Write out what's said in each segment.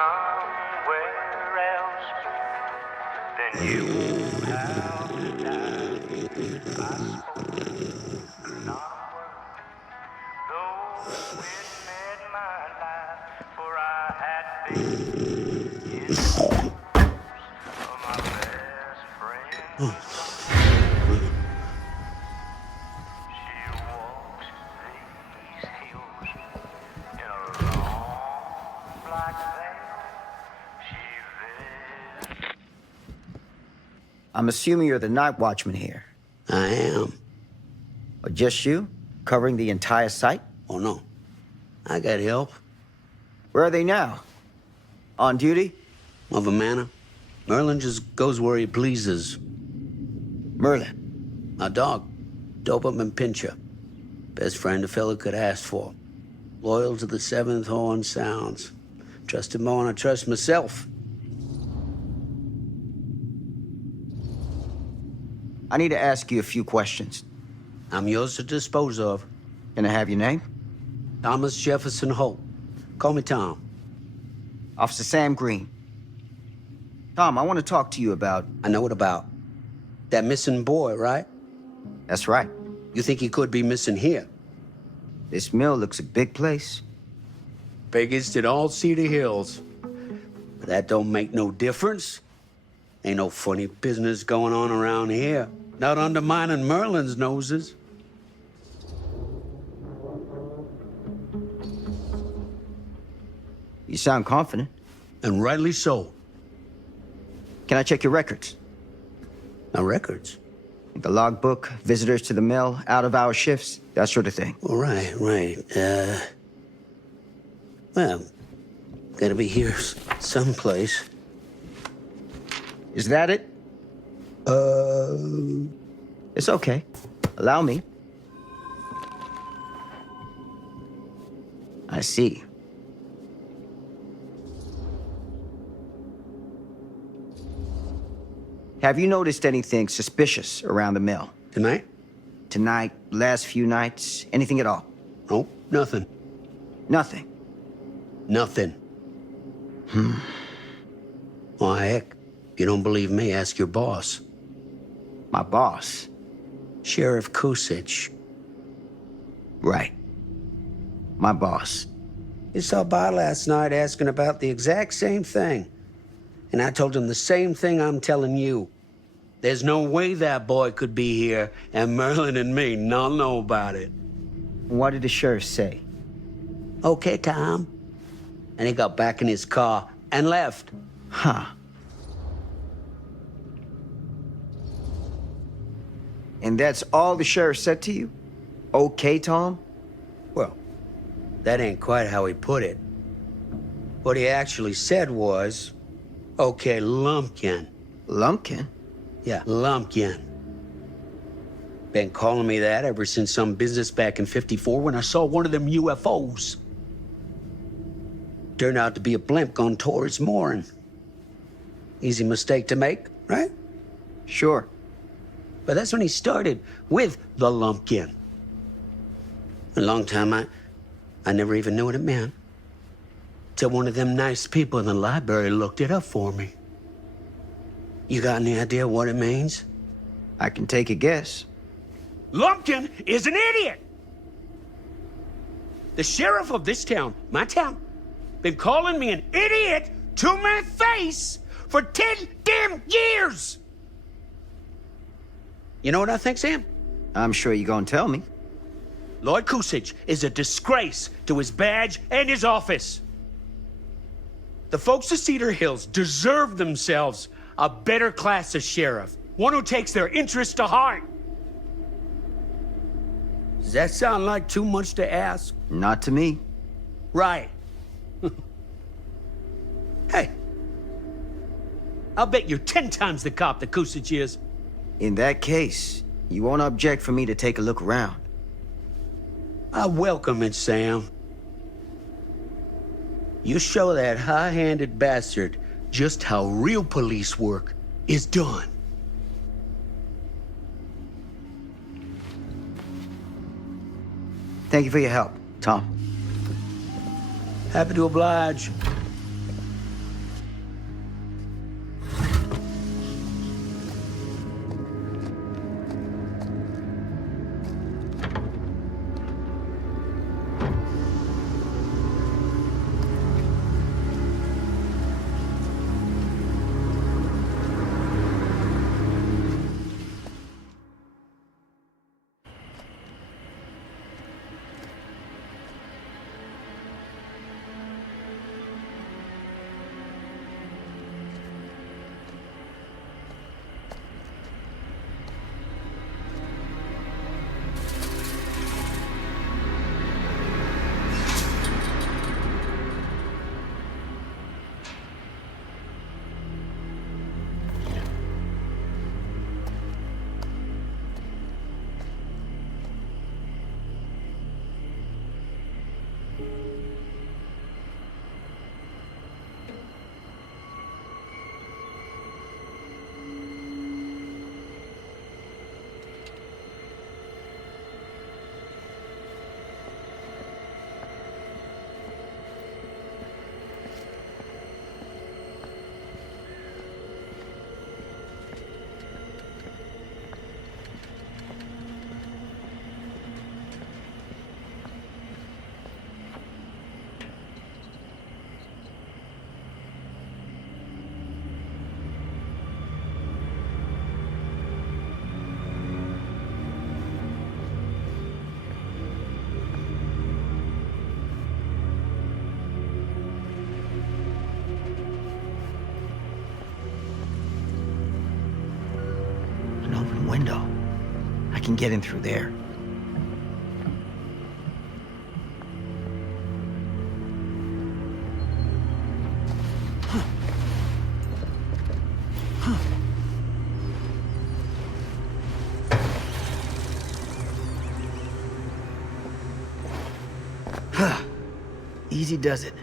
somewhere else, then you have died. I spoke not a word, though it made my life, for I had been in the arms of my best friend. She walks these hills in a long black veil. She lives. I'm assuming you're the night watchman here. I am. Or just you? Covering the entire site? Oh, no. I got help. Where are they now? On duty? Of a manner. Merlin just goes where he pleases. Merlin. My dog. Doberman Pinscher. Best friend a fella could ask for. Loyal to the seventh horn sounds. Trust him more than I trust myself. I need to ask you a few questions. I'm yours to dispose of. Can I have your name? Thomas Jefferson Holt. Call me Tom. Officer Sam Green. Tom, I want to talk to you about... I know what about. That missing boy, right? That's right. You think he could be missing here? This mill looks a big place. Biggest in all Cedar Hills. But that don't make no difference. Ain't no funny business going on around here. Not undermining Merlin's noses. You sound confident. And rightly so. Can I check your records? My records? The logbook, visitors to the mill, out-of-hour shifts, that sort of thing. All right. Well, gotta be here someplace. Is that it? It's okay. Allow me. I see. Have you noticed anything suspicious around the mill? Tonight? Tonight, last few nights, anything at all? Nope, nothing. Nothing. Nothing. Well, heck, if you don't believe me, ask your boss. My boss? Sheriff Kusich. Right. My boss. He stopped by last night asking about the exact same thing. And I told him the same thing I'm telling you. There's no way that boy could be here, and Merlin and me not know about it. What did the sheriff say? Okay, Tom. And he got back in his car and left. Huh. And that's all the sheriff said to you? Okay, Tom? Well, that ain't quite how he put it. What he actually said was, okay, Lumpkin. Lumpkin? Yeah, Lumpkin. Been calling me that ever since some business back in '54 when I saw one of them UFOs. Turned out to be a blimp gone towards mooring. Easy mistake to make, right? Sure. But that's when he started with the Lumpkin. A long time I never even knew what it meant. Till one of them nice people in the library looked it up for me. You got any idea what it means? I can take a guess. Lumpkin is an idiot! The sheriff of this town, my town, been calling me an idiot to my face for 10 damn years! You know what I think, Sam? I'm sure you're gonna tell me. Lloyd Kusich is a disgrace to his badge and his office. The folks of Cedar Hills deserve themselves a better class of sheriff, one who takes their interests to heart. Does that sound like too much to ask? Not to me. Right. Hey, I'll bet you're 10 times the cop that Kusich is. In that case, you won't object for me to take a look around. I welcome it, Sam. You show that high-handed bastard just how real police work is done. Thank you for your help, Tom. Happy to oblige. can get in through there. Easy does it.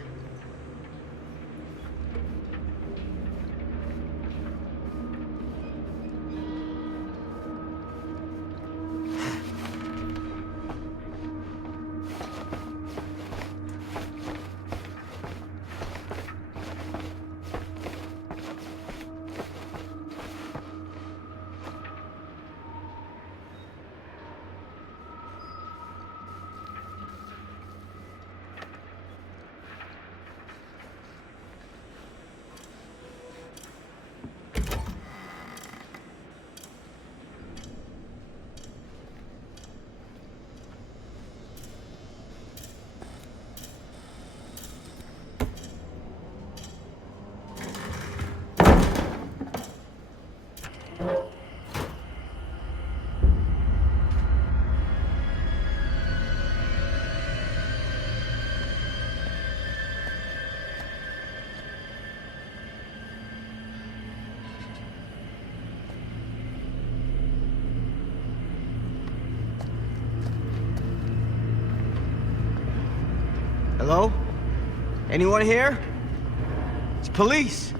Hello? Anyone here? It's police.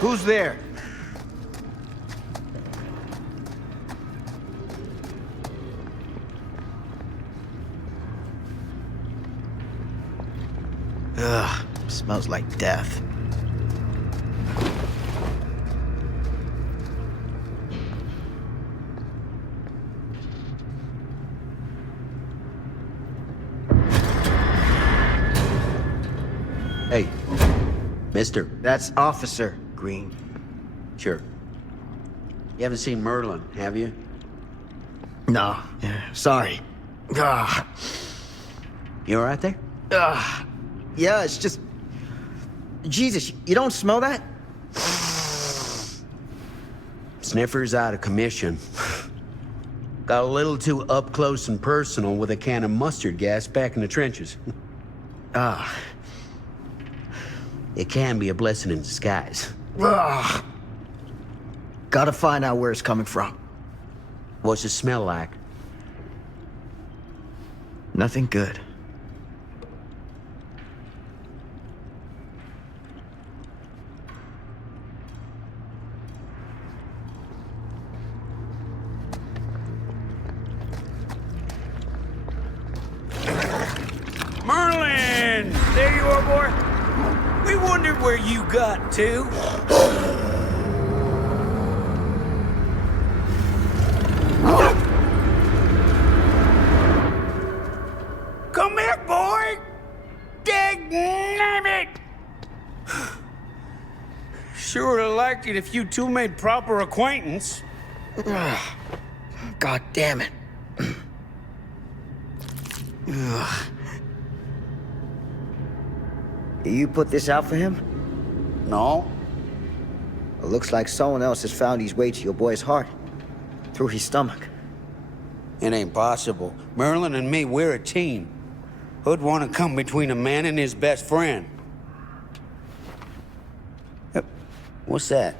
Who's there? Ugh, smells like death. Hey, mister. That's Officer Green. Sure. You haven't seen Merlin, have you? No, yeah, sorry. Ah, You all right there? yeah, it's just... Jesus, you don't smell that? Sniffer's out of commission. Got a little too up close and personal with a can of mustard gas back in the trenches. Ah. It can be a blessing in disguise. Ugh. Gotta find out where it's coming from. What's it smell like? Nothing good. Merlin! There you are, boy. We wondered where you got to. Come here, boy! Dagname it! Sure would have liked it if you two made proper acquaintance. God damn it. Ugh. You put this out for him? No. It looks like someone else has found his way to your boy's heart. Through his stomach. It ain't possible. Merlin and me, we're a team. Who'd want to come between a man and his best friend? What's that?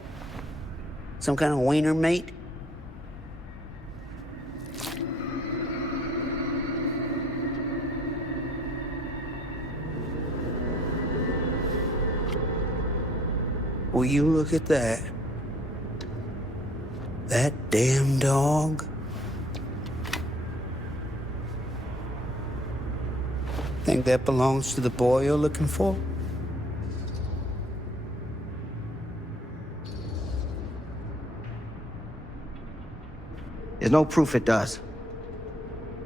Some kind of wiener mate? Will you look at that? That damn dog? Think that belongs to the boy you're looking for? There's no proof it does.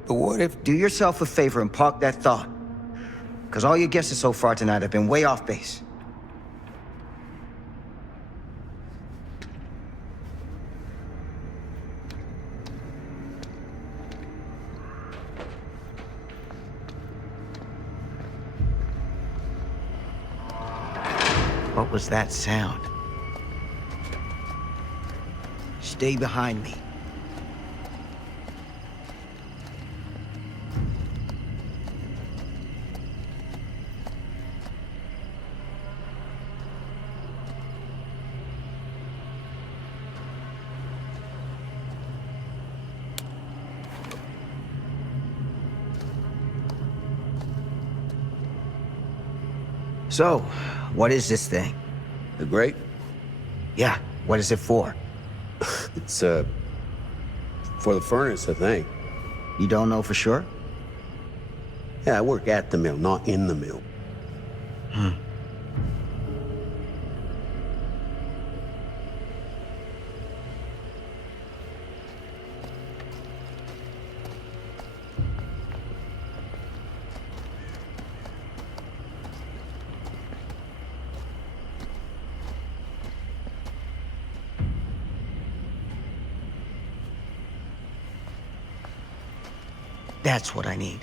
But what if... Do yourself a favor and park that thought. Because all your guesses so far tonight have been way off base. What was that sound? Stay behind me. So, what is this thing? The grate? Yeah, what is it for? It's, for the furnace, I think. You don't know for sure? Yeah, I work at the mill, not in the mill. That's what I need.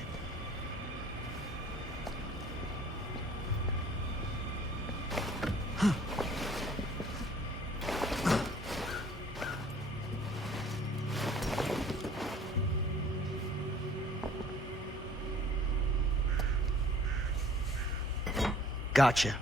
Gotcha.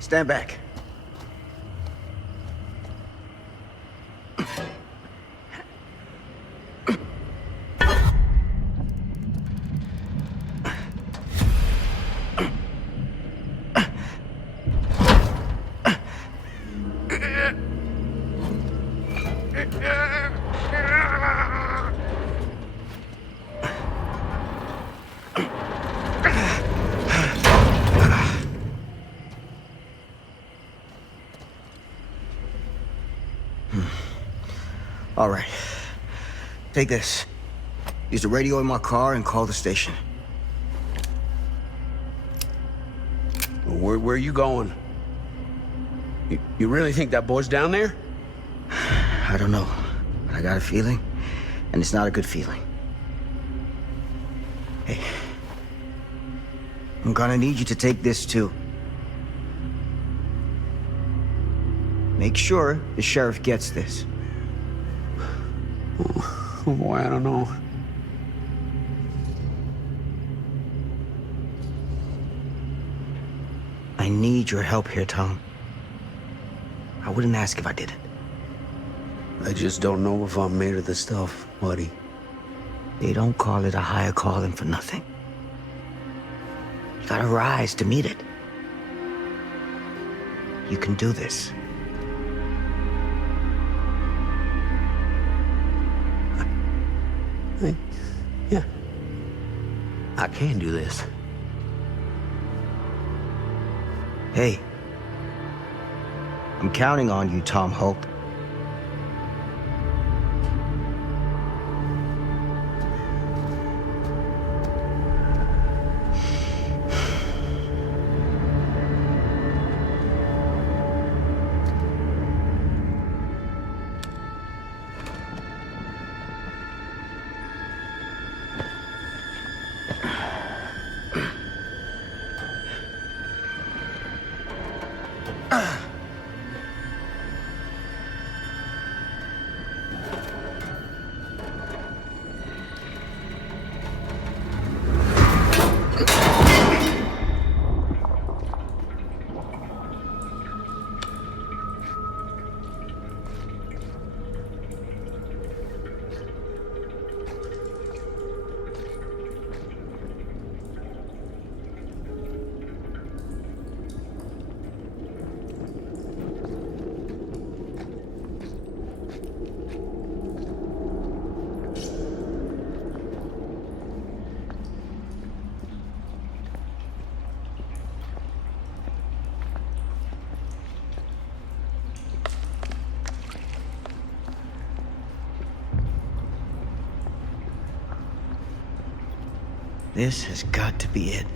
Stand back. All right. Take this. Use the radio in my car and call the station. Where are you going? You really think that boy's down there? I don't know. But I got a feeling, and it's not a good feeling. Hey. I'm gonna need you to take this too. Make sure the sheriff gets this. Oh boy, I don't know. I need your help here, Tom. I wouldn't ask if I didn't. I just don't know if I'm made of the stuff, buddy. They don't call it a higher calling for nothing. You gotta rise to meet it. You can do this. Yeah. I can do this. Hey. I'm counting on you, Tom Holt. This has got to be it.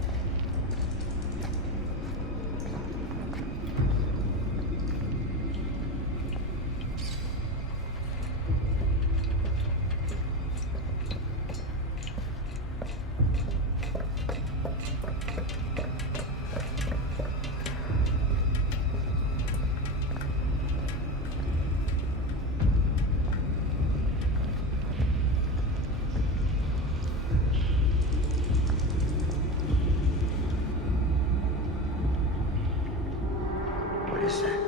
What is that?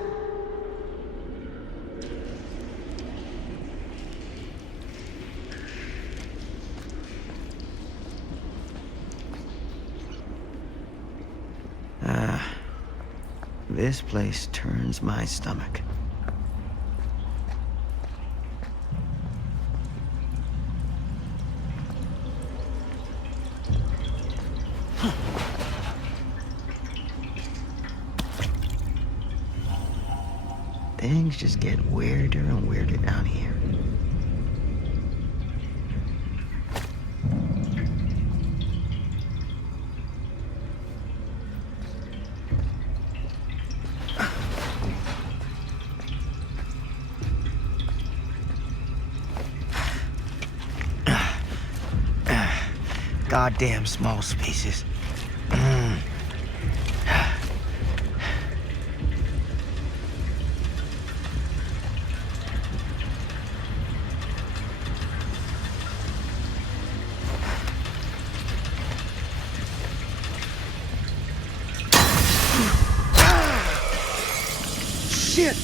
This place turns my stomach. Things just get weirder and weirder down here. Goddamn small spaces. Shit!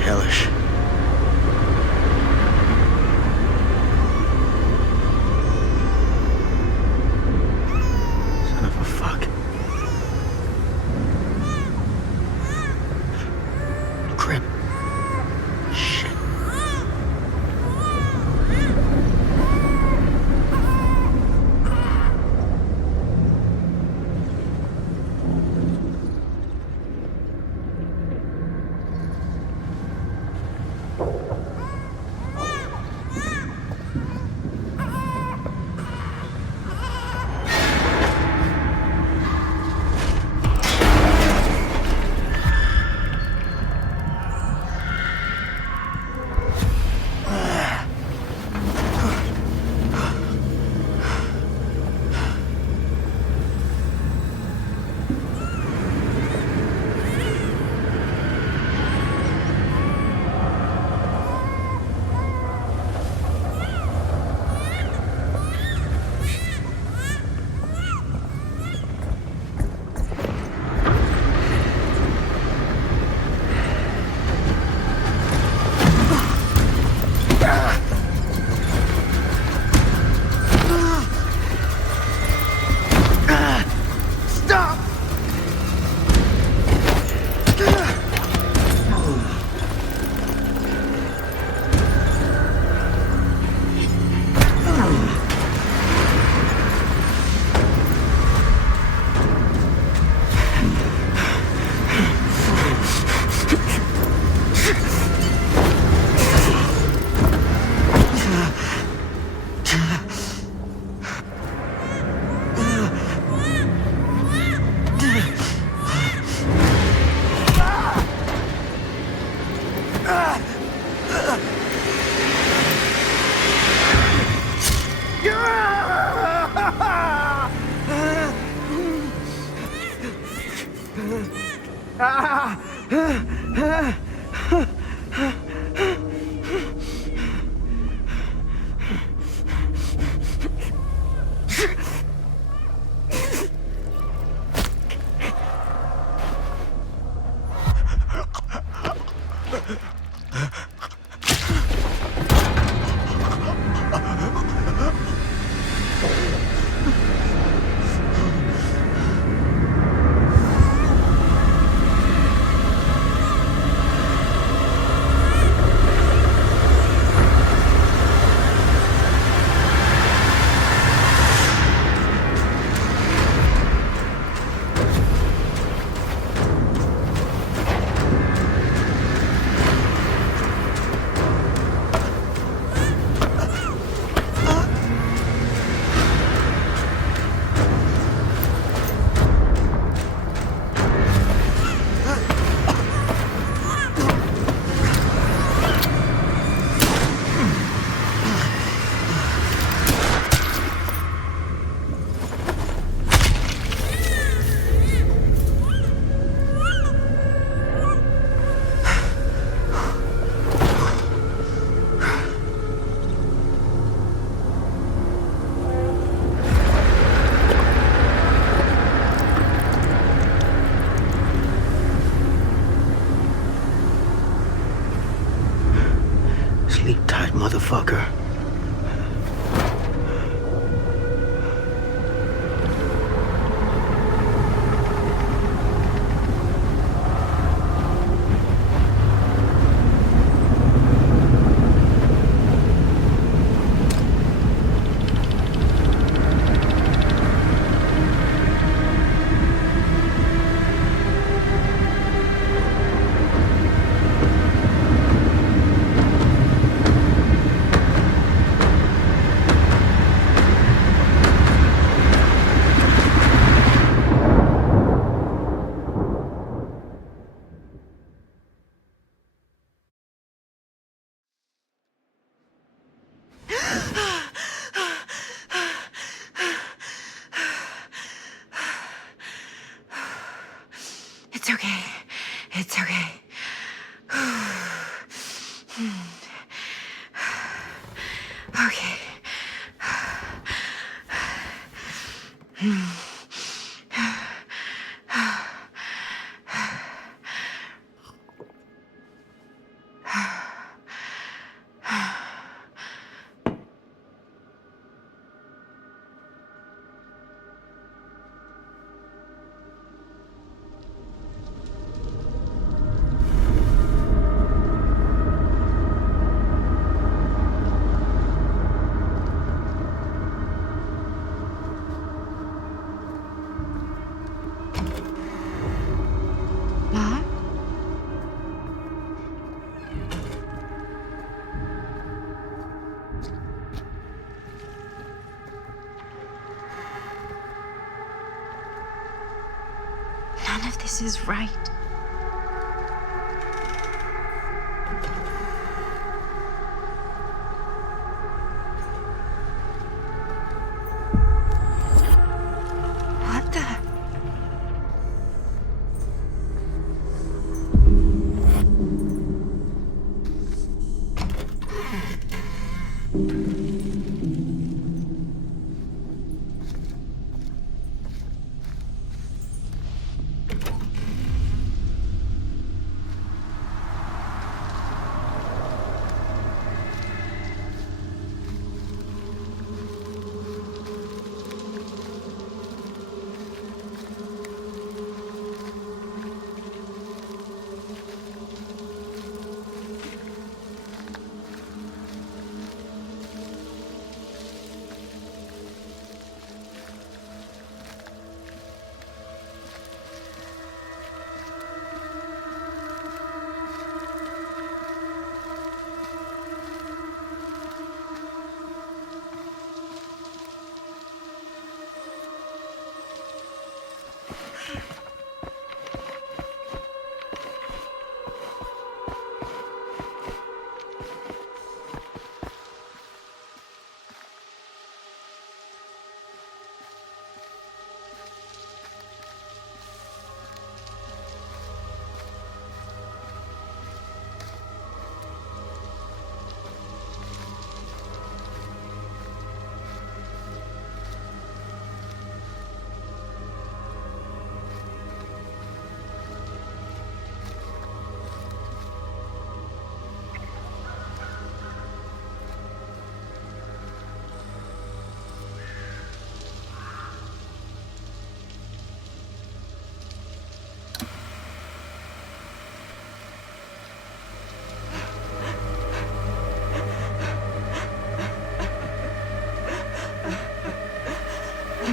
Hellish. Son of a fuck. Crap. Shit. motherfucker. It's okay. It's okay. Okay. Mom? None of this is right. What the?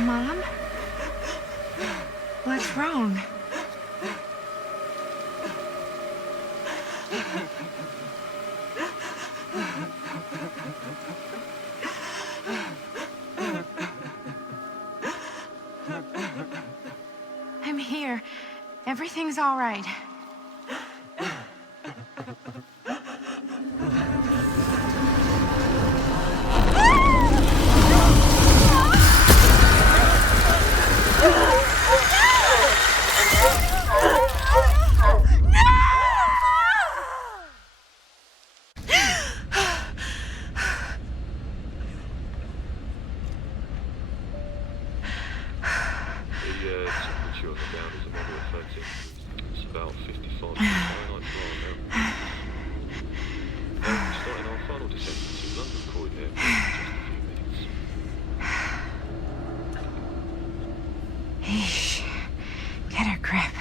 Mom? What's wrong? I'm here. Everything's all right. The temperature on the ground is a moderate 13. It's about 55 Fahrenheit now. Starting off Final descent into London Croydon Airport in just a few minutes. Eesh. Get her grip.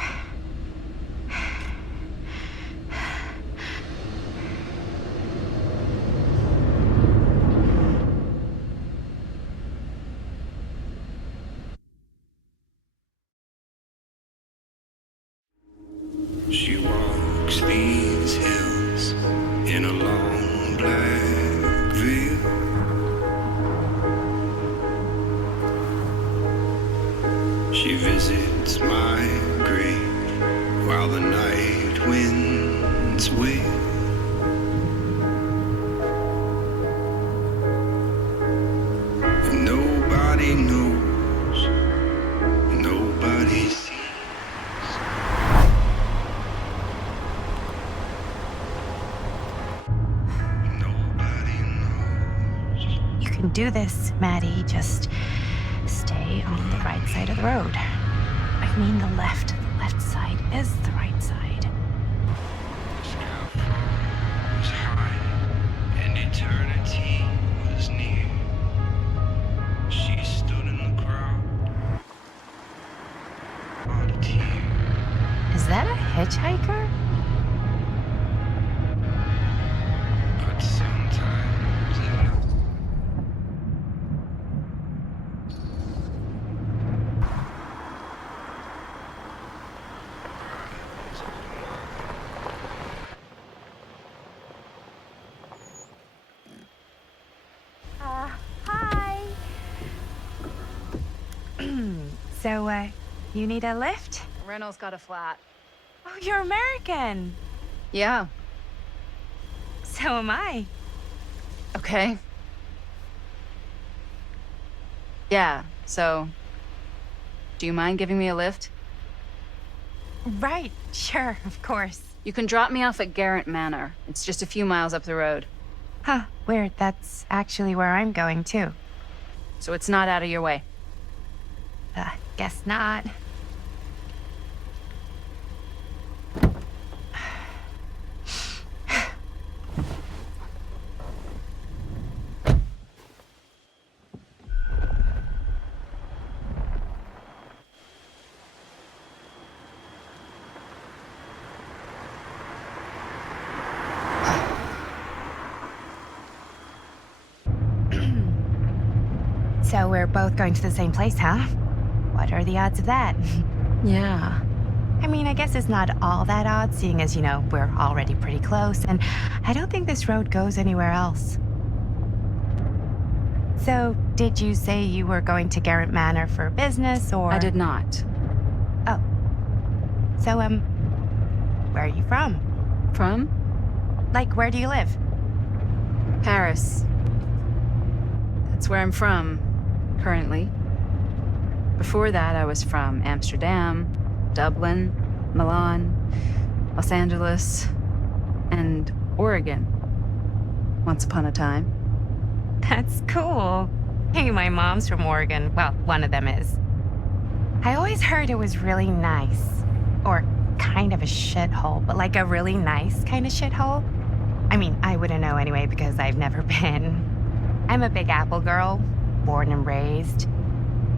She walks these hills in a long black veil. She visits my grave while the night winds wail. And nobody knows, nobody sees. Nobody knows. You can do this, Maddie. Just stay on the right side of the road. I mean the left. The left side is the right side. The sky was high and eternity was near. She stood in the crowd, brought a tear. Is that a hitchhiker? But sometimes Hi. So, you need a lift? Reynolds got a flat. Oh, you're American. Yeah. So am I. Okay. Yeah, so... Do you mind giving me a lift? Right, sure, of course. You can drop me off at Garrett Manor. It's just a few miles up the road. Huh, weird. That's actually where I'm going, too. So it's not out of your way. Guess not. So we're both going to the same place, huh? What are the odds of that? Yeah. I mean, I guess it's not all that odd, seeing as, we're already pretty close, and I don't think this road goes anywhere else. So, did you say you were going to Garrett Manor for business, or...? I did not. Oh. So, where are you from? From? Like, where do you live? Paris. That's where I'm from, currently. Before that, I was from Amsterdam, Dublin, Milan, Los Angeles, and Oregon. Once upon a time. That's cool. Hey, my mom's from Oregon. Well, one of them is. I always heard it was really nice. Or kind of a shithole, but like a really nice kind of shithole. I mean, I wouldn't know anyway because I've never been. I'm a Big Apple girl, born and raised.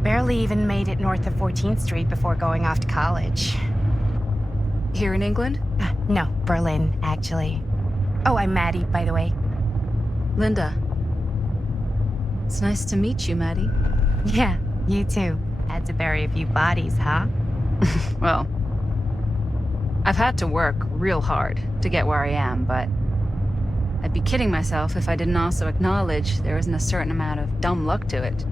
Barely even made it north of 14th Street before going off to college. Here in England? No, Berlin, actually. Oh, I'm Maddie, by the way. Linda. It's nice to meet you, Maddie. Yeah, you too. Had to bury a few bodies, huh? Well, I've had to work real hard to get where I am, but I'd be kidding myself if I didn't also acknowledge there isn't a certain amount of dumb luck to it.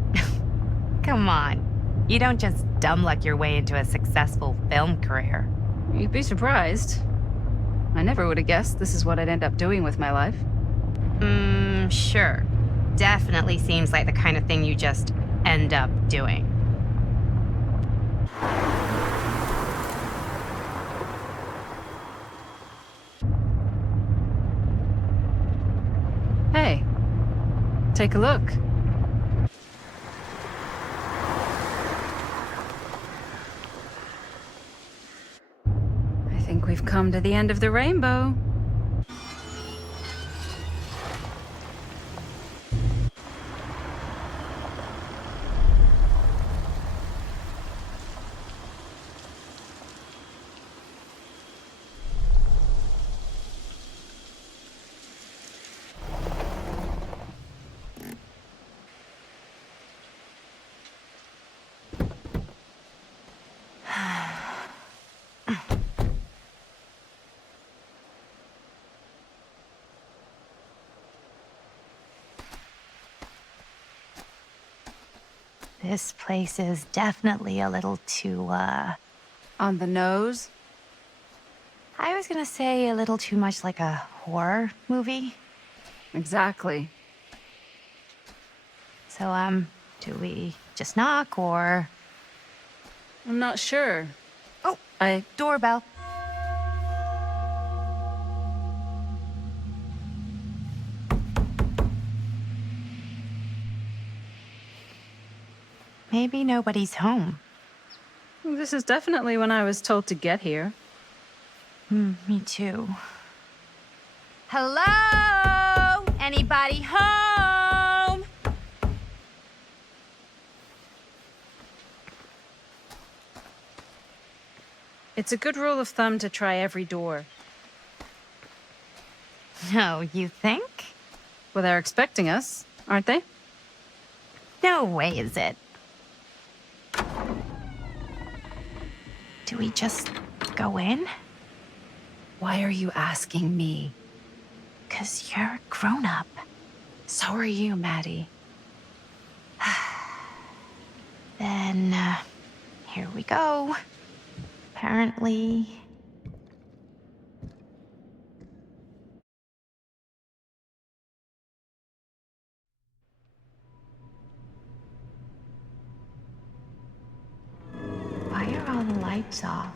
Come on. You don't just dumb luck your way into a successful film career. You'd be surprised. I never would have guessed this is what I'd end up doing with my life. Sure. Definitely seems like the kind of thing you just end up doing. Hey, take a look. I think we've come to the end of the rainbow. This place is definitely a little too, On the nose? I was gonna say a little too much like a horror movie. Exactly. So, do we just knock or... I'm not sure. Oh, I... doorbell. Maybe nobody's home. This is definitely when I was told to get here. Me too. Hello? Anybody home? It's a good rule of thumb to try every door. No, you think? Well, they're expecting us, aren't they? No way is it. Do we just go in? Why are you asking me? 'Cause you're a grown-up. So are you, Maddie. Then, here we go. Apparently... Why are all the lights off?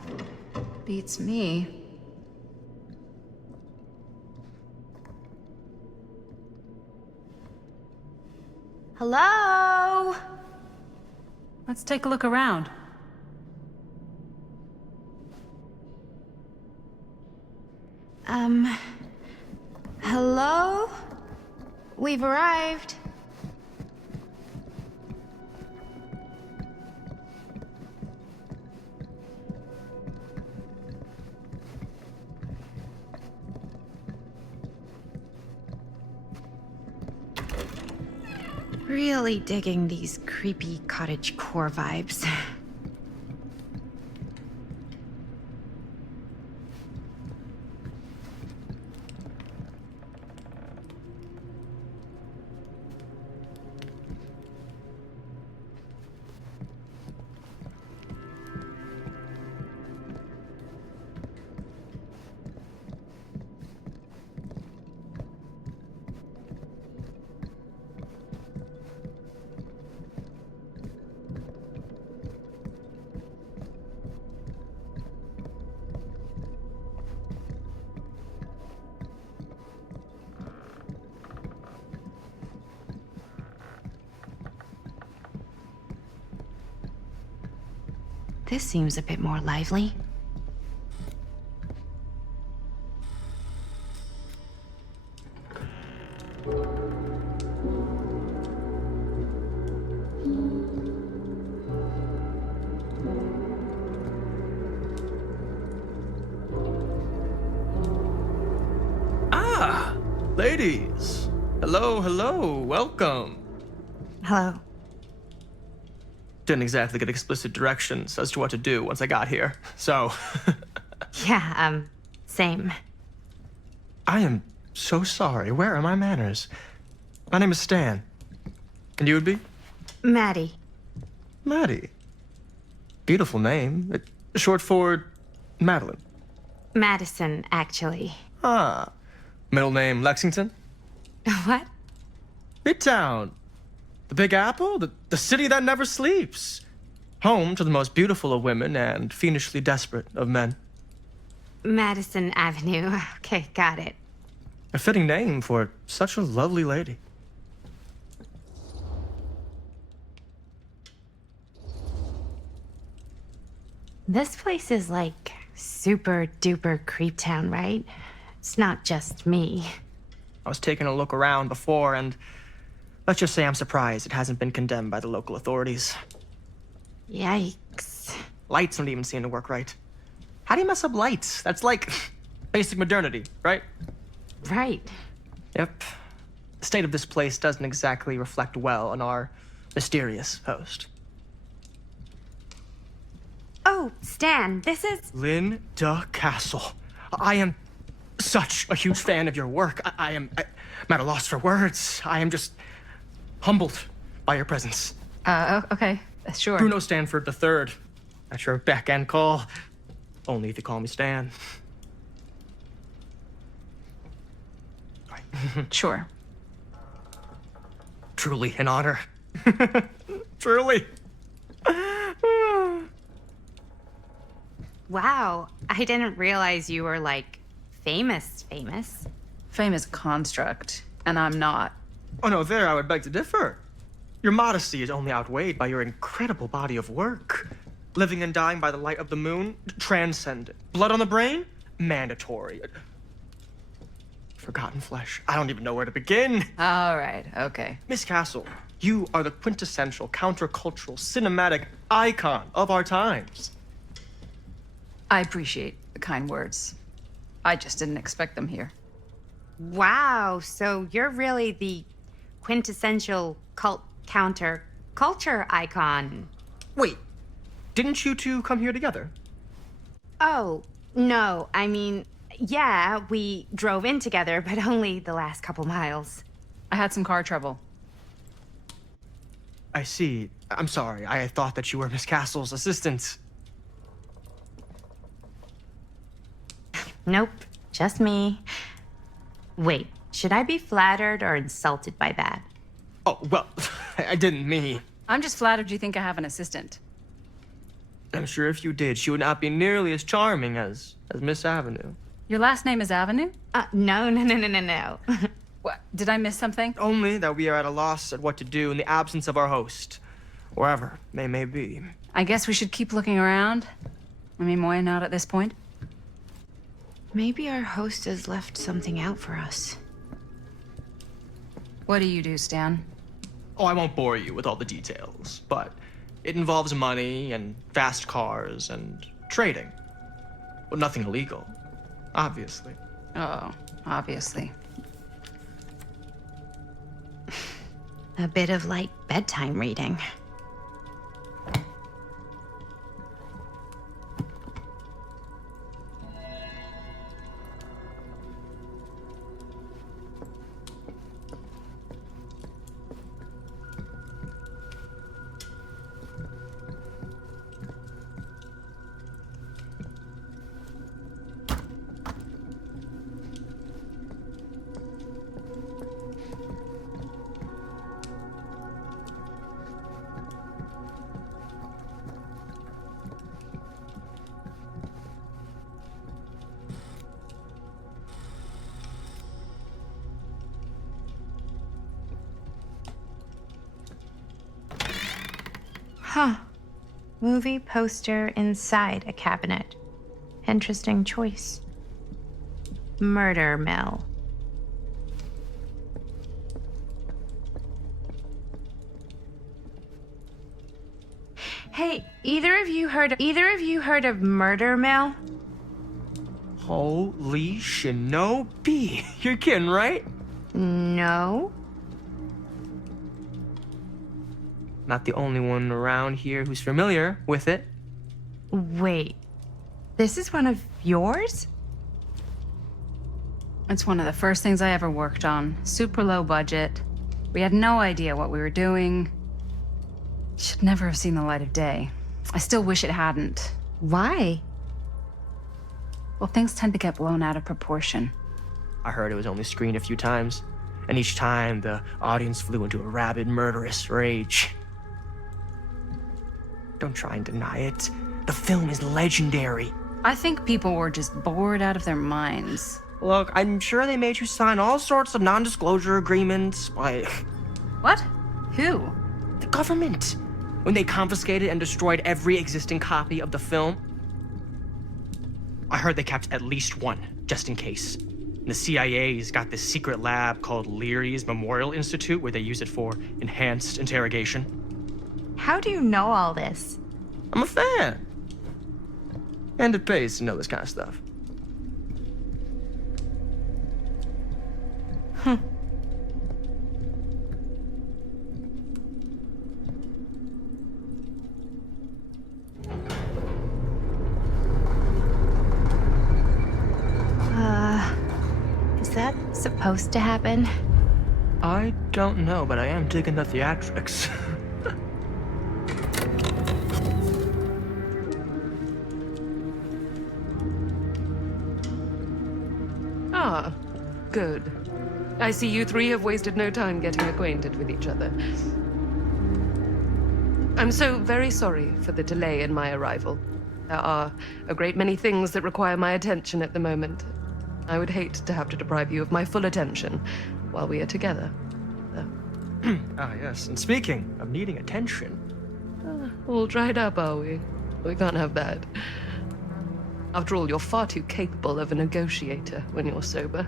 Beats me. Hello? Let's take a look around. Hello? We've arrived. Really digging these creepy cottagecore vibes. This seems a bit more lively. Ah, ladies. Hello, hello, welcome. Hello. Didn't exactly get explicit directions as to what to do once I got here, so. Yeah, same. I am so sorry. Where are my manners? My name is Stan. And you would be? Maddie. Maddie. Beautiful name. Short for Madeline. Madison, actually. Ah. Middle name Lexington? What? Midtown. The Big Apple? The city that never sleeps. Home to the most beautiful of women and fiendishly desperate of men. Madison Avenue. Okay, got it. A fitting name for such a lovely lady. This place is like super duper creep town, right? It's not just me. I was taking a look around before, and let's just say I'm surprised it hasn't been condemned by the local authorities. Yikes. Lights don't even seem to work right. How do you mess up lights? That's like basic modernity, right? Right. Yep. The state of this place doesn't exactly reflect well on our mysterious host. Oh, Stan, this is... Linda Castle. I am such a huge fan of your work. I'm at a loss for words. I am just humbled by your presence. Okay, sure. Bruno Stanford III. At your beck and call. Only if you call me Stan. Sure. Truly an honor. Truly. Wow, I didn't realize you were like famous. Famous construct, and I'm not. Oh no, there I would beg to differ. Your modesty is only outweighed by your incredible body of work. Living and dying by the light of the moon, transcendent. Blood on the brain, mandatory. Forgotten flesh. I don't even know where to begin. All right, okay. Miss Castle, you are the quintessential countercultural cinematic icon of our times. I appreciate the kind words. I just didn't expect them here. Wow, so you're really the quintessential counter-culture icon. Wait, didn't you two come here together? Oh, no, I mean, yeah, we drove in together, but only the last couple miles. I had some car trouble. I see. I'm sorry. I thought that you were Miss Castle's assistant. Nope, just me. Wait, should I be flattered or insulted by that? Oh, well, I didn't mean. I'm just flattered you think I have an assistant. I'm sure if you did, she would not be nearly as charming as Miss Avenue. Your last name is Avenue? No. What? Did I miss something? Only that we are at a loss at what to do in the absence of our host, wherever they may be. I guess we should keep looking around. I mean, why not at this point? Maybe our host has left something out for us. What do you do, Stan? Oh, I won't bore you with all the details, but it involves money and fast cars and trading. Well, nothing illegal, obviously. Oh, obviously. A bit of light bedtime reading. Huh. Movie poster inside a cabinet. Interesting choice. Murder mill. Hey, either of you heard of Murder Mill? Holy shinobi. You're kidding, right? No. Not the only one around here who's familiar with it. Wait. This is one of yours? It's one of the first things I ever worked on. Super low budget. We had no idea what we were doing. Should never have seen the light of day. I still wish it hadn't. Why? Well, things tend to get blown out of proportion. I heard it was only screened a few times, and each time the audience flew into a rabid, murderous rage. Don't try and deny it. The film is legendary. I think people were just bored out of their minds. Look, I'm sure they made you sign all sorts of non-disclosure agreements by... What? Who? the government. When they confiscated and destroyed every existing copy of the film. I heard they kept at least one, just in case. And the CIA's got this secret lab called Leary's Memorial Institute where they use it for enhanced interrogation. How do you know all this? I'm a fan. And it pays to know this kind of stuff. Is that supposed to happen? I don't know, but I am digging the theatrics. Ah, good. I see you three have wasted no time getting acquainted with each other. I'm so very sorry for the delay in my arrival. There are a great many things that require my attention at the moment. I would hate to have to deprive you of my full attention while we are together. Ah, yes. And speaking of needing attention, All dried up, are we? We can't have that. After all, you're far too capable of a negotiator when you're sober.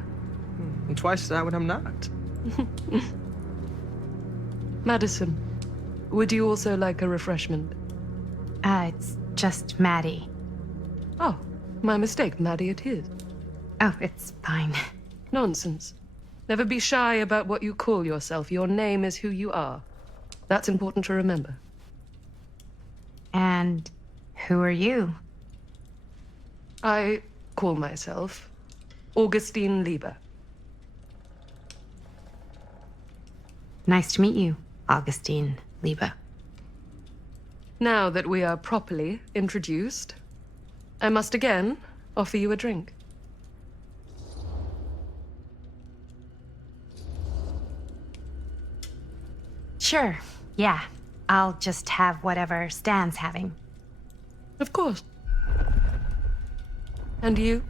and twice that when I'm not. Madison, would you also like a refreshment? It's just Maddie. Oh, my mistake. Maddie it is. Oh, it's fine. Nonsense. Never be shy about what you call yourself. Your name is who you are. That's important to remember. And who are you? I call myself Augustine Lieber. Nice to meet you, Augustine Lieber. Now that we are properly introduced, I must again offer you a drink. Sure, yeah. I'll just have whatever Stan's having. Of course. And you?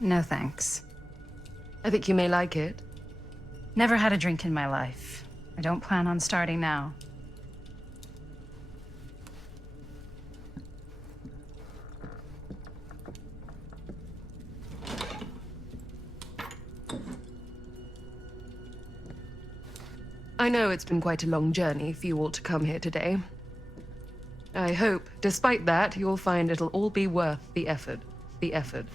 No thanks. I think you may like it. Never had a drink in my life. I don't plan on starting now. I know it's been quite a long journey for you all to come here today. I hope, despite that, you'll find it'll all be worth the effort. The effort.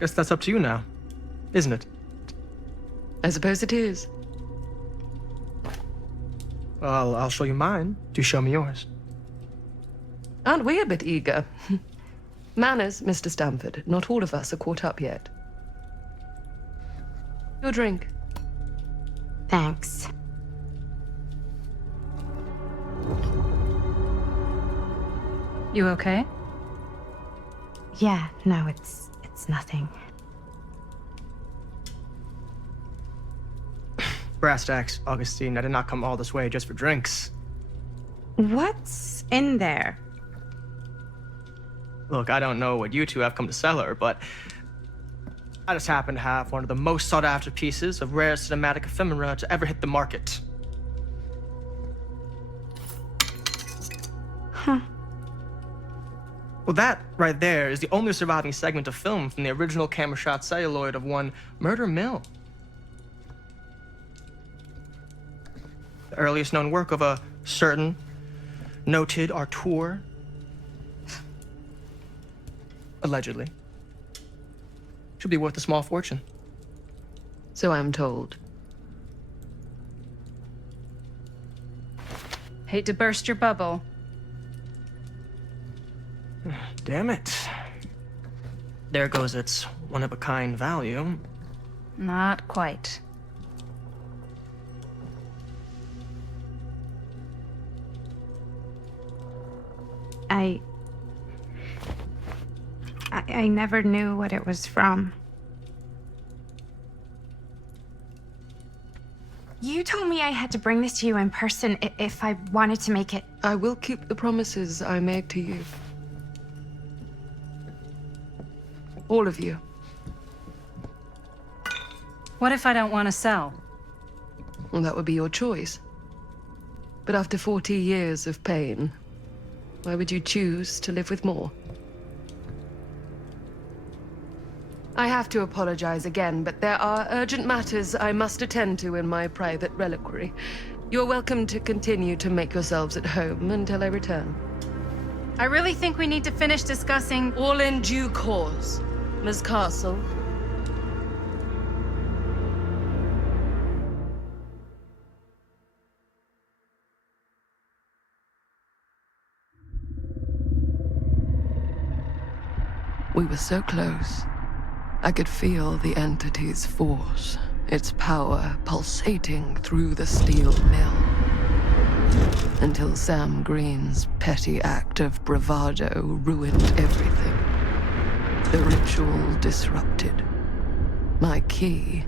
Guess that's up to you now, isn't it? I suppose it is. Well, I'll show you mine. Do show me yours. Aren't we a bit eager? Manners, Mr. Stamford. Not all of us are caught up yet. Your drink. Thanks. You okay? Yeah, no, it's nothing. Brass tacks, Augustine. I did not come all this way just for drinks. What's in there? Look, I don't know what you two have come to cellar, but I just happen to have one of the most sought-after pieces of rare cinematic ephemera to ever hit the market. Huh. Well, that right there is the only surviving segment of film from the original camera shot celluloid of one Murder Mill. The earliest known work of a certain noted auteur. Allegedly. Should be worth a small fortune. So I'm told. Hate to burst your bubble. Damn it. There goes its one-of-a-kind value. Not quite. I never knew what it was from. You told me I had to bring this to you in person if I wanted to make it. I will keep the promises I make to you. All of you. What if I don't want to sell? Well, that would be your choice. But after 40 years of pain, why would you choose to live with more? I have to apologize again, but there are urgent matters I must attend to in my private reliquary. You're welcome to continue to make yourselves at home until I return. I really think we need to finish discussing. All in due course, Ms. Castle. We were so close. I could feel the entity's force, its power pulsating through the steel mill. Until Sam Green's petty act of bravado ruined everything. The ritual disrupted. My key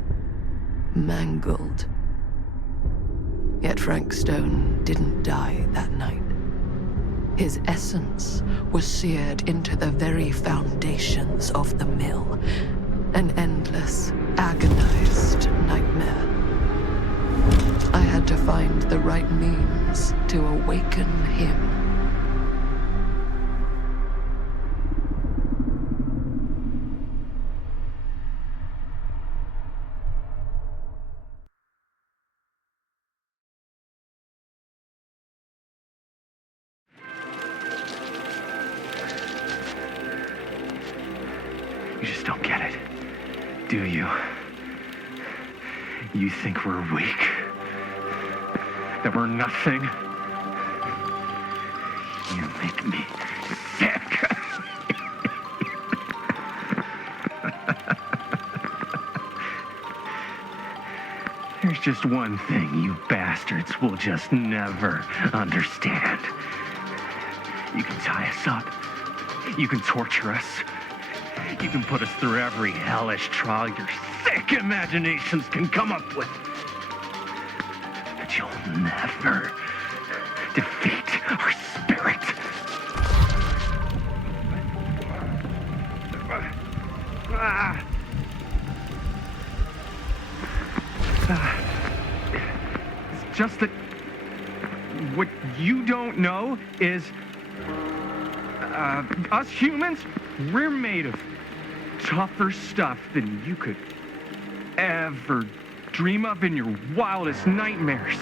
mangled. Yet Frank Stone didn't die that night. His essence was seared into the very foundations of the mill. An endless, agonized nightmare. I had to find the right means to awaken him. You just don't get it, do you? You think we're weak? That we're nothing? You make me sick. There's just one thing you bastards will just never understand. You can tie us up. You can torture us. You can put us through every hellish trial your sick imaginations can come up with. But you'll never defeat our spirit. It's just that what you don't know is us humans, we're made of tougher stuff than you could ever dream of in your wildest nightmares.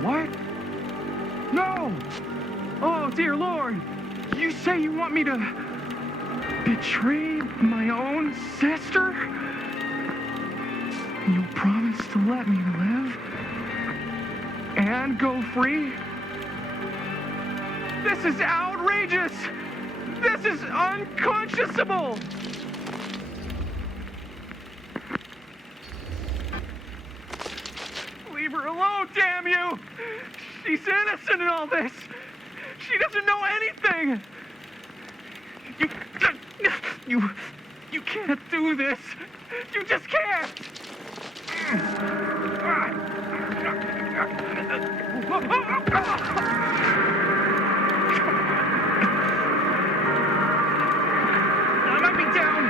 What? No! Oh, dear Lord! You say you want me to betray my own sister? You promise to let me live? And go free? This is outrageous! This is unconscionable! Leave her alone, damn you! She's innocent in all this! She doesn't know anything! You can't do this! You just can't! I might be down,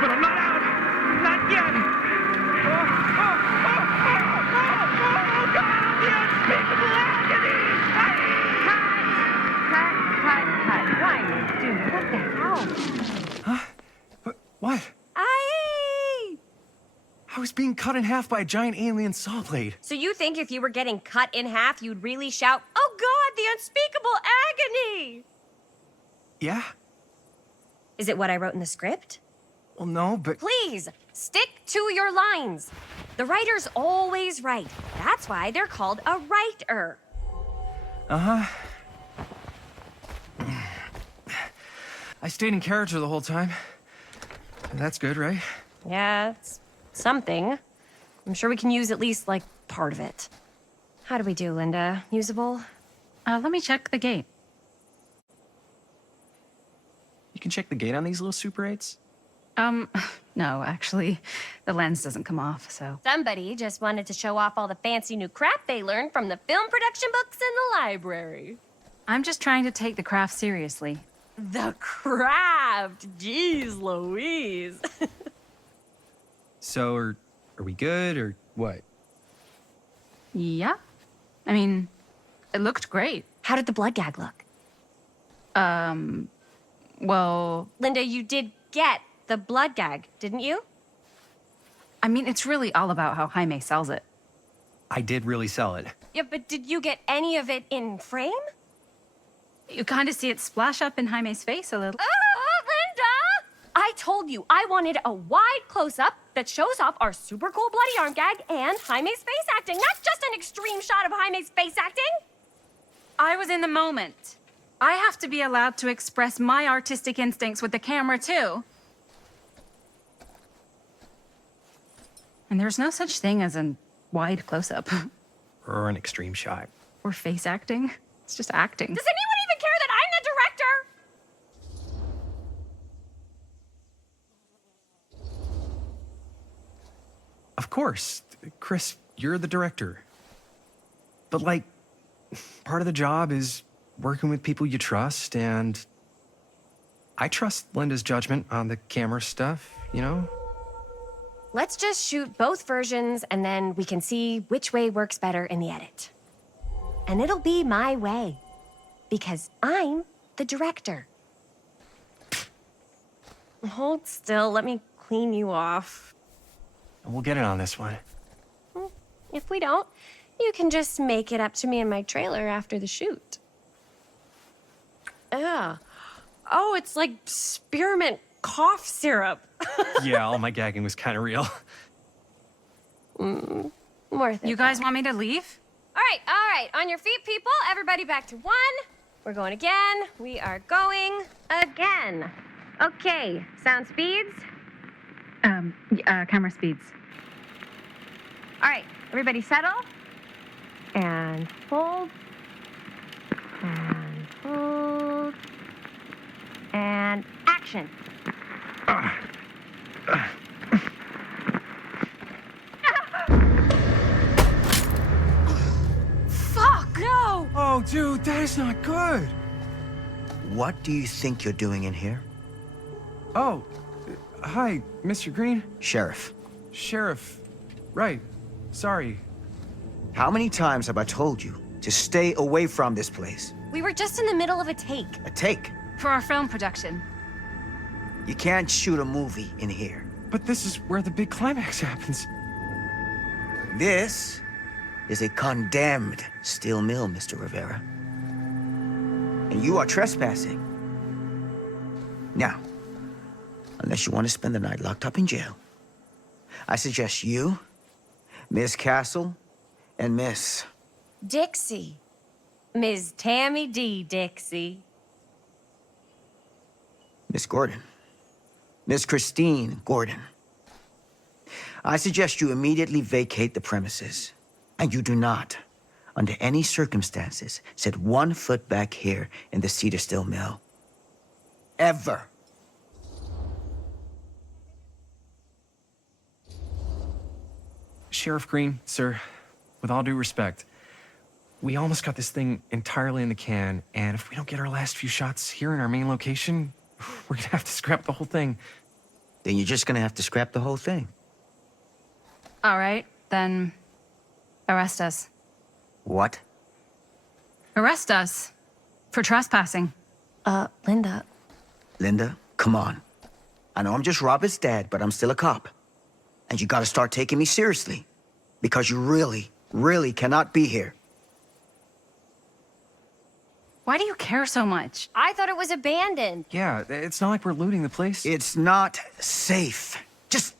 but I'm not out. Not yet. Oh, God, the unspeakable agony! Cut. Why, dude, what the hell? Huh? What? I was being cut in half by a giant alien saw blade. So you think if you were getting cut in half, you'd really shout, "Oh God, the unspeakable agony"? Yeah? Is it what I wrote in the script? Well, no, but... Please, stick to your lines. The writer's always right. That's why they're called a writer. Uh-huh. I stayed in character the whole time. That's good, right? Yeah, it's something. I'm sure we can use at least, like, part of it. How do we do, Linda? Usable? Let me check the gate. You can check the gate on these little Super 8s? No, actually, the lens doesn't come off, so... Somebody just wanted to show off all the fancy new crap they learned from the film production books in the library. I'm just trying to take the craft seriously. The craft! Jeez Louise. So, are we good, or what? Yeah. I mean, it looked great. How did the blood gag look? Well... Linda, you did get the blood gag, didn't you? I mean, it's really all about how Jaime sells it. I did really sell it. Yeah, but did you get any of it in frame? You kind of see it splash up in Jaime's face a little. Oh, Linda! I told you I wanted a wide close-up that shows off our super cool bloody arm gag and Jaime's face acting, not just an extreme shot of Jaime's face acting. I was in the moment. I have to be allowed to express my artistic instincts with the camera, too. And there's no such thing as a wide close-up. Or an extreme shot. Or face acting. It's just acting. Does anyone even care that I'm the director? Of course. Chris, you're the director. But, like, part of the job is working with people you trust, and I trust Linda's judgment on the camera stuff, you know? Let's just shoot both versions and then we can see which way works better in the edit. And it'll be my way. Because I'm the director. Hold still, let me clean you off. We'll get it on this one. If we don't, you can just make it up to me in my trailer after the shoot. Ugh. Oh, it's like spearmint cough syrup. Yeah, all my gagging was kind of real. Worth it. You guys want me to leave? All right. On your feet, people. Everybody back to 1. We're going again. We are going again. Okay, sound speeds. Camera speeds. All right, everybody settle. And hold. And hold. And action. Fuck! No! Oh, dude, that is not good. What do you think you're doing in here? Oh, hi, Mr. Green. Sheriff. Sheriff. Right. Sorry. How many times have I told you to stay away from this place? We were just in the middle of a take. A take. For our film production. You can't shoot a movie in here. But this is where the big climax happens. This is a condemned steel mill, Mr. Rivera. And you are trespassing. Now, unless you want to spend the night locked up in jail, I suggest you, Miss Castle, and Miss... Dixie. Ms. Tammy D. Dixie. Miss Gordon. Miss Christine Gordon. I suggest you immediately vacate the premises. And you do not, under any circumstances, set 1 foot back here in the Cedar Still Mill. Ever. Sheriff Green, sir, with all due respect, we almost got this thing entirely in the can, and if we don't get our last few shots here in our main location, we're gonna have to scrap the whole thing. Then you're just gonna have to scrap the whole thing. All right, then arrest us. What? Arrest us for trespassing. Linda. Linda, come on. I know I'm just Robert's dad, but I'm still a cop. And you gotta start taking me seriously. Because you really, really cannot be here. Why do you care so much? I thought it was abandoned. Yeah, it's not like we're looting the place. It's not safe. Just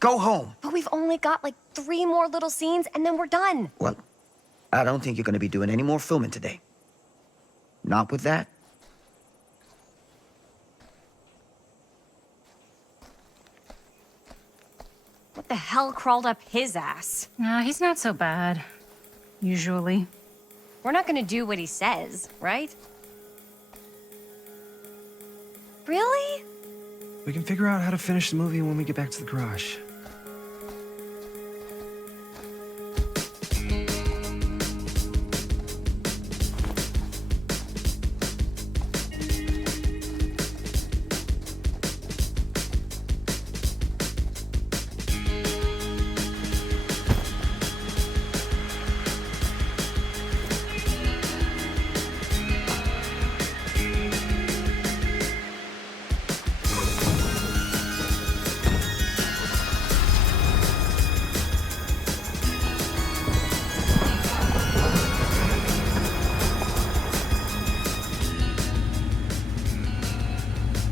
go home. But we've only got like 3 more little scenes and then we're done. Well, I don't think you're gonna be doing any more filming today. Not with that. What the hell crawled up his ass? No, he's not so bad. Usually. We're not gonna do what he says, right? Really? We can figure out how to finish the movie when we get back to the garage.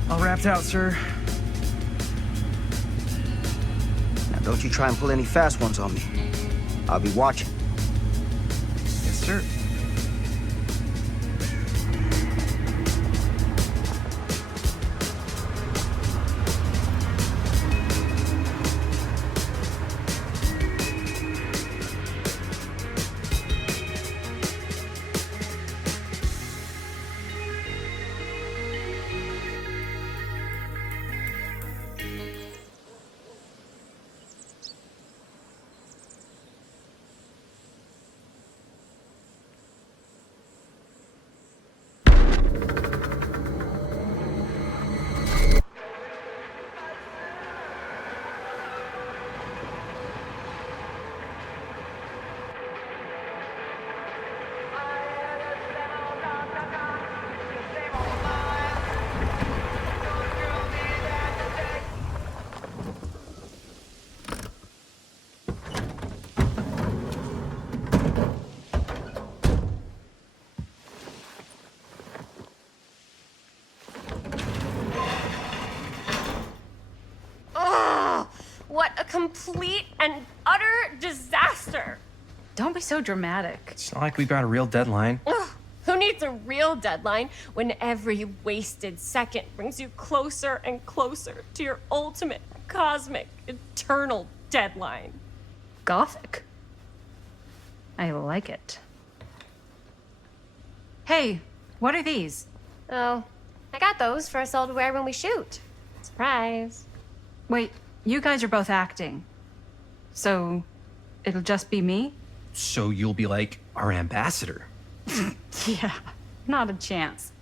All wrapped out, sir. Now don't you try and pull any fast ones on me. I'll be watching. Yes, sir. complete and utter disaster. Don't be so dramatic. It's not like we've got a real deadline. Ugh, who needs a real deadline when every wasted second brings you closer and closer to your ultimate, cosmic, eternal deadline? Gothic. I like it. Hey, what are these? Oh, I got those for us all to wear when we shoot. Surprise. Wait, you guys are both acting. So, it'll just be me? So you'll be like our ambassador. Yeah, not a chance.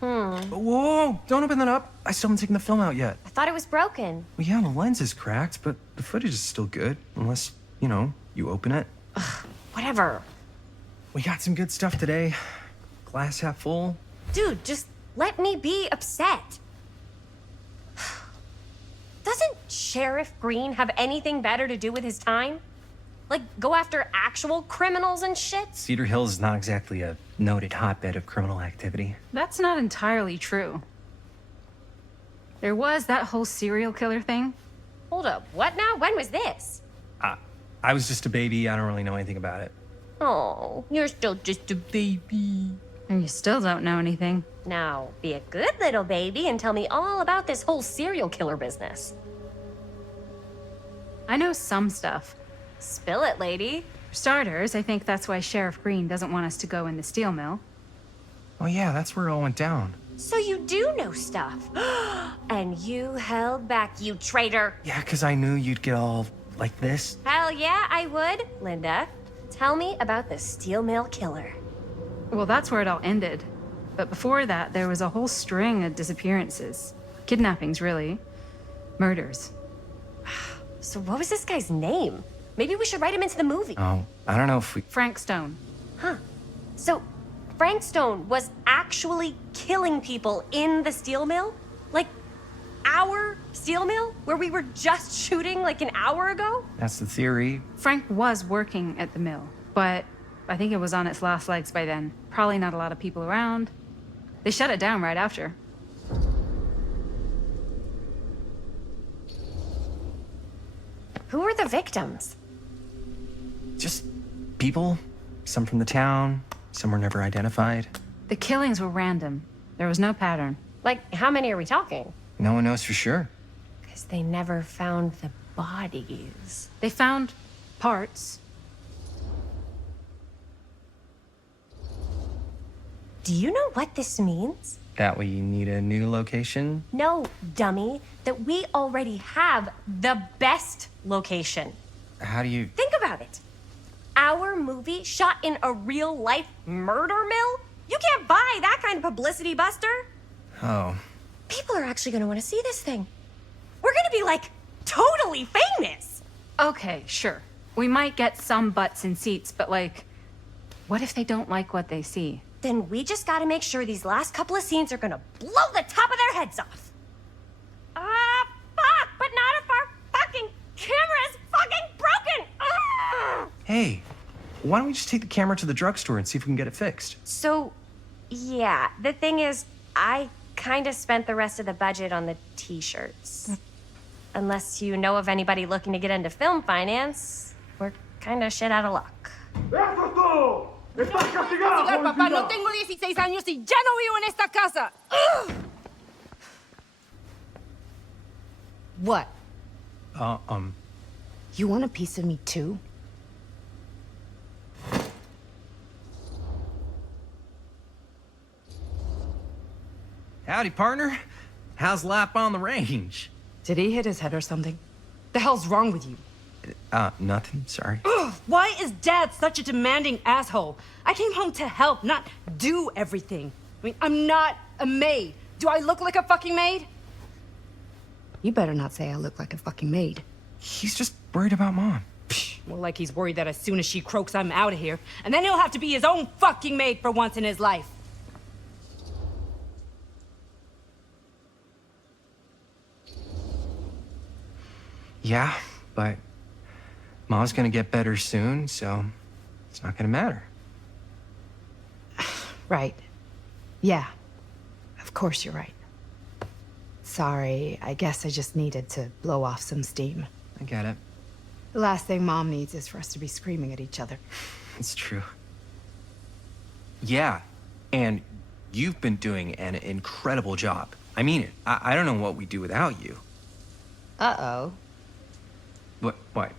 Whoa, don't open that up. I still haven't taken the film out yet. I thought it was broken. Well, yeah, the lens is cracked, but the footage is still good. Unless, you know, you open it. Whatever. We got some good stuff today. Glass half full. Dude, just let me be upset. Doesn't Sheriff Green have anything better to do with his time? Like, go after actual criminals and shit? Cedar Hills is not exactly a noted hotbed of criminal activity. That's not entirely true. There was that whole serial killer thing. Hold up, what now? When was this? I was just a baby. I don't really know anything about it. Oh, you're still just a baby. And you still don't know anything. Now, be a good little baby and tell me all about this whole serial killer business. I know some stuff. Spill it, lady. For starters, I think that's why Sheriff Green doesn't want us to go in the steel mill. Oh yeah, that's where it all went down. So you do know stuff. And you held back, you traitor. Yeah, because I knew you'd get all like this. Hell yeah, I would. Linda, tell me about the steel mill killer. Well, that's where it all ended. But before that, there was a whole string of disappearances. Kidnappings, really. Murders. So what was this guy's name? Maybe we should write him into the movie. Oh, I don't know if we... Frank Stone. Huh. So Frank Stone was actually killing people in the steel mill? Like, our steel mill? Where we were just shooting like an hour ago? That's the theory. Frank was working at the mill, but I think it was on its last legs by then. Probably not a lot of people around. They shut it down right after. Who were the victims? Just people. Some from the town. Some were never identified. The killings were random. There was no pattern. Like, how many are we talking? No one knows for sure. Because they never found the bodies. They found parts. Do you know what this means? That we need a new location? No, dummy. That we already have the best location. How do you... Think about it. Our movie shot in a real-life murder mill? You can't buy that kind of publicity, Buster. Oh. People are actually gonna want to see this thing. We're gonna be, like, totally famous. Okay, sure. We might get some butts in seats, but, like, what if they don't like what they see? Then we just gotta make sure these last couple of scenes are gonna blow the top of their heads off. Fuck, but not if our fucking camera is fucking broken. Hey, why don't we just take the camera to the drugstore and see if we can get it fixed? So, yeah, the thing is, I kind of spent the rest of the budget on the t-shirts. Unless you know of anybody looking to get into film finance, we're kind of shit out of luck. Papá, no tengo 16 años y ya no vivo en esta casa. What? You want a piece of me too? Howdy, partner. How's lap on the range? Did he hit his head or something? The hell's wrong with you? Nothing, sorry. Ugh, why is Dad such a demanding asshole? I came home to help, not do everything. I mean, I'm not a maid. Do I look like a fucking maid? You better not say I look like a fucking maid. He's just worried about Mom. More like he's worried that as soon as she croaks, I'm out of here. And then he'll have to be his own fucking maid for once in his life. Yeah, but Mom's gonna get better soon, so it's not gonna matter. Right. Yeah. Of course you're right. Sorry, I guess I just needed to blow off some steam. I get it. The last thing Mom needs is for us to be screaming at each other. It's true. Yeah, and you've been doing an incredible job. I mean it. I don't know what we'd do without you. Uh-oh. What?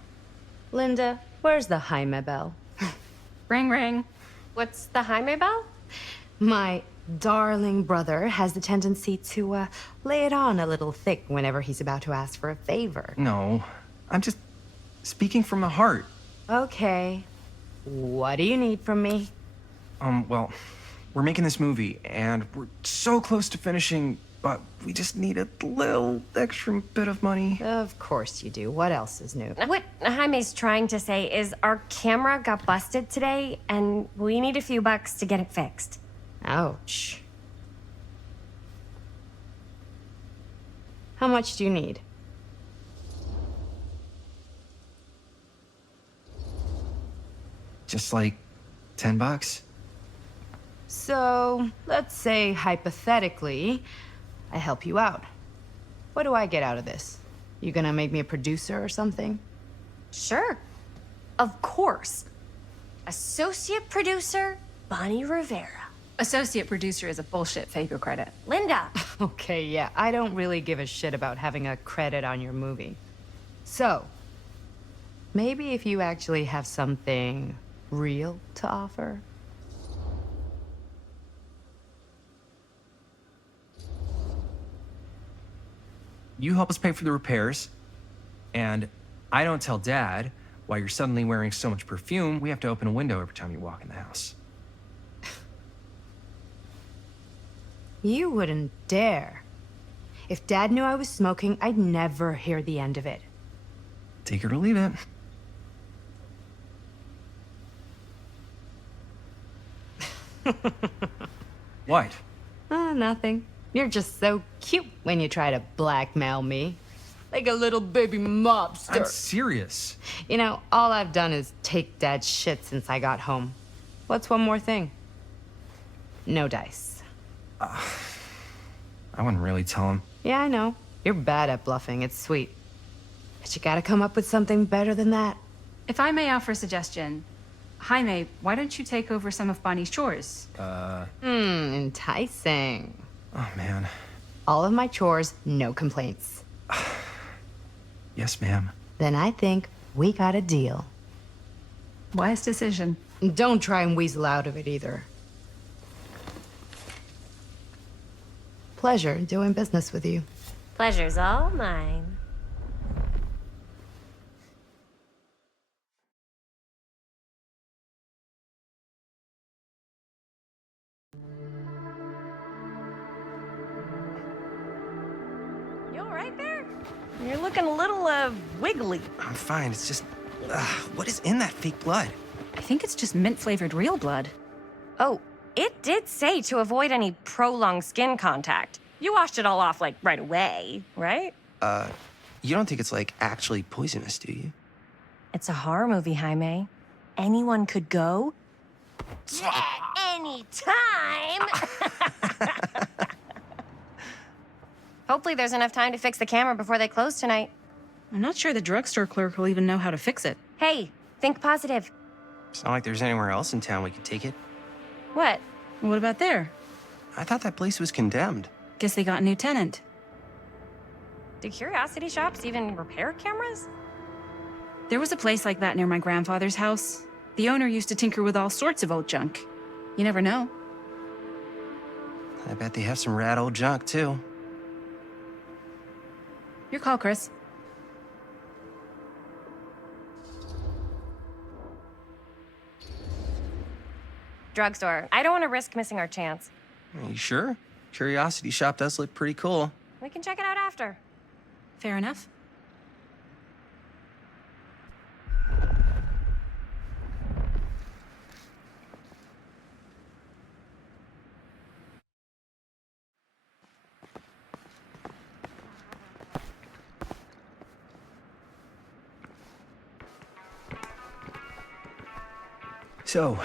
Linda, where's the Jaime bell? Ring, ring. What's the Jaime bell? My darling brother has the tendency to lay it on a little thick whenever he's about to ask for a favor. No, I'm just speaking from the heart. Okay. What do you need from me? Well, we're making this movie, and we're so close to finishing, but we just need a little extra bit of money. Of course you do. What else is new? What Jaime's trying to say is our camera got busted today, and we need a few bucks to get it fixed. Ouch. How much do you need? Just like $10. So, let's say hypothetically, I help you out. What do I get out of this? You gonna make me a producer or something? Sure. Of course. Associate producer, Bonnie Rivera. Associate producer is a bullshit fake credit. Linda. Okay, yeah, I don't really give a shit about having a credit on your movie. So, maybe if you actually have something real to offer? You help us pay for the repairs, and I don't tell Dad why you're suddenly wearing so much perfume. We have to open a window every time you walk in the house. You wouldn't dare. If Dad knew I was smoking, I'd never hear the end of it. Take it or leave it. What? Nothing. You're just so cute when you try to blackmail me. Like a little baby mobster. I'm serious. You know, all I've done is take Dad's shit since I got home. What's one more thing? No dice. I wouldn't really tell him. Yeah, I know. You're bad at bluffing. It's sweet. But you gotta come up with something better than that. If I may offer a suggestion, Jaime, why don't you take over some of Bonnie's chores? Enticing. Oh, man. All of my chores, no complaints. Yes, ma'am. Then I think we got a deal. Wise decision. Don't try and weasel out of it either. Pleasure doing business with you. Pleasure's all mine. You all right there? You're looking a little, wiggly. I'm fine. It's just, what is in that fake blood? I think it's just mint-flavored real blood. Oh, it did say to avoid any prolonged skin contact. You washed it all off, like, right away, right? You don't think it's, like, actually poisonous, do you? It's a horror movie, Jaime. Anyone could go any time. Hopefully there's enough time to fix the camera before they close tonight. I'm not sure the drugstore clerk will even know how to fix it. Hey, think positive. It's not like there's anywhere else in town we could take it. What? What about there? I thought that place was condemned. Guess they got a new tenant. Do curiosity shops even repair cameras? There was a place like that near my grandfather's house. The owner used to tinker with all sorts of old junk. You never know. I bet they have some rad old junk, too. Your call, Chris. Drugstore. I don't want to risk missing our chance. Are you sure? Curiosity shop does look pretty cool. We can check it out after. Fair enough. So,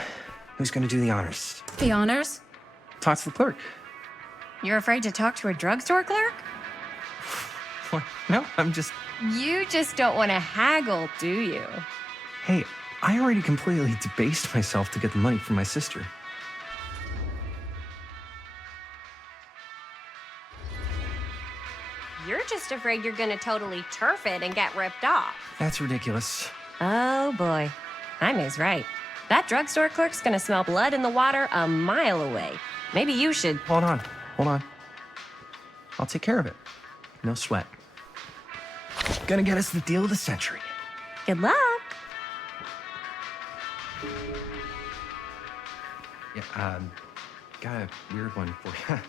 who's gonna do the honors? The honors? Talk to the clerk. You're afraid to talk to a drugstore clerk? What? No, I'm just... You just don't want to haggle, do you? Hey, I already completely debased myself to get the money from my sister. You're just afraid you're gonna totally turf it and get ripped off. That's ridiculous. Oh boy. Jaime's right. That drugstore clerk's gonna smell blood in the water a mile away. Maybe you should... Hold on. I'll take care of it. No sweat. Gonna get us the deal of the century. Good luck. Yeah, got a weird one for you.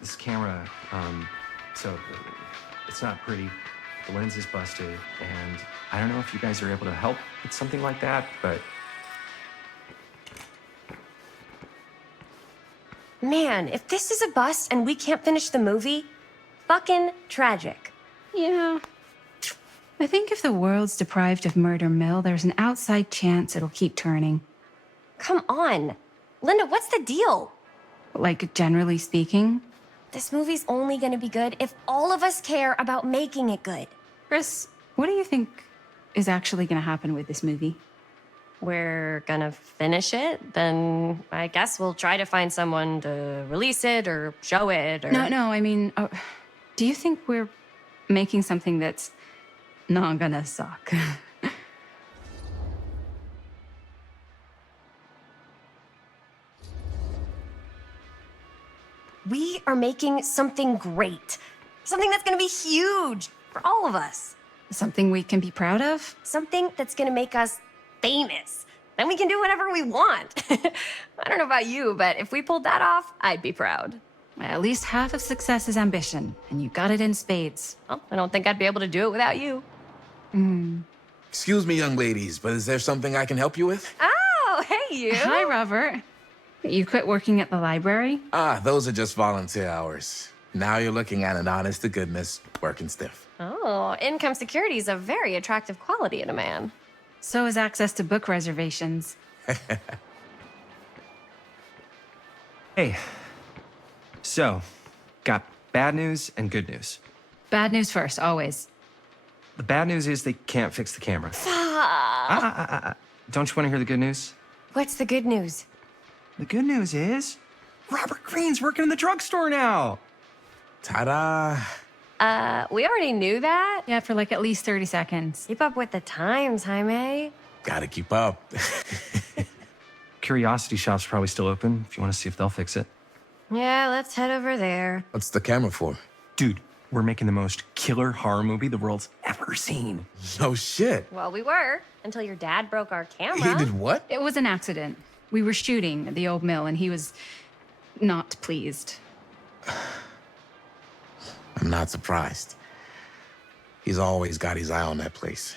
This camera, so it's not pretty. The lens is busted, and I don't know if you guys are able to help with something like that, but... Man, if this is a bust and we can't finish the movie, fucking tragic. Yeah. I think if the world's deprived of Murder Mill, there's an outside chance it'll keep turning. Come on. Linda, what's the deal? Like, generally speaking? This movie's only gonna be good if all of us care about making it good. Chris, what do you think is actually gonna happen with this movie? We're gonna finish it, then I guess we'll try to find someone to release it or show it or... No, I mean, do you think we're making something that's not gonna suck? We are making something great. Something that's gonna be huge for all of us. Something we can be proud of? Something that's gonna make us famous. Then we can do whatever we want. I don't know about you, but if we pulled that off, I'd be proud. At least half of success is ambition, and you got it in spades. Well, I don't think I'd be able to do it without you. Excuse me, young ladies, but is there something I can help you with? Oh, hey, you. Hi, Robert. You quit working at the library? Ah, those are just volunteer hours. Now you're looking at an honest to goodness working stiff. Oh, income security is a very attractive quality in a man. So is access to book reservations. Hey, so, got bad news and good news. Bad news first, always. The bad news is they can't fix the camera. Don't you want to hear the good news? What's the good news? The good news is Robert Greene's working in the drugstore now. Ta-da! We already knew that. Yeah, for like at least 30 seconds. Keep up with the times, Jaime. Gotta keep up. Curiosity Shop's probably still open if you want to see if they'll fix it. Yeah, let's head over there. What's the camera for? Dude, we're making the most killer horror movie the world's ever seen. No shit. Well, we were, until your dad broke our camera. He did what? It was an accident. We were shooting at the old mill, and he was not pleased. I'm not surprised. He's always got his eye on that place.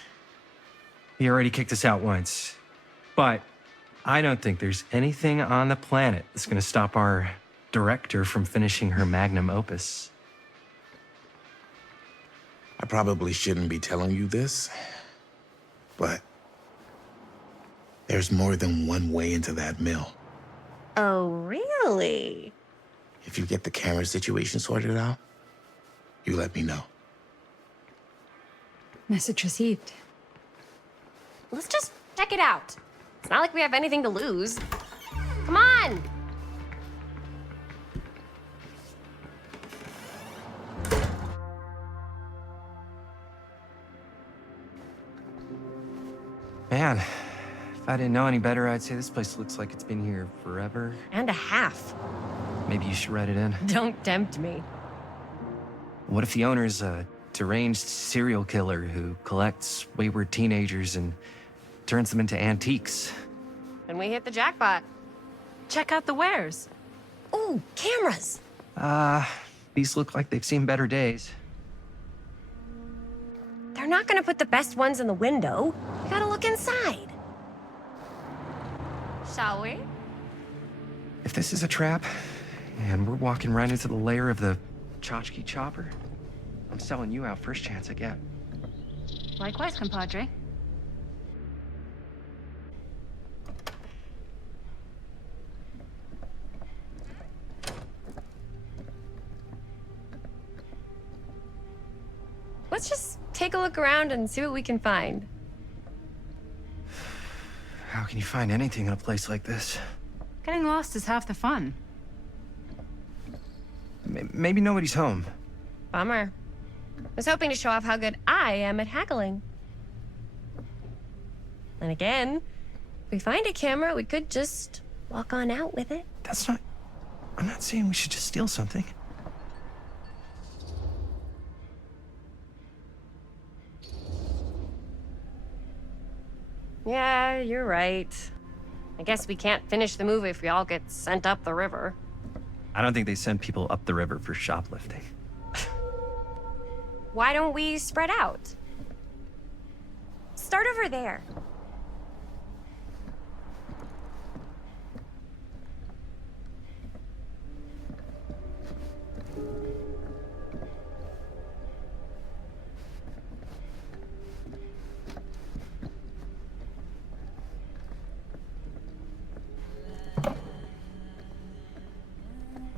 He already kicked us out once. But I don't think there's anything on the planet that's going to stop our director from finishing her magnum opus. I probably shouldn't be telling you this, but there's more than one way into that mill. Oh, really? If you get the camera situation sorted out, you let me know. Message received. Let's just check it out. It's not like we have anything to lose. Come on! Man, if I didn't know any better, I'd say this place looks like it's been here forever. And a half. Maybe you should write it in. Don't tempt me. What if the owner's a deranged serial killer who collects wayward teenagers and turns them into antiques? Then we hit the jackpot. Check out the wares. Ooh, cameras. These look like they've seen better days. They're not gonna put the best ones in the window. We gotta look inside. Shall we? If this is a trap, and we're walking right into the lair of the tchotchke chopper, I'm selling you out first chance I get. Likewise, compadre. Let's just take a look around and see what we can find. How can you find anything in a place like this? Getting lost is half the fun. Maybe nobody's home. Bummer. I was hoping to show off how good I am at haggling. And again, if we find a camera, we could just walk on out with it. That's not... I'm not saying we should just steal something. Yeah, you're right. I guess we can't finish the movie if we all get sent up the river. I don't think they send people up the river for shoplifting. Why don't we spread out? Start over there.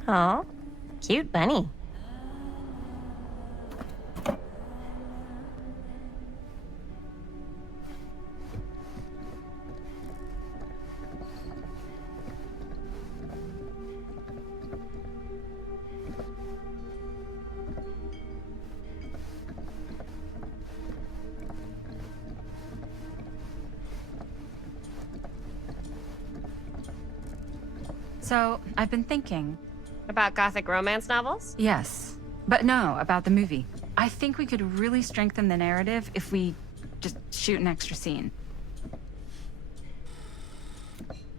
Aw, cute bunny. So, I've been thinking. About gothic romance novels? Yes. But no, about the movie. I think we could really strengthen the narrative if we just shoot an extra scene.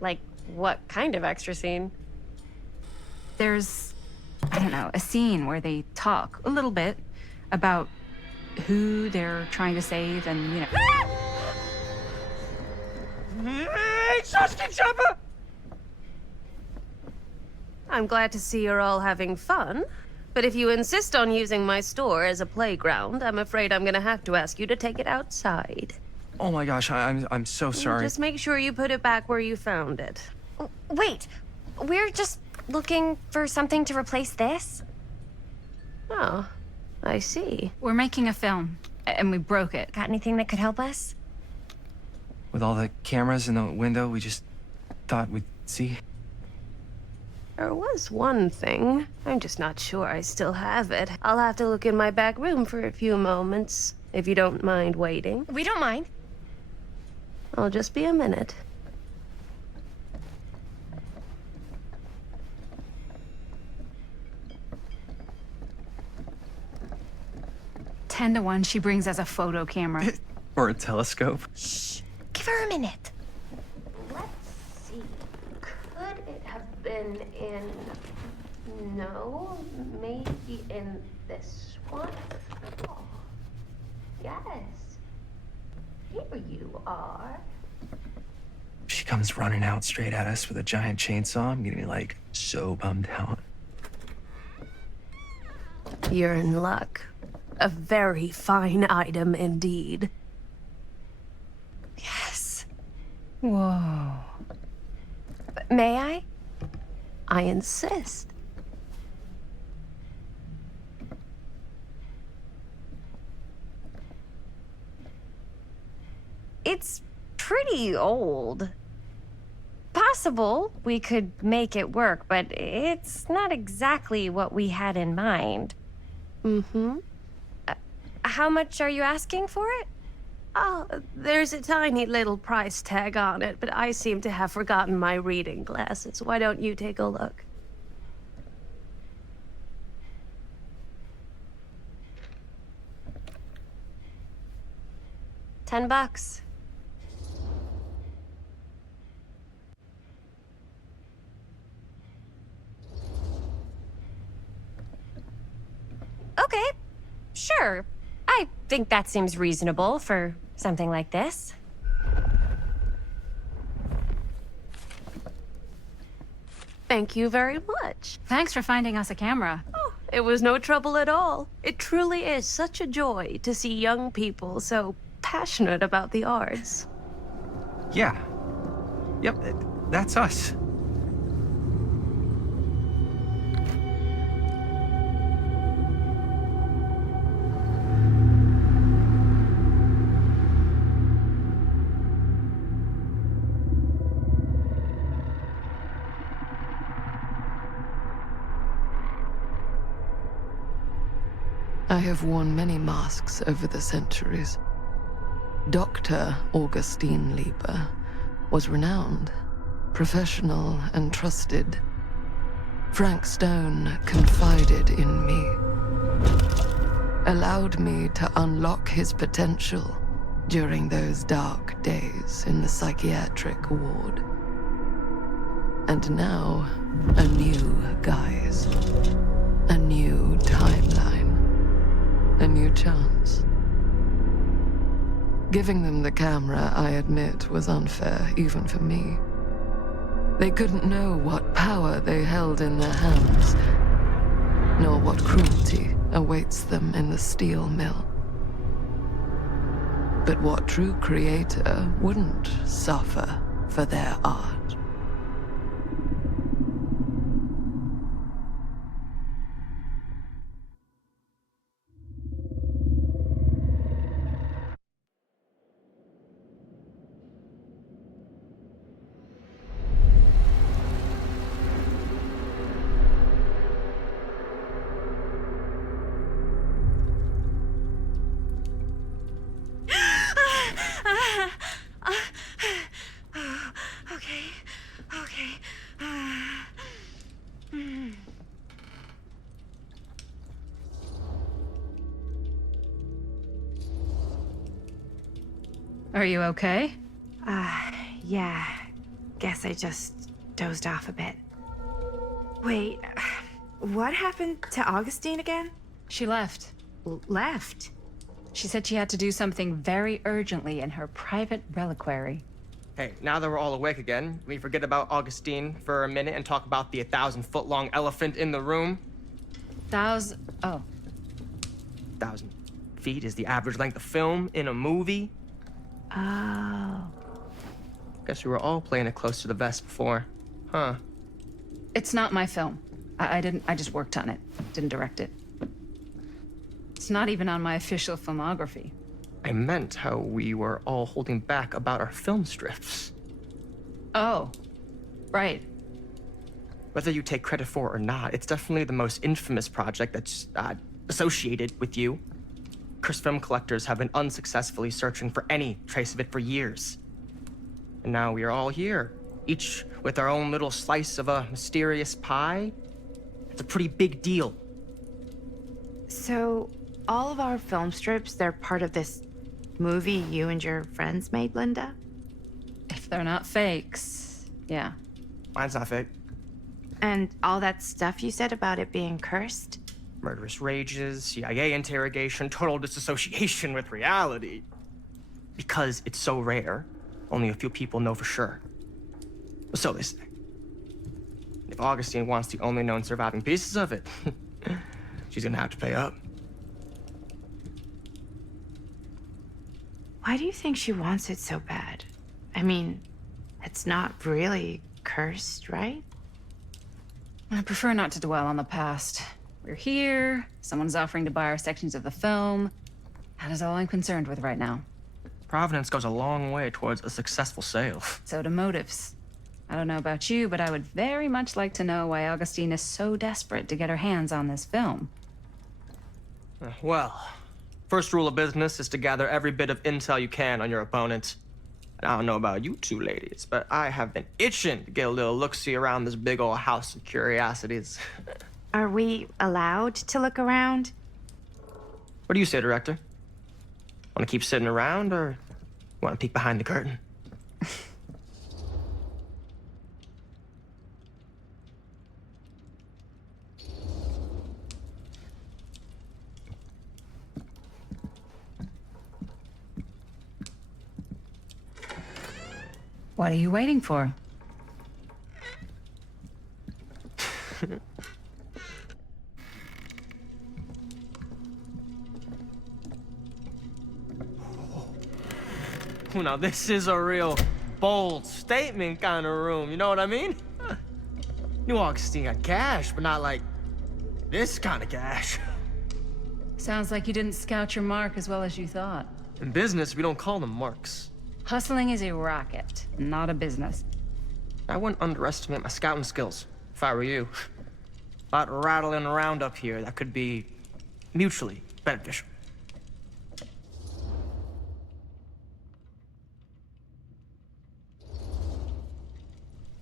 Like, what kind of extra scene? There's, I don't know, a scene where they talk a little bit about who they're trying to save and, you know. Hey, sausage chopper! I'm glad to see you're all having fun, but if you insist on using my store as a playground, I'm afraid I'm gonna have to ask you to take it outside. Oh my gosh, I'm so sorry. Just make sure you put it back where you found it. Wait, we're just looking for something to replace this? Oh, I see. We're making a film, and we broke it. Got anything that could help us? With all the cameras in the window, we just thought we'd see. There was one thing. I'm just not sure I still have it. I'll have to look in my back room for a few moments, if you don't mind waiting. We don't mind. I'll just be a minute. Ten to 1, she brings us a photo camera. Or a telescope. Shh, give her a minute. Let's see. Could it have been in... No, maybe in this one? Oh, yes. Here you are. She comes running out straight at us with a giant chainsaw. I'm getting like so bummed out. You're in luck. A very fine item indeed. Yes. Whoa. May I? I insist. It's pretty old. Possible we could make it work, but it's not exactly what we had in mind. Mm-hmm. How much are you asking for it? Oh, there's a tiny little price tag on it, but I seem to have forgotten my reading glasses. Why don't you take a look? $10. Okay, sure. I think that seems reasonable for something like this. Thank you very much. Thanks for finding us a camera. Oh, it was no trouble at all. It truly is such a joy to see young people so passionate about the arts. Yeah. Yep, that's us. I have worn many masks over the centuries. Dr. Augustine Lieber was renowned, professional, and trusted. Frank Stone confided in me, allowed me to unlock his potential during those dark days in the psychiatric ward. And now, a new guise, a new timeline, a new chance. Giving them the camera, I admit, was unfair, even for me. They couldn't know what power they held in their hands, nor what cruelty awaits them in the steel mill. But what true creator wouldn't suffer for their art? Are you okay? Yeah. Guess I just dozed off a bit. Wait, what happened to Augustine again? She left. Left? She said she had to do something very urgently in her private reliquary. Hey, now that we're all awake again, we forget about Augustine for a minute and talk about the 1,000-foot-long elephant in the room. Oh. 1,000 feet is the average length of film in a movie. Oh. Guess we were all playing it close to the vest before. Huh. It's not my film. I just worked on it. Didn't direct it. It's not even on my official filmography. I meant how we were all holding back about our film strips. Oh. Right. Whether you take credit for it or not, it's definitely the most infamous project that's associated with you. Cursed film collectors have been unsuccessfully searching for any trace of it for years. And now we are all here, each with our own little slice of a mysterious pie. It's a pretty big deal. So, all of our film strips, they're part of this movie you and your friends made, Linda? If they're not fakes, yeah. Mine's not fake. And all that stuff you said about it being cursed? Murderous rages, CIA interrogation, total disassociation with reality. Because it's so rare, only a few people know for sure. So they say. If Augustine wants the only known surviving pieces of it, she's gonna have to pay up. Why do you think she wants it so bad? I mean, it's not really cursed, right? I prefer not to dwell on the past. We're here, someone's offering to buy our sections of the film. That is all I'm concerned with right now. Providence goes a long way towards a successful sale. So do motives. I don't know about you, but I would very much like to know why Augustine is so desperate to get her hands on this film. Well, first rule of business is to gather every bit of intel you can on your opponent. And I don't know about you two ladies, but I have been itching to get a little look-see around this big old house of curiosities. Are we allowed to look around? What do you say, director? Want to keep sitting around, or want to peek behind the curtain? What are you waiting for? Now this is a real bold statement kind of room, you know what I mean? New Augustine got cash, but not like this kind of cash. Sounds like you didn't scout your mark as well as you thought. In business, we don't call them marks. Hustling is a racket, not a business. I wouldn't underestimate my scouting skills, if I were you. A lot rattling around up here that could be mutually beneficial.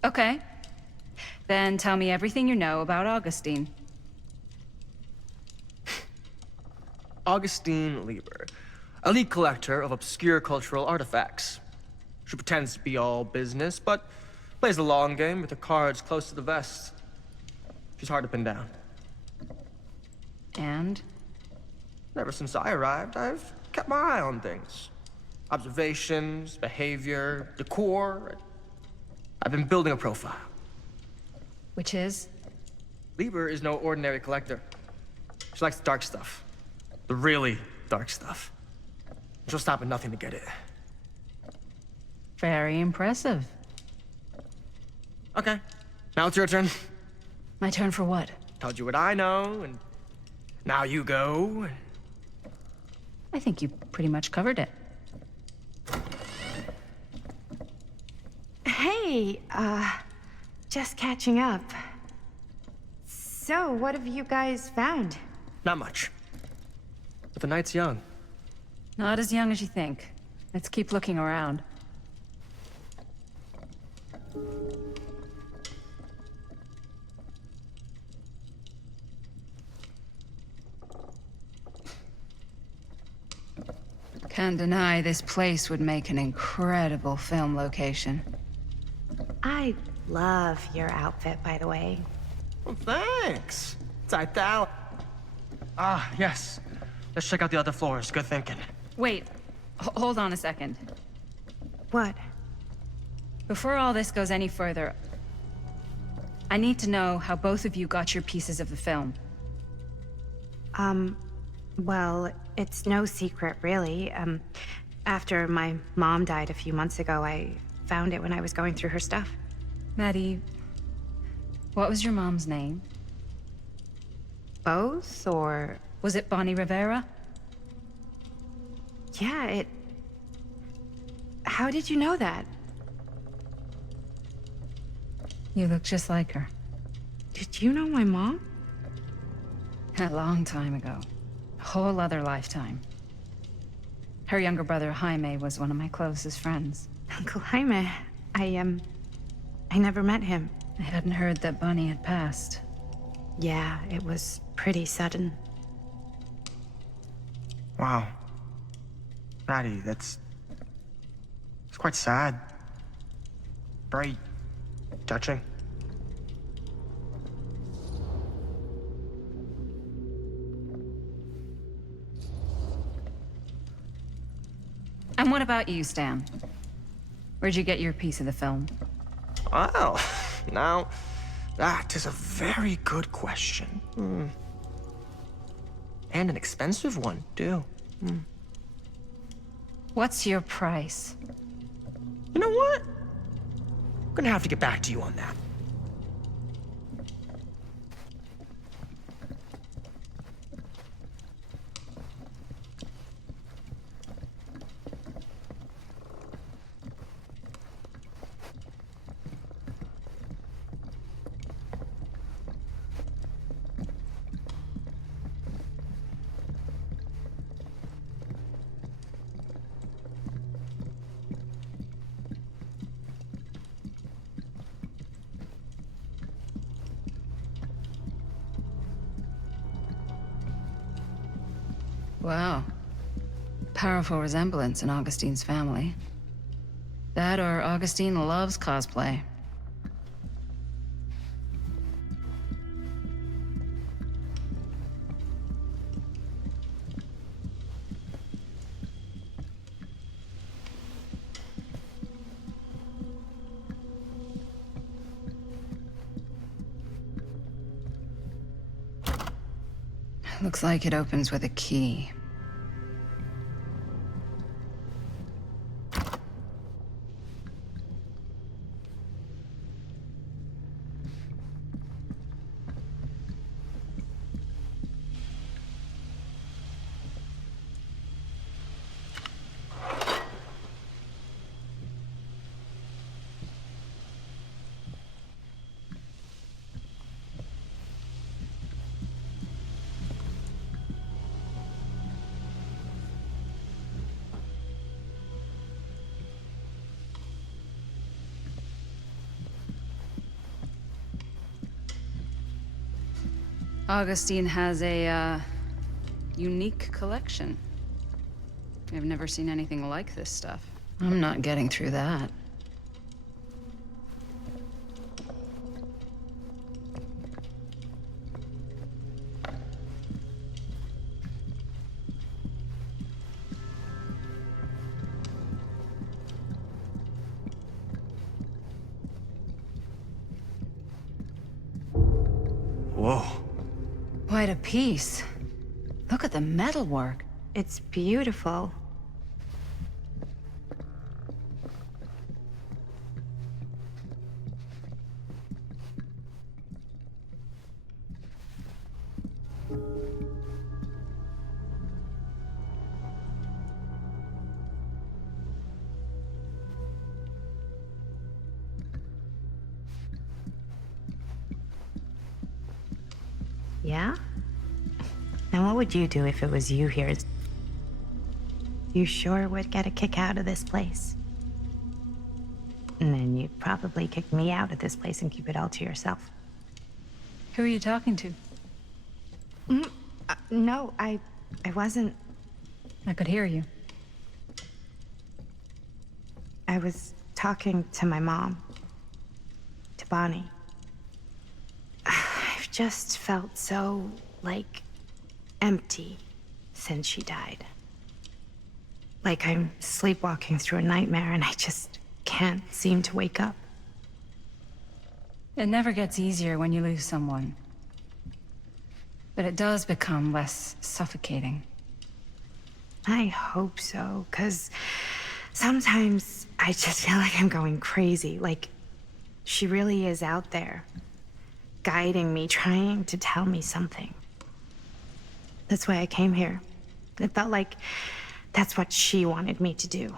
Okay. Then tell me everything you know about Augustine. Augustine Lieber, elite collector of obscure cultural artifacts. She pretends to be all business, but plays the long game with her cards close to the vest. She's hard to pin down. And? Ever since I arrived, I've kept my eye on things. Observations, behavior, decor. I've been building a profile. Which is? Lieber is no ordinary collector. She likes the dark stuff. The really dark stuff. She'll stop at nothing to get it. Very impressive. Okay, now it's your turn. My turn for what? Told you what I know, and now you go. I think you pretty much covered it. Hey, just catching up. So, what have you guys found? Not much. But the night's young. Not as young as you think. Let's keep looking around. Can't deny this place would make an incredible film location. I love your outfit, by the way. Well, thanks. It's italic. Ah, yes. Let's check out the other floors. Good thinking. Wait, hold on a second. What? Before all this goes any further, I need to know how both of you got your pieces of the film. Well, it's no secret, really. After my mom died a few months ago, I found it when I was going through her stuff. Maddie, what was your mom's name? Both, or... Was it Bonnie Rivera? Yeah, it... How did you know that? You look just like her. Did you know my mom? A long time ago. A whole other lifetime. Her younger brother, Jaime, was one of my closest friends. Uncle Jaime, I never met him. I hadn't heard that Bonnie had passed. Yeah, it was pretty sudden. Wow. Maddie, it's quite sad. Very touching. And what about you, Stan? Where'd you get your piece of the film? Well, now, that is a very good question. And an expensive one, too. What's your price? You know what? I'm gonna have to get back to you on that. Wow. Powerful resemblance in Augustine's family. That or Augustine loves cosplay. Looks like it opens with a key. Augustine has a, unique collection. I've never seen anything like this stuff. I'm not getting through that. Whoa. Quite a piece. Look at the metalwork. It's beautiful. Yeah? Now what would you do if it was you here? You sure would get a kick out of this place. And then you'd probably kick me out of this place and keep it all to yourself. Who are you talking to? No, I wasn't. I could hear you. I was talking to my mom. To Bonnie. I've just felt so, like, empty since she died. Like I'm sleepwalking through a nightmare and I just can't seem to wake up. It never gets easier when you lose someone. But it does become less suffocating. I hope so, 'cause sometimes I just feel like I'm going crazy. Like, she really is out there, guiding me, trying to tell me something. That's why I came here. It felt like that's what she wanted me to do.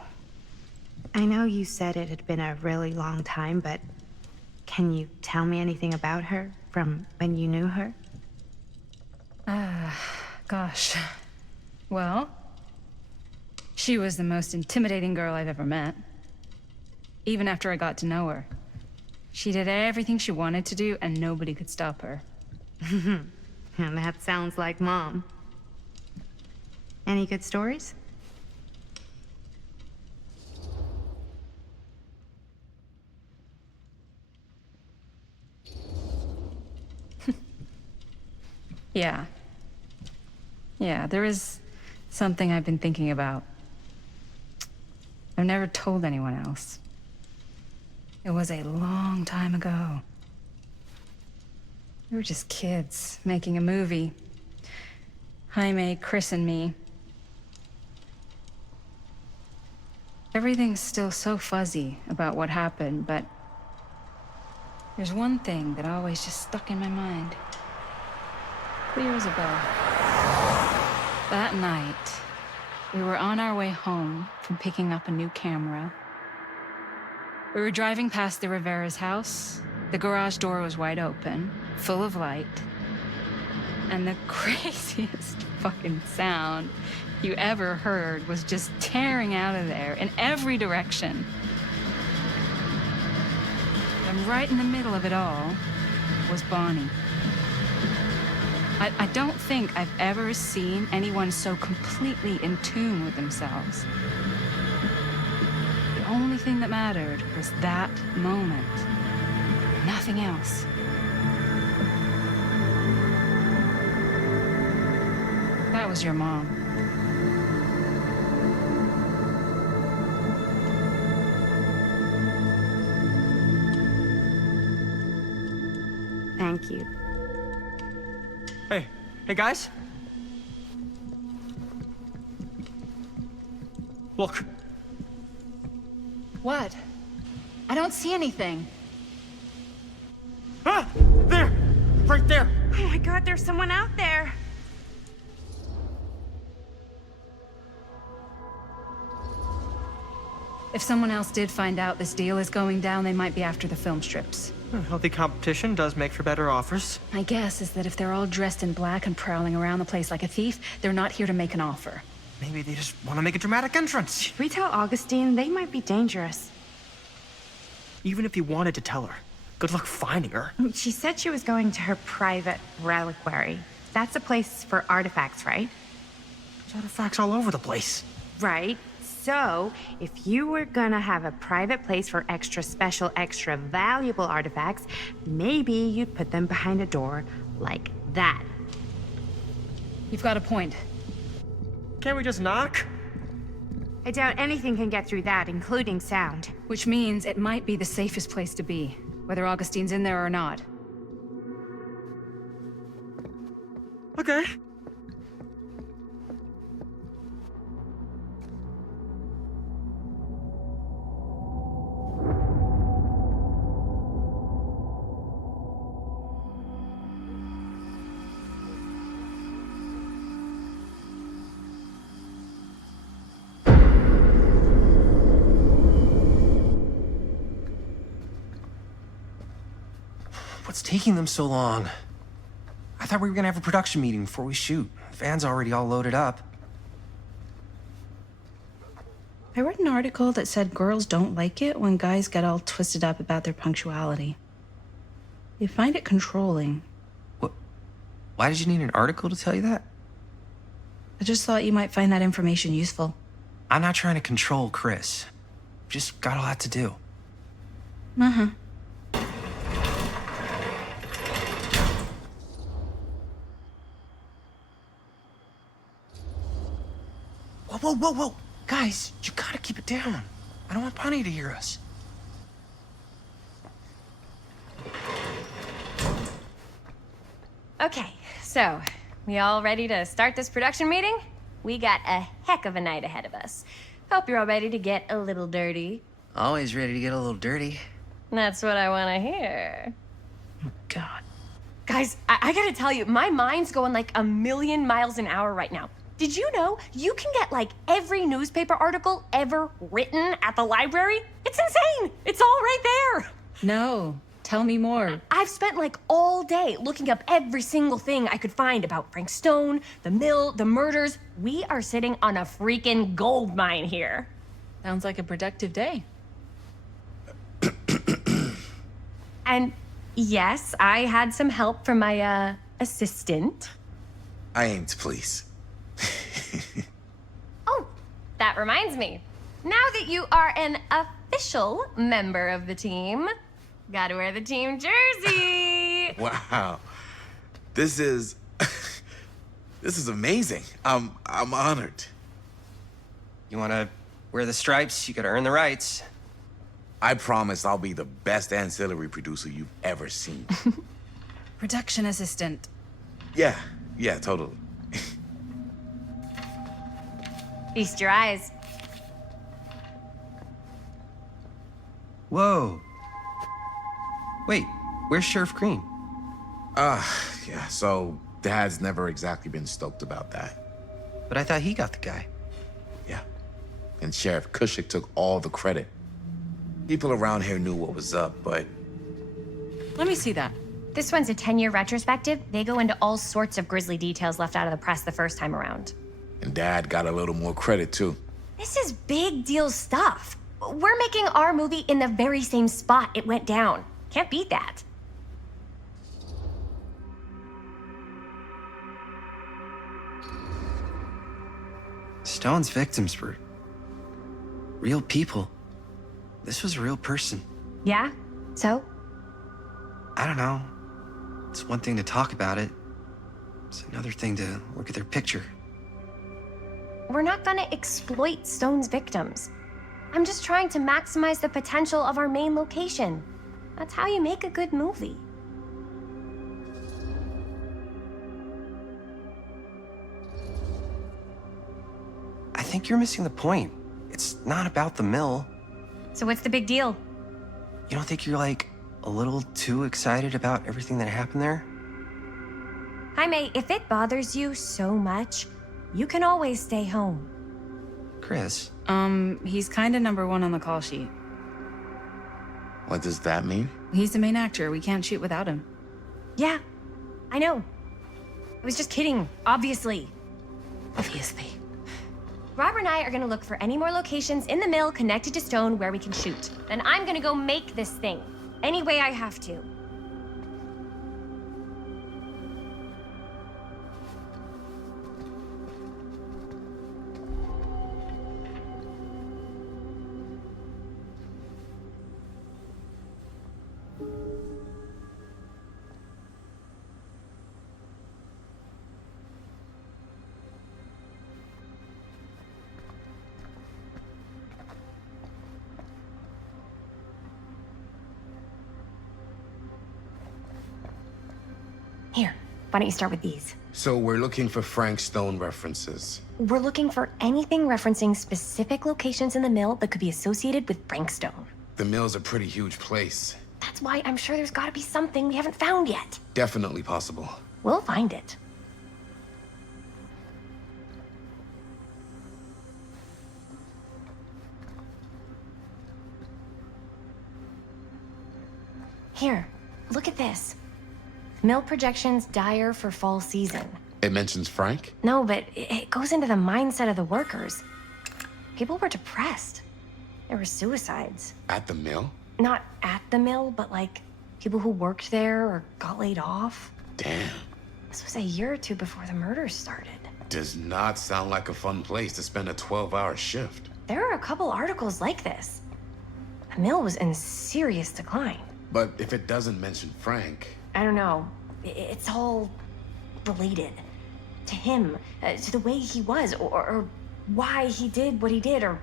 I know you said it had been a really long time, but can you tell me anything about her from when you knew her? Gosh. Well, she was the most intimidating girl I've ever met. Even after I got to know her. She did everything she wanted to do, and nobody could stop her. And that sounds like Mom. Any good stories? Yeah. Yeah, there is something I've been thinking about. I've never told anyone else. It was a long time ago. We were just kids making a movie. Jaime, Chris, and me. Everything's still so fuzzy about what happened, but there's one thing that always just stuck in my mind. Clear as a bell. That night, we were on our way home from picking up a new camera. We were driving past the Rivera's house. The garage door was wide open, full of light. And the craziest fucking sound you ever heard was just tearing out of there in every direction. And right in the middle of it all was Bonnie. I don't think I've ever seen anyone so completely in tune with themselves. The only thing that mattered was that moment. Nothing else. That was your mom. Thank you. Hey guys. Look. What? I don't see anything. Ah! There! Right there! Oh my God, there's someone out there! If someone else did find out this deal is going down, they might be after the film strips. Healthy competition does make for better offers. My guess is that if they're all dressed in black and prowling around the place like a thief, they're not here to make an offer. Maybe they just want to make a dramatic entrance. Should we tell Augustine? They might be dangerous. Even if he wanted to tell her, Good luck finding her. She said she was going to her private reliquary. That's a place for artifacts, right? There's artifacts all over the place. Right. So, if you were gonna have a private place for extra special, extra valuable artifacts, maybe you'd put them behind a door like that. You've got a point. Can't we just knock? I doubt anything can get through that, including sound. Which means it might be the safest place to be, whether Augustine's in there or not. Okay. What's taking them so long? I thought we were gonna have a production meeting before we shoot. The van's already all loaded up. I read an article that said girls don't like it when guys get all twisted up about their punctuality. They find it controlling. What? Why did you need an article to tell you that? I just thought you might find that information useful. I'm not trying to control Chris. Just got a lot to do. Uh-huh. Whoa, whoa, whoa, whoa! Guys, you gotta keep it down. I don't want Bonnie to hear us. Okay, so, we all ready to start this production meeting? We got a heck of a night ahead of us. Hope you're all ready to get a little dirty. Always ready to get a little dirty. That's what I want to hear. Oh, God. Guys, I gotta tell you, my mind's going like a million miles an hour right now. Did you know you can get like every newspaper article ever written at the library? It's insane! It's all right there! No. Tell me more. I've spent like all day looking up every single thing I could find about Frank Stone, the mill, the murders. We are sitting on a freaking gold mine here. Sounds like a productive day. And yes, I had some help from my assistant. I aim to please. Oh, that reminds me. Now that you are an official member of the team, gotta wear the team jersey. Wow. This is this is amazing. I'm honored. You wanna wear the stripes? You gotta earn the rights. I promise I'll be the best ancillary producer you've ever seen. Production assistant. Yeah, totally. Feast your eyes. Whoa. Wait, where's Sheriff Green? Yeah, so Dad's never exactly been stoked about that. But I thought he got the guy. Yeah. And Sheriff Cushik took all the credit. People around here knew what was up, but... Let me see that. This one's a 10-year retrospective. They go into all sorts of grisly details left out of the press the first time around. And Dad got a little more credit, too. This is big deal stuff. We're making our movie in the very same spot it went down. Can't beat that. Stone's victims were real people. This was a real person. Yeah? So? I don't know. It's one thing to talk about it. It's another thing to look at their picture. We're not gonna exploit Stone's victims. I'm just trying to maximize the potential of our main location. That's how you make a good movie. I think you're missing the point. It's not about the mill. So what's the big deal? You don't think you're, like, a little too excited about everything that happened there? Jaime, if it bothers you so much, you can always stay home. Chris? He's kinda number one on the call sheet. What does that mean? He's the main actor. We can't shoot without him. Yeah, I know. I was just kidding, obviously. Obviously. Robert and I are gonna look for any more locations in the mill connected to Stone where we can shoot. Then I'm gonna go make this thing. Any way I have to. Here, why don't you start with these? So we're looking for Frank Stone references. We're looking for anything referencing specific locations in the mill that could be associated with Frank Stone. The mill's a pretty huge place. That's why I'm sure there's gotta be something we haven't found yet. Definitely possible. We'll find it. Here, look at this. Mill projections dire for fall season. It mentions Frank? No, but it goes into the mindset of the workers. People were depressed. There were suicides. At the mill? Not at the mill, but like people who worked there or got laid off. Damn. This was a year or two before the murders started. Does not sound like a fun place to spend a 12-hour shift. There are a couple articles like this. The mill was in serious decline. But if it doesn't mention Frank... I don't know. It's all related. To him, to the way he was, or why he did what he did, or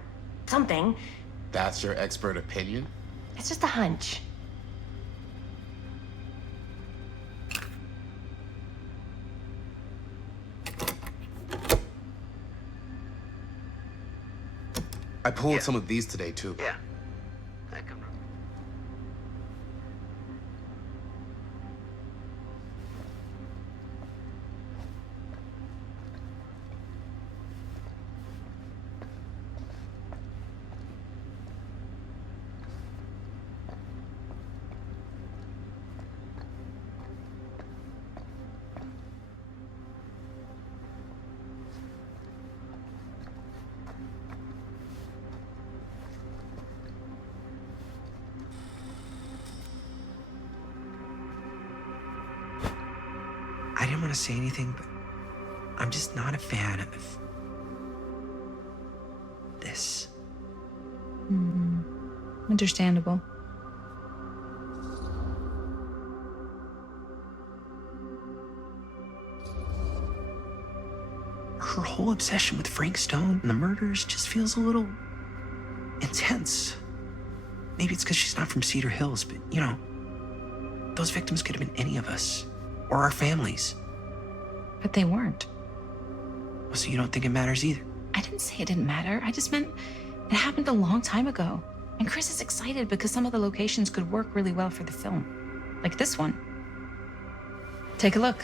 something. That's your expert opinion? It's just a hunch. I pulled some of these today, too. Yeah. I didn't want to say anything, but I'm just not a fan of this. Understandable. Her whole obsession with Frank Stone and the murders just feels a little intense. Maybe it's because she's not from Cedar Hills, but you know, those victims could have been any of us or our families. But they weren't. So you don't think it matters either? I didn't say it didn't matter. I just meant it happened a long time ago. And Chris is excited because some of the locations could work really well for the film. Like this one. Take a look.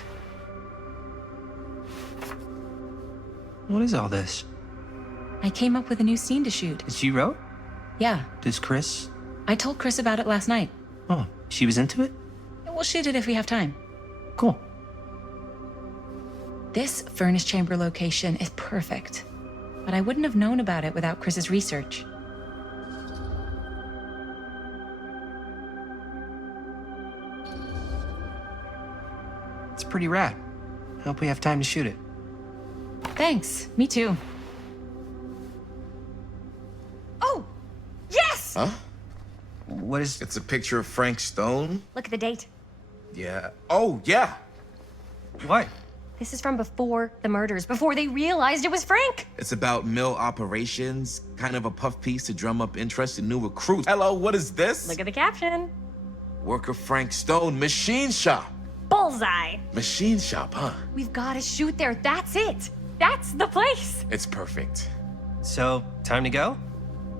What is all this? I came up with a new scene to shoot. That you wrote? Yeah. Does Chris? I told Chris about it last night. Oh, she was into it? We'll shoot it if we have time. Cool. This furnace chamber location is perfect. But I wouldn't have known about it without Chris's research. It's pretty rad. I hope we have time to shoot it. Thanks. Me too. Oh! Yes! Huh? What is... It's a picture of Frank Stone? Look at the date. Yeah. Oh, yeah! What? This is from before the murders, before they realized it was Frank. It's about mill operations, kind of a puff piece to drum up interest in new recruits. Hello, what is this? Look at the caption. Worker Frank Stone, machine shop. Bullseye. Machine shop, huh? We've got to shoot there. That's it. That's the place. It's perfect. So, time to go?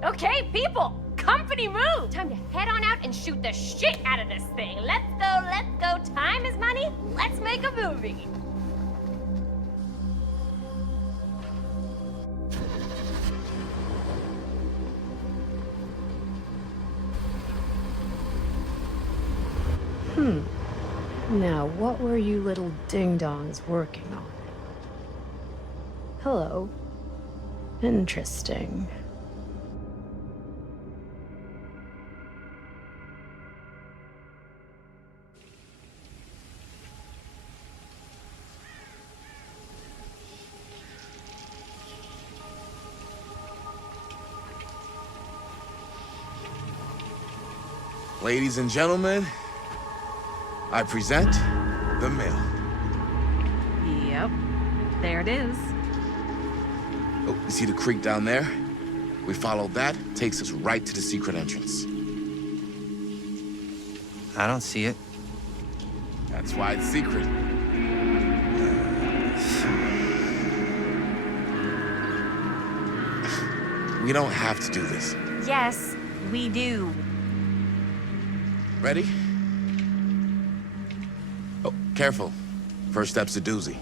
Okay, people. Company move. Time to head on out and shoot the shit out of this thing. Let's go, let's go. Time is money. Let's make a movie. Now, what were you little ding-dongs working on? Hello. Interesting. Ladies and gentlemen, I present the mill. Yep. There it is. Oh, you see the creek down there? We follow that, takes us right to the secret entrance. I don't see it. That's why it's secret. We don't have to do this. Yes, we do. Ready? Oh, careful. First step's a doozy.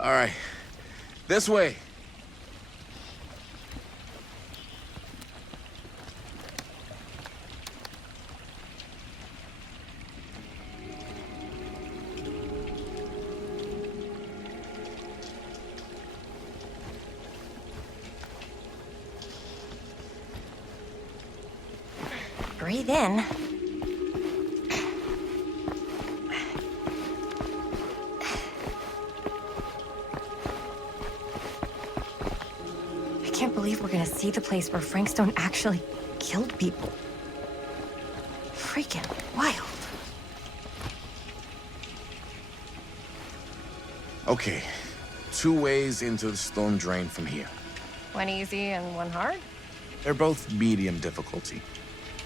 All right, this way. Breathe in. I can't believe we're gonna see the place where Frank Stone actually killed people. Freaking wild. Okay, 2 ways into the storm drain from here. One easy and one hard? They're both medium difficulty.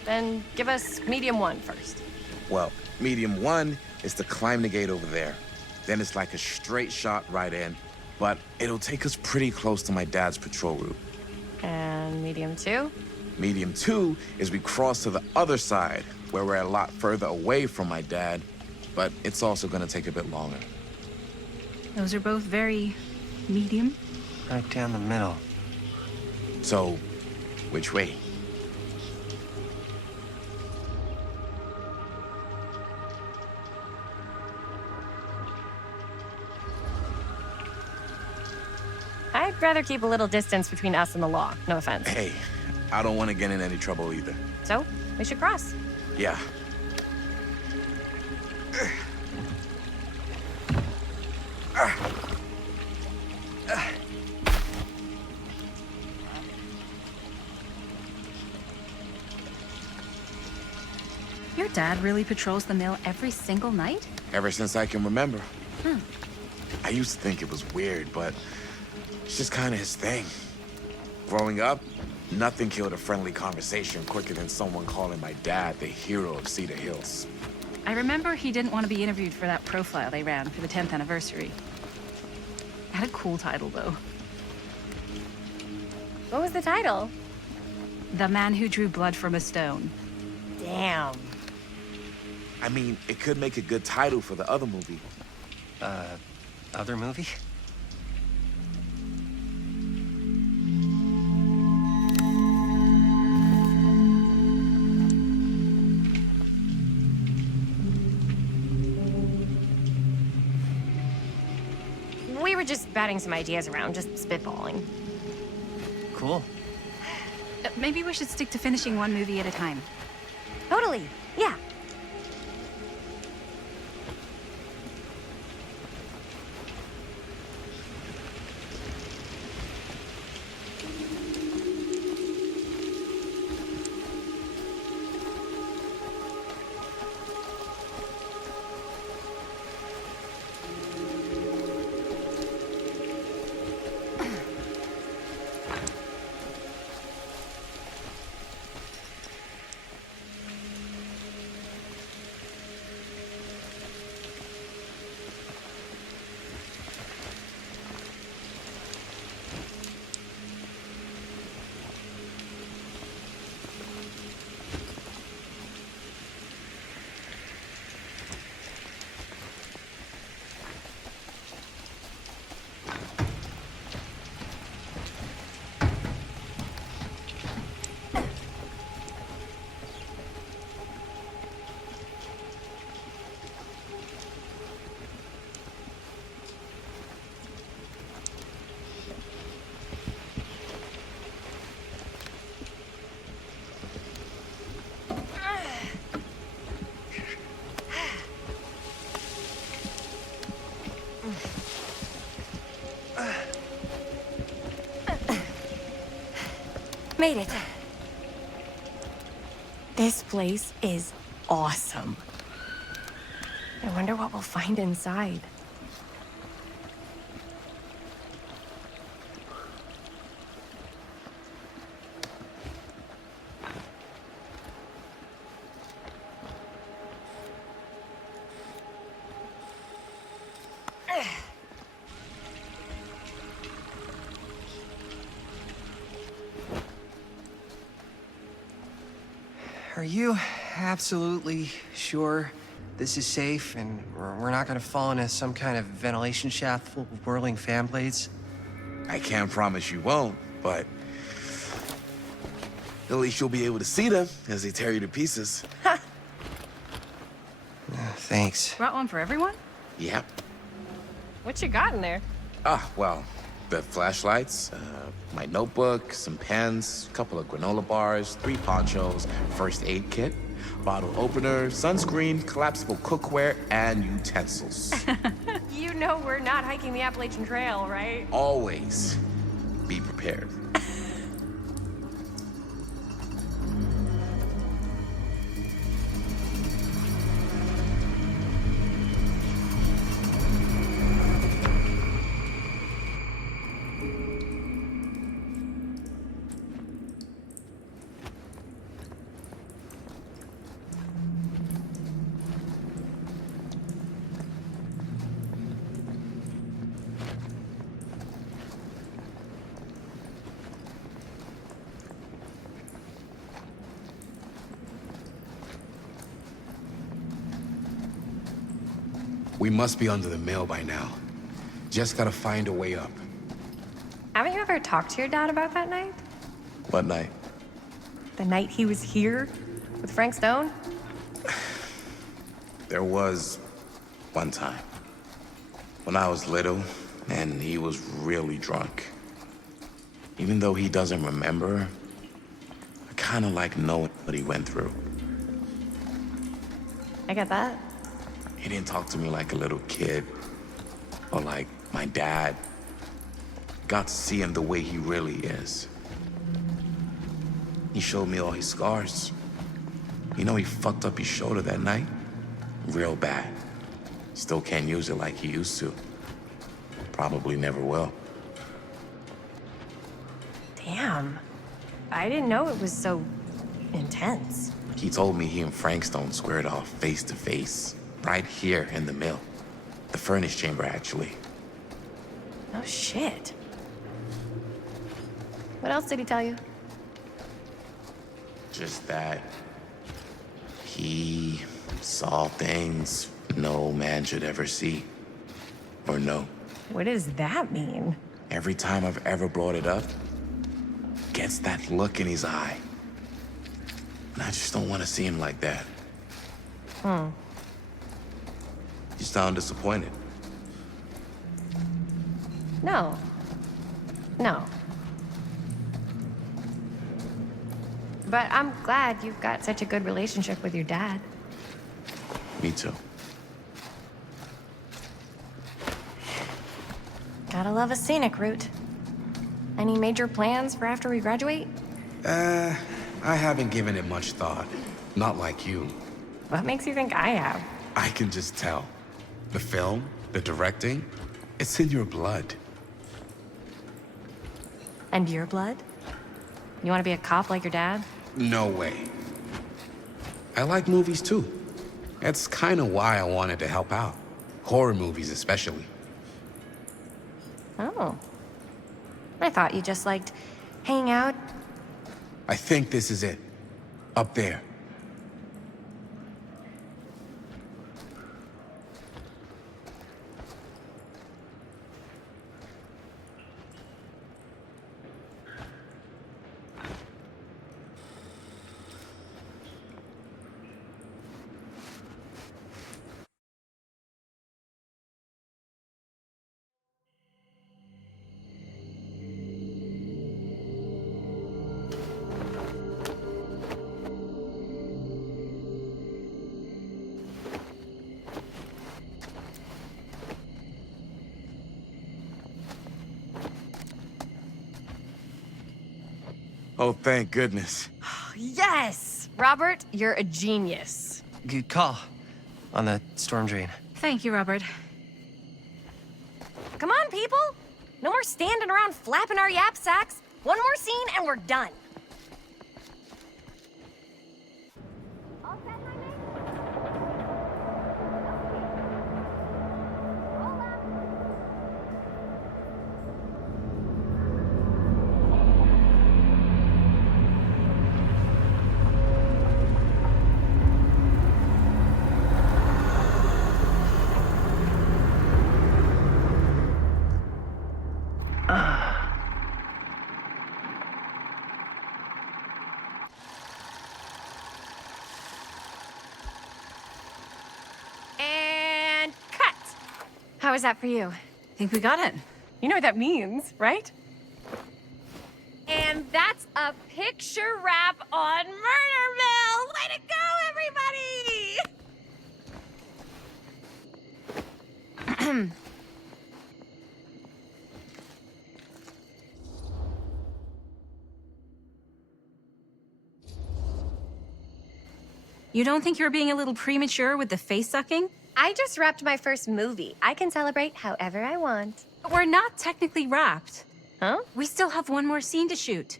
Then give us medium one first. Well, medium 1 is to climb the gate over there. Then it's like a straight shot right in, but it'll take us pretty close to my dad's patrol route. And medium two? Medium 2 is we cross to the other side, where we're a lot further away from my dad, but it's also gonna take a bit longer. Those are both very medium. Right down the middle. So, which way? I'd rather keep a little distance between us and the law. No offense. Hey, I don't want to get in any trouble either. So, we should cross. Yeah. Your dad really patrols the mill every single night? Ever since I can remember. Hmm. I used to think it was weird, but it's just kind of his thing. Growing up, nothing killed a friendly conversation quicker than someone calling my dad the hero of Cedar Hills. I remember he didn't want to be interviewed for that profile they ran for the 10th anniversary. Had a cool title, though. What was the title? The Man Who Drew Blood from a Stone. Damn. I mean, it could make a good title for the other movie. Other movie? We were just batting some ideas around, just spitballing. Cool. Maybe we should stick to finishing one movie at a time. Totally. Yeah. Made it. This place is awesome. I wonder what we'll find inside. Are you absolutely sure this is safe and we're not gonna fall into some kind of ventilation shaft full of whirling fan blades? I can't promise you won't, but at least you'll be able to see them as they tear you to pieces. Thanks. Brought one for everyone? Yep. What you got in there? Well, the flashlights, my notebook, some pens, a couple of granola bars, 3 ponchos, first aid kit, bottle opener, sunscreen, collapsible cookware, and utensils. You know we're not hiking the Appalachian Trail, right? Always be prepared. We must be under the mill by now. Just gotta find a way up. Haven't you ever talked to your dad about that night? What night? The night he was here with Frank Stone? There was one time when I was little and he was really drunk. Even though he doesn't remember, I kind of like knowing what he went through. I get that. He didn't talk to me like a little kid or like my dad. Got to see him the way he really is. He showed me all his scars. You know, he fucked up his shoulder that night. Real bad. Still can't use it like he used to. Probably never will. Damn. I didn't know it was so intense. He told me he and Frank Stone squared off face to face, right here in the mill. The furnace chamber, actually. Oh, shit. What else did he tell you? Just that he saw things no man should ever see or know. What does that mean? Every time I've ever brought it up, gets that look in his eye. And I just don't want to see him like that. You sound disappointed. No. No. But I'm glad you've got such a good relationship with your dad. Me too. Gotta love a scenic route. Any major plans for after we graduate? I haven't given it much thought. Not like you. What makes you think I have? I can just tell. The film, the directing, it's in your blood. And your blood? You want to be a cop like your dad? No way. I like movies too. That's kind of why I wanted to help out. Horror movies especially. Oh. I thought you just liked hanging out. I think this is it. Up there. Oh, thank goodness. Yes! Robert, you're a genius. Good call on the storm drain. Thank you, Robert. Come on, people! No more standing around flapping our yap sacks. One more scene and we're done. And cut! How was that for you? I think we got it. You know what that means, right? And that's a picture wrap on Murderville! Way to go, everybody! You don't think you're being a little premature with the face sucking? I just wrapped my first movie. I can celebrate however I want. But we're not technically wrapped. Huh? We still have one more scene to shoot.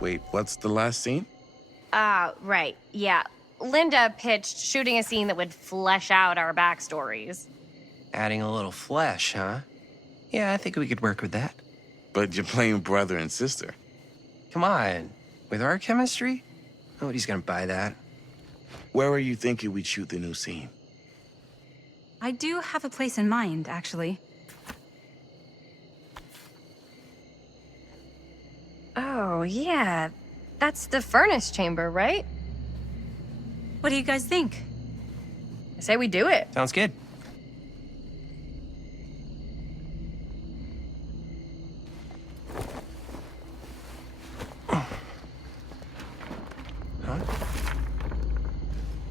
Wait, what's the last scene? Right. Yeah. Linda pitched shooting a scene that would flesh out our backstories. Adding a little flesh, huh? Yeah, I think we could work with that. But you're playing brother and sister. Come on. With our chemistry? Nobody's gonna buy that. Where are you thinking we'd shoot the new scene? I do have a place in mind, actually. Oh, yeah. That's the furnace chamber, right? What do you guys think? I say we do it. Sounds good. Huh?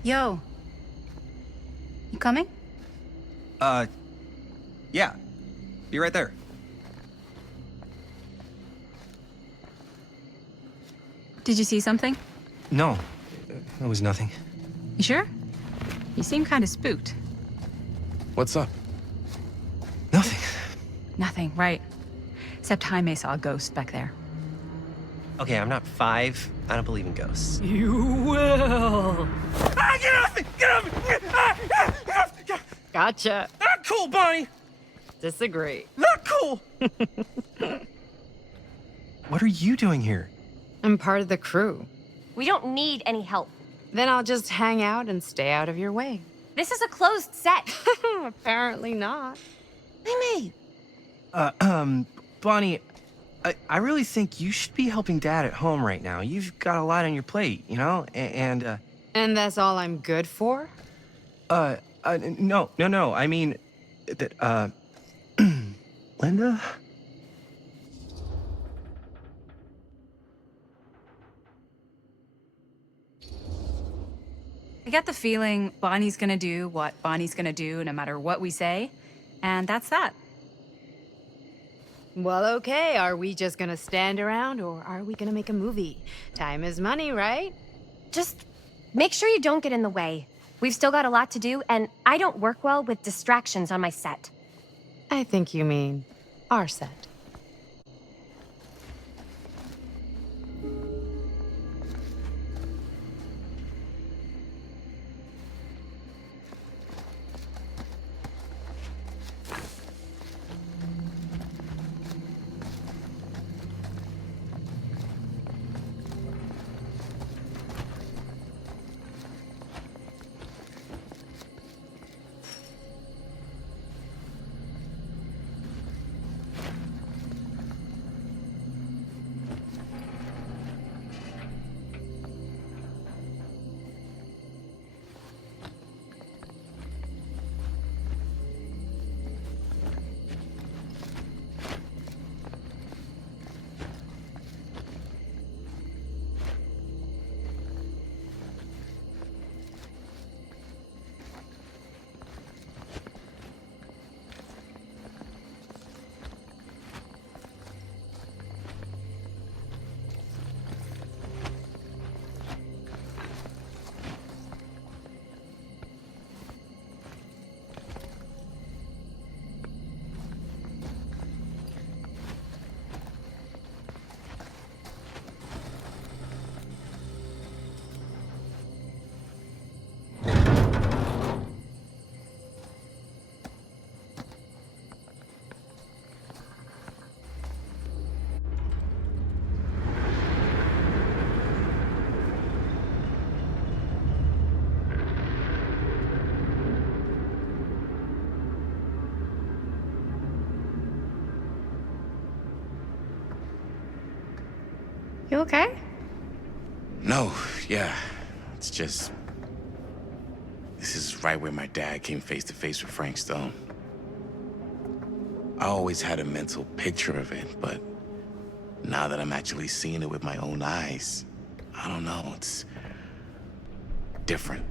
Yo. You coming? Yeah. Be right there. Did you see something? No, it was nothing. You sure? You seem kind of spooked. What's up? Nothing, right. Except Jaime saw a ghost back there. Okay, I'm not 5. I don't believe in ghosts. You will. Ah, get off me! Get off me! Get off me! Gotcha. Not cool, Bonnie! Disagree. Not cool! What are you doing here? I'm part of the crew. We don't need any help. Then I'll just hang out and stay out of your way. This is a closed set. Apparently not. Jaime! Bonnie, I really think you should be helping Dad at home right now. You've got a lot on your plate, you know? And that's all I'm good for? No. I mean, that, Linda? I get the feeling Bonnie's gonna do what Bonnie's gonna do no matter what we say, and that's that. Well, okay. Are we just gonna stand around or are we gonna make a movie? Time is money, right? Just make sure you don't get in the way. We've still got a lot to do, and I don't work well with distractions on my set. I think you mean our set. You okay? No, yeah. It's just... This is right where my dad came face to face with Frank Stone. I always had a mental picture of it, but now that I'm actually seeing it with my own eyes, I don't know, it's different.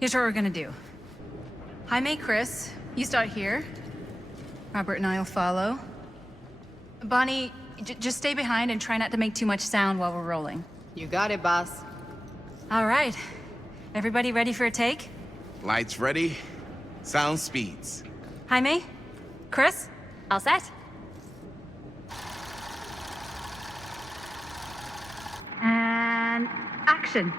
Here's what we're gonna do. Jaime, Chris, you start here. Robert and I'll follow. Bonnie, just stay behind and try not to make too much sound while we're rolling. You got it, boss. All right. Everybody ready for a take? Lights ready, sound speeds. Jaime? Chris? All set? And action.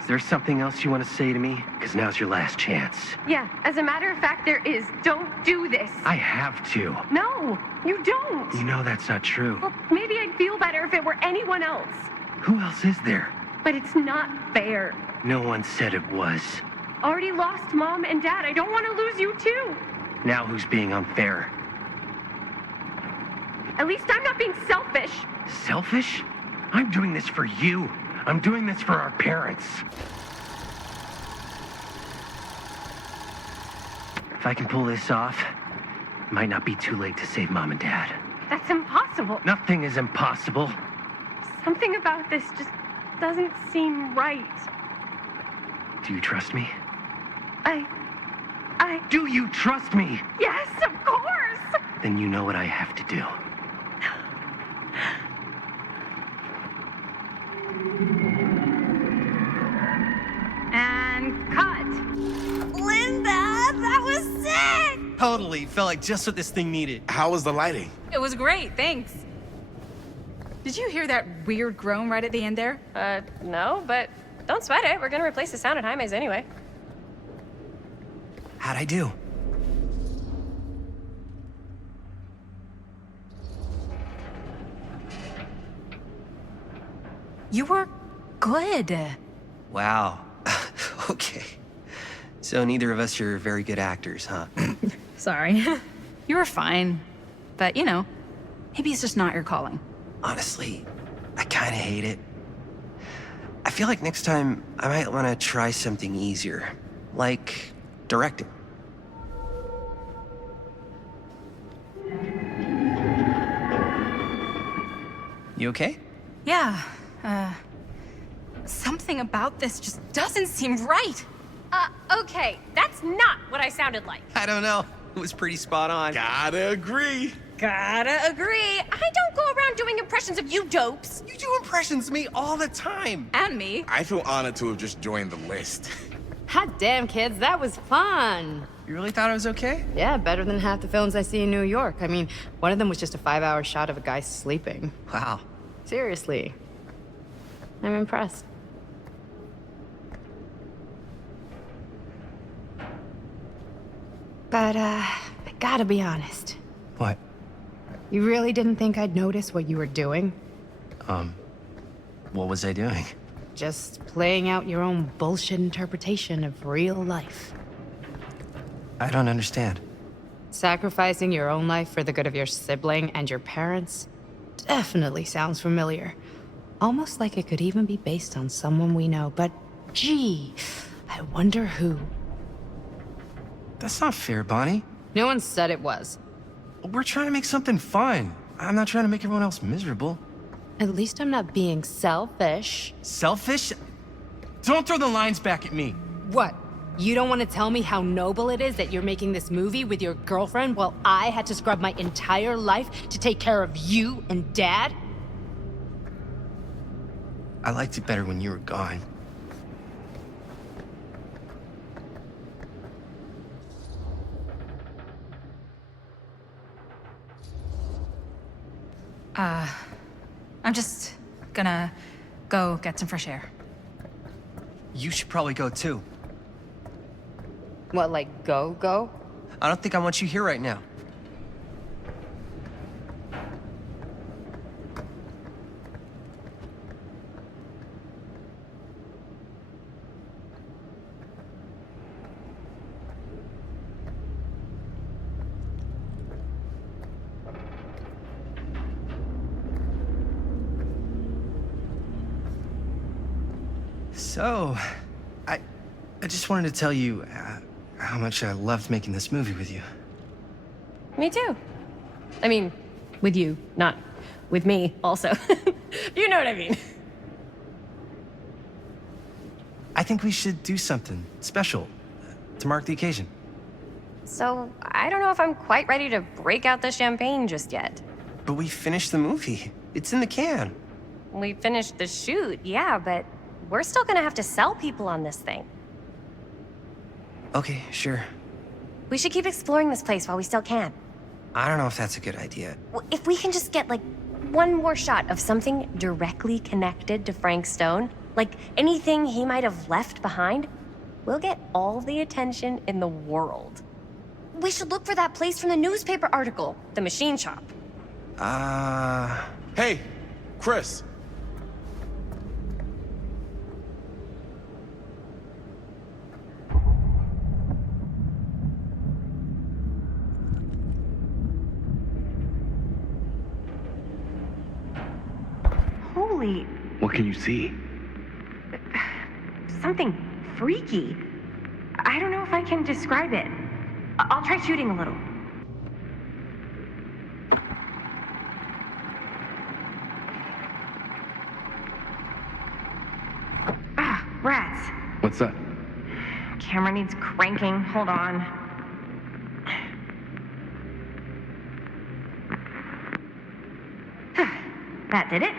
Is there something else you want to say to me? Because now's your last chance. Yeah, as a matter of fact, there is. Don't do this. I have to. No, you don't. You know that's not true. Well, maybe I'd feel better if it were anyone else. Who else is there? But it's not fair. No one said it was. Already lost Mom and Dad. I don't want to lose you too. Now who's being unfair? At least I'm not being selfish. Selfish? I'm doing this for you. I'm doing this for our parents. If I can pull this off, it might not be too late to save Mom and Dad. That's impossible. Nothing is impossible. Something about this just doesn't seem right. Do you trust me? I... Do you trust me? Yes, of course! Then you know what I have to do. And cut. Linda, that was sick! Totally. Felt like just what this thing needed. How was the lighting? It was great, thanks. Did you hear that weird groan right at the end there? No, but don't sweat it. We're gonna replace the sound at Jaime's anyway. How'd I do? You were good. Wow. Okay. So neither of us are very good actors, huh? Sorry. You were fine. But, you know, maybe it's just not your calling. Honestly, I kind of hate it. I feel like next time I might want to try something easier, like directing. You okay? Yeah, something about this just doesn't seem right. Okay, that's not what I sounded like. I don't know. It was pretty spot on. Gotta agree. Gotta agree. I don't go around doing impressions of you dopes. You do impressions of me all the time. And me. I feel honored to have just joined the list. Hot damn, kids, that was fun. You really thought I was okay? Yeah, better than half the films I see in New York. I mean, one of them was just a 5-hour shot of a guy sleeping. Wow. Seriously. I'm impressed. But, I gotta be honest. What? You really didn't think I'd notice what you were doing? What was I doing? Just playing out your own bullshit interpretation of real life. I don't understand. Sacrificing your own life for the good of your sibling and your parents definitely sounds familiar. Almost like it could even be based on someone we know, but gee, I wonder who. That's not fair, Bonnie. No one said it was. We're trying to make something fun. I'm not trying to make everyone else miserable. At least I'm not being selfish. Selfish? Don't throw the lines back at me. What? You don't want to tell me how noble it is that you're making this movie with your girlfriend while I had to scrub my entire life to take care of you and Dad? I liked it better when you were gone. I'm just gonna go get some fresh air. You should probably go too. What, like go? I don't think I want you here right now. So, I just wanted to tell you how much I loved making this movie with you. Me too. I mean, with you, not with me, also. You know what I mean. I think we should do something special to mark the occasion. So, I don't know if I'm quite ready to break out the champagne just yet. But we finished the movie. It's in the can. We finished the shoot, yeah, but we're still gonna have to sell people on this thing. Okay, sure. We should keep exploring this place while we still can. I don't know if that's a good idea. If we can just get, like, one more shot of something directly connected to Frank Stone, like anything he might have left behind, we'll get all the attention in the world. We should look for that place from the newspaper article, the machine shop. Hey, Chris. Holy, What can you see? something freaky. I don't know if I can describe it. I'll try shooting a little. Ah, rats. What's that? Camera needs cranking. Hold on. That did it.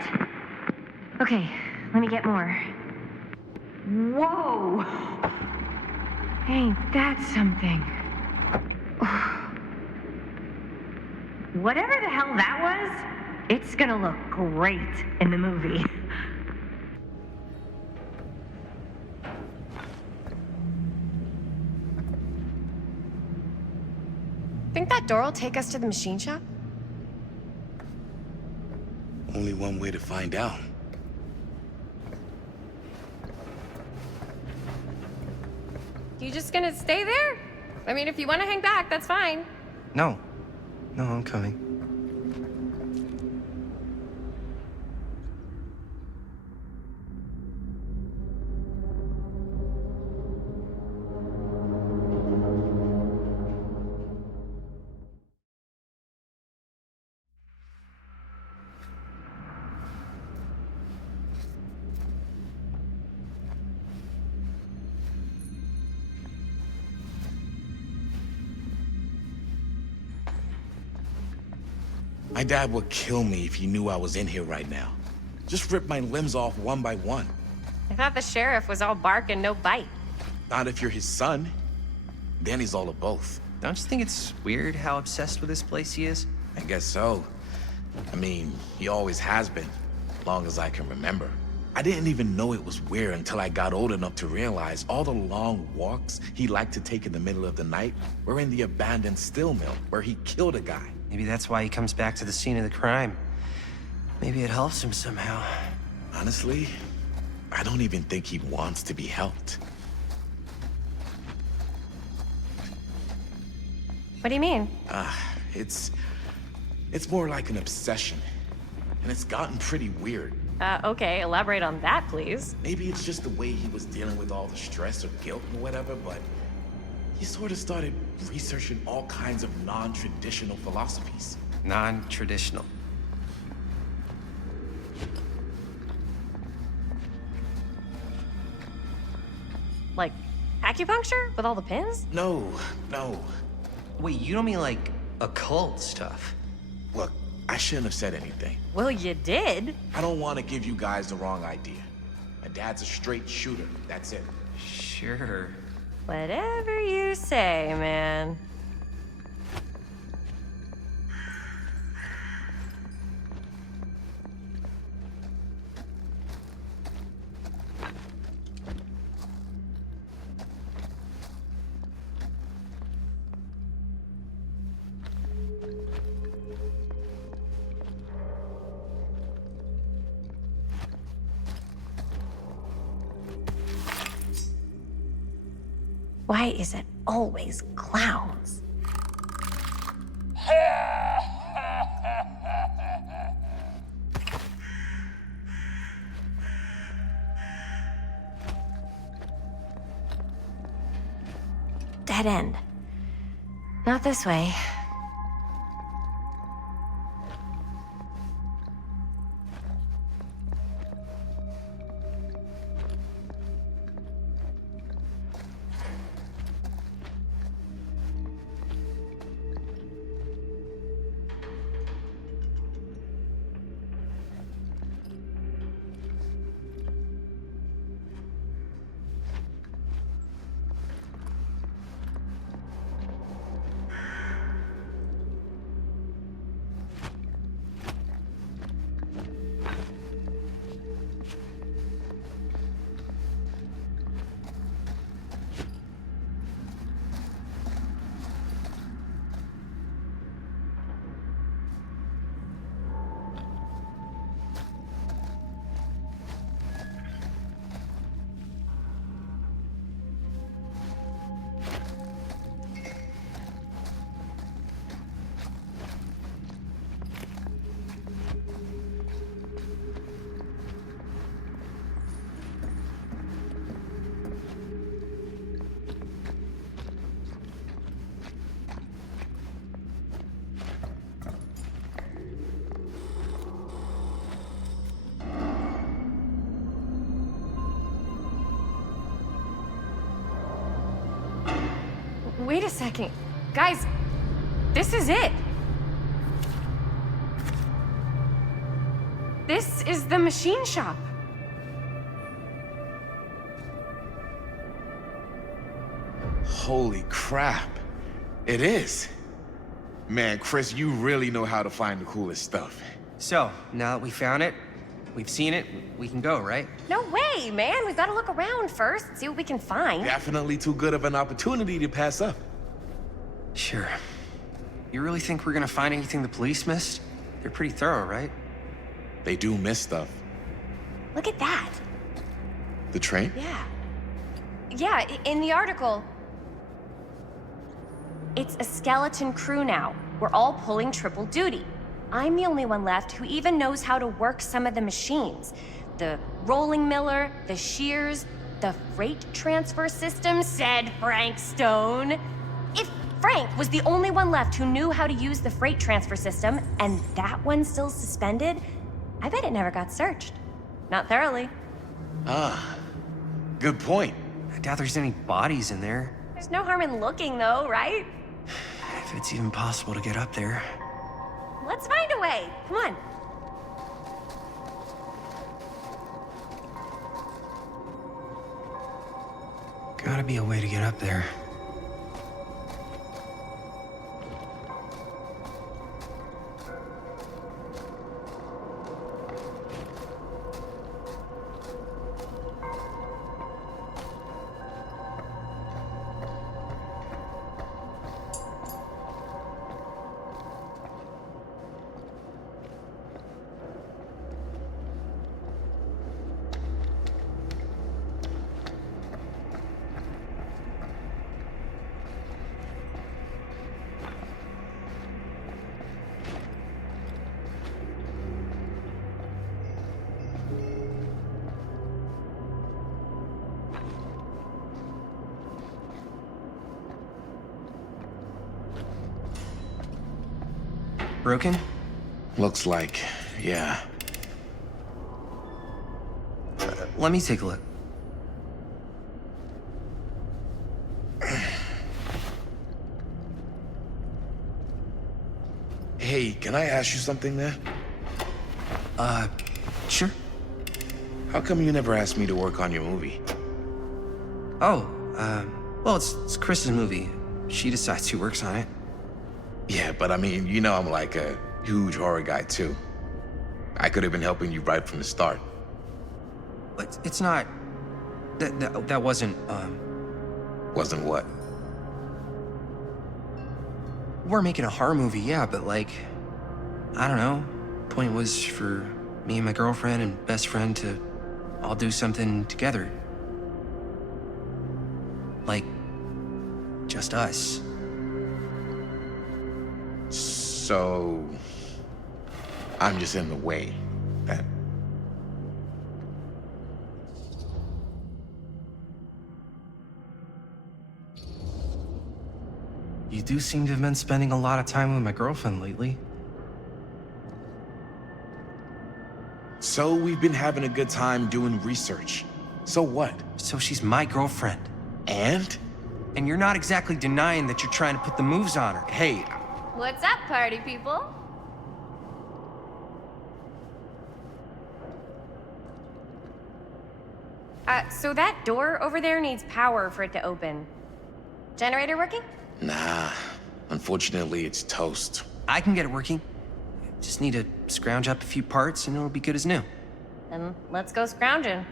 Okay, let me get more. Whoa! Ain't that something? Whatever the hell that was, it's gonna look great in the movie. Think that door will take us to the machine shop? Only one way to find out. You just gonna stay there? I mean, if you want to hang back, that's fine. No, I'm coming. My dad would kill me if he knew I was in here right now. Just rip my limbs off one by one. I thought the sheriff was all bark and no bite. Not if you're his son. Then he's all of both. Don't you think it's weird how obsessed with this place he is? I guess so. I mean, he always has been, long as I can remember. I didn't even know it was weird until I got old enough to realize all the long walks he liked to take in the middle of the night were in the abandoned steel mill where he killed a guy. Maybe that's why he comes back to the scene of the crime. Maybe it helps him somehow. Honestly, I don't even think he wants to be helped. What do you mean? It's more like an obsession. And it's gotten pretty weird. Okay, elaborate on that, please. Maybe it's just the way he was dealing with all the stress or guilt or whatever, but he sort of started researching all kinds of non-traditional philosophies. Non-traditional. Like acupuncture with all the pins? No. Wait, you don't mean like occult stuff? Look, I shouldn't have said anything. Well, you did. I don't want to give you guys the wrong idea. My dad's a straight shooter, that's it. Sure. Whatever you say, man. Why is it always clowns? Dead end. Not this way. Wait a second. Guys, this is it. This is the machine shop. Holy crap. It is. Man, Chris, you really know how to find the coolest stuff. So, now that we found it, we've seen it, we can go, right? No way, man. We've got to look around first, see what we can find. Definitely too good of an opportunity to pass up. Sure. You really think we're gonna find anything the police missed? They're pretty thorough, right? They do miss stuff. Look at that. The train? Yeah, in the article, it's a skeleton crew now. We're all pulling triple duty. I'm the only one left who even knows how to work some of the machines. The rolling miller, the shears, the freight transfer system, said Frank Stone. If Frank was the only one left who knew how to use the freight transfer system, and that one's still suspended, I bet it never got searched. Not thoroughly. Good point. I doubt there's any bodies in there. There's no harm in looking, though, right? If it's even possible to get up there. Let's find a way. Come on. Gotta be a way to get up there. Broken? Looks like, yeah. Let me take a look. Hey, can I ask you something there? Sure. How come you never asked me to work on your movie? Oh, well, it's Chris's movie. She decides who works on it. Yeah, but I mean, you know I'm like a huge horror guy too. I could have been helping you right from the start. But it's not... That wasn't, Wasn't what? We're making a horror movie, yeah, but like... I don't know. Point was for me and my girlfriend and best friend to all do something together. Like... just us. So... I'm just in the way, then. You do seem to have been spending a lot of time with my girlfriend lately. So we've been having a good time doing research. So what? So she's my girlfriend. And? And you're not exactly denying that you're trying to put the moves on her. Hey. What's up, party people? So that door over there needs power for it to open. Generator working? Nah. Unfortunately, it's toast. I can get it working. Just need to scrounge up a few parts and it'll be good as new. Then let's go scrounging.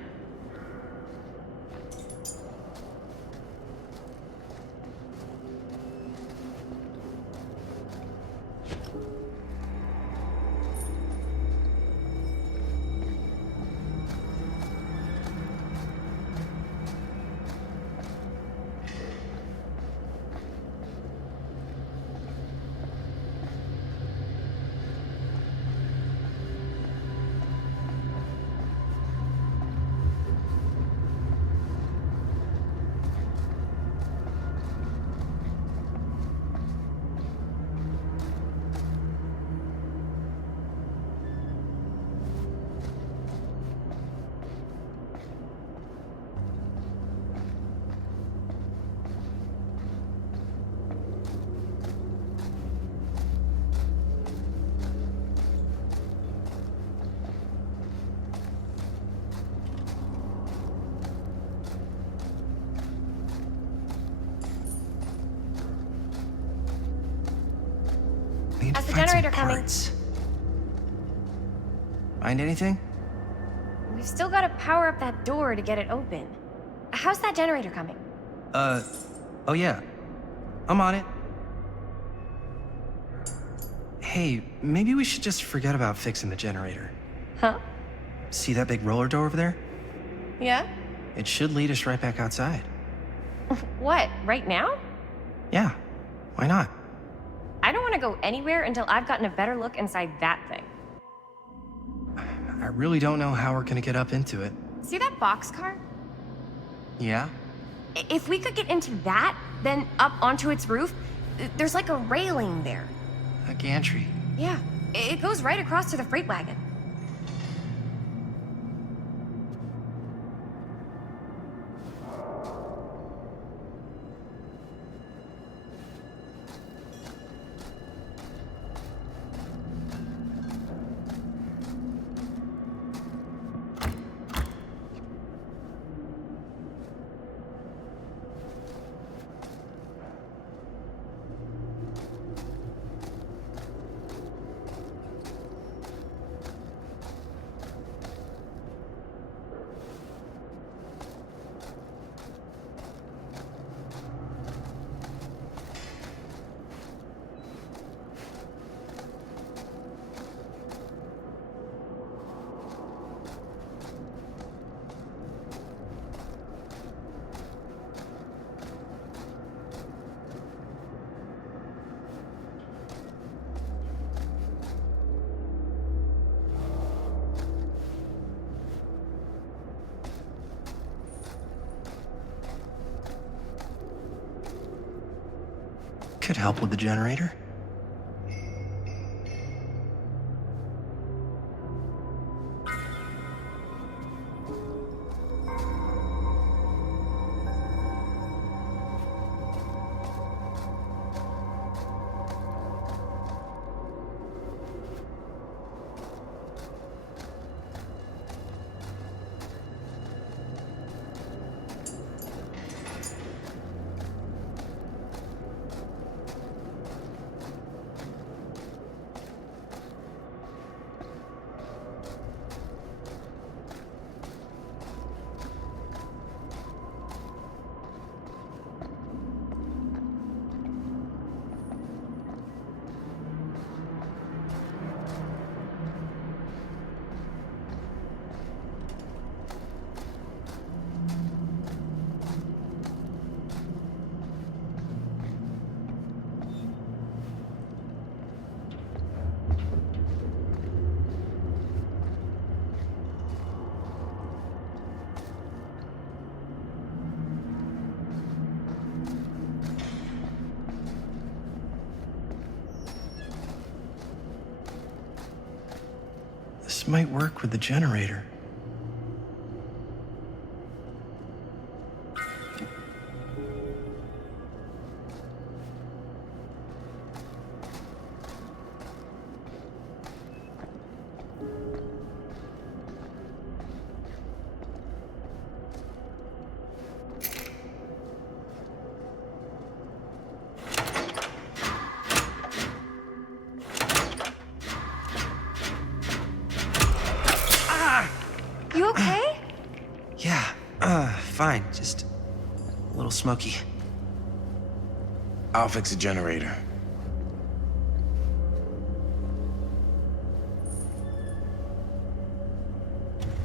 How's the generator coming? Find anything? We've still got to power up that door to get it open. How's that generator coming? Oh yeah. I'm on it. Hey, maybe we should just forget about fixing the generator. Huh? See that big roller door over there? Yeah? It should lead us right back outside. What, right now? Yeah, why not? I don't want to go anywhere until I've gotten a better look inside that thing. I really don't know how we're gonna get up into it. See that boxcar? Yeah? If we could get into that, then up onto its roof, there's like a railing there. A gantry. Yeah, it goes right across to the freight wagon. Could help with the generator. This might work with the generator. You okay? Yeah, fine. Just a little smoky. I'll fix the generator.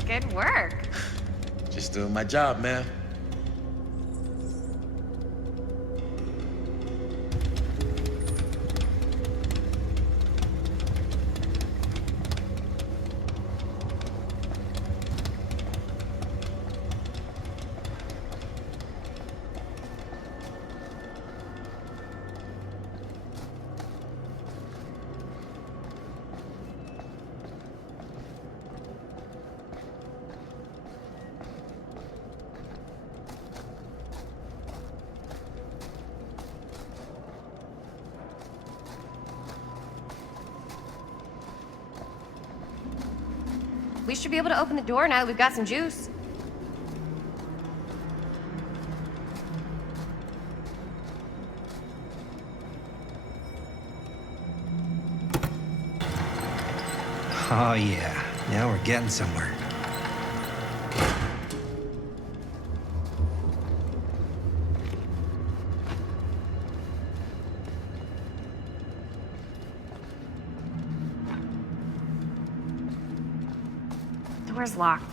Good work. Just doing my job, man. We should be able to open the door now that we've got some juice. Oh yeah, now we're getting somewhere. Door's locked.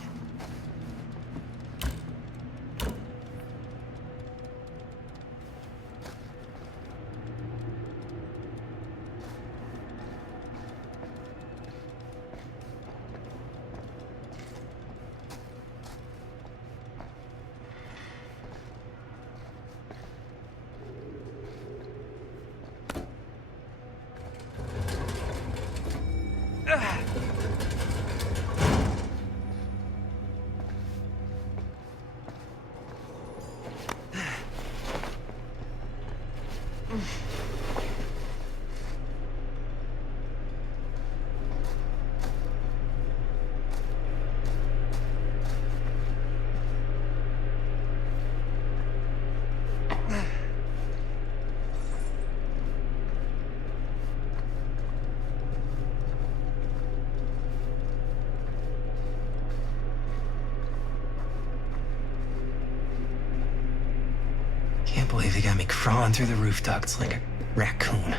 Can't believe they got me crawling through the roof ducts like a raccoon.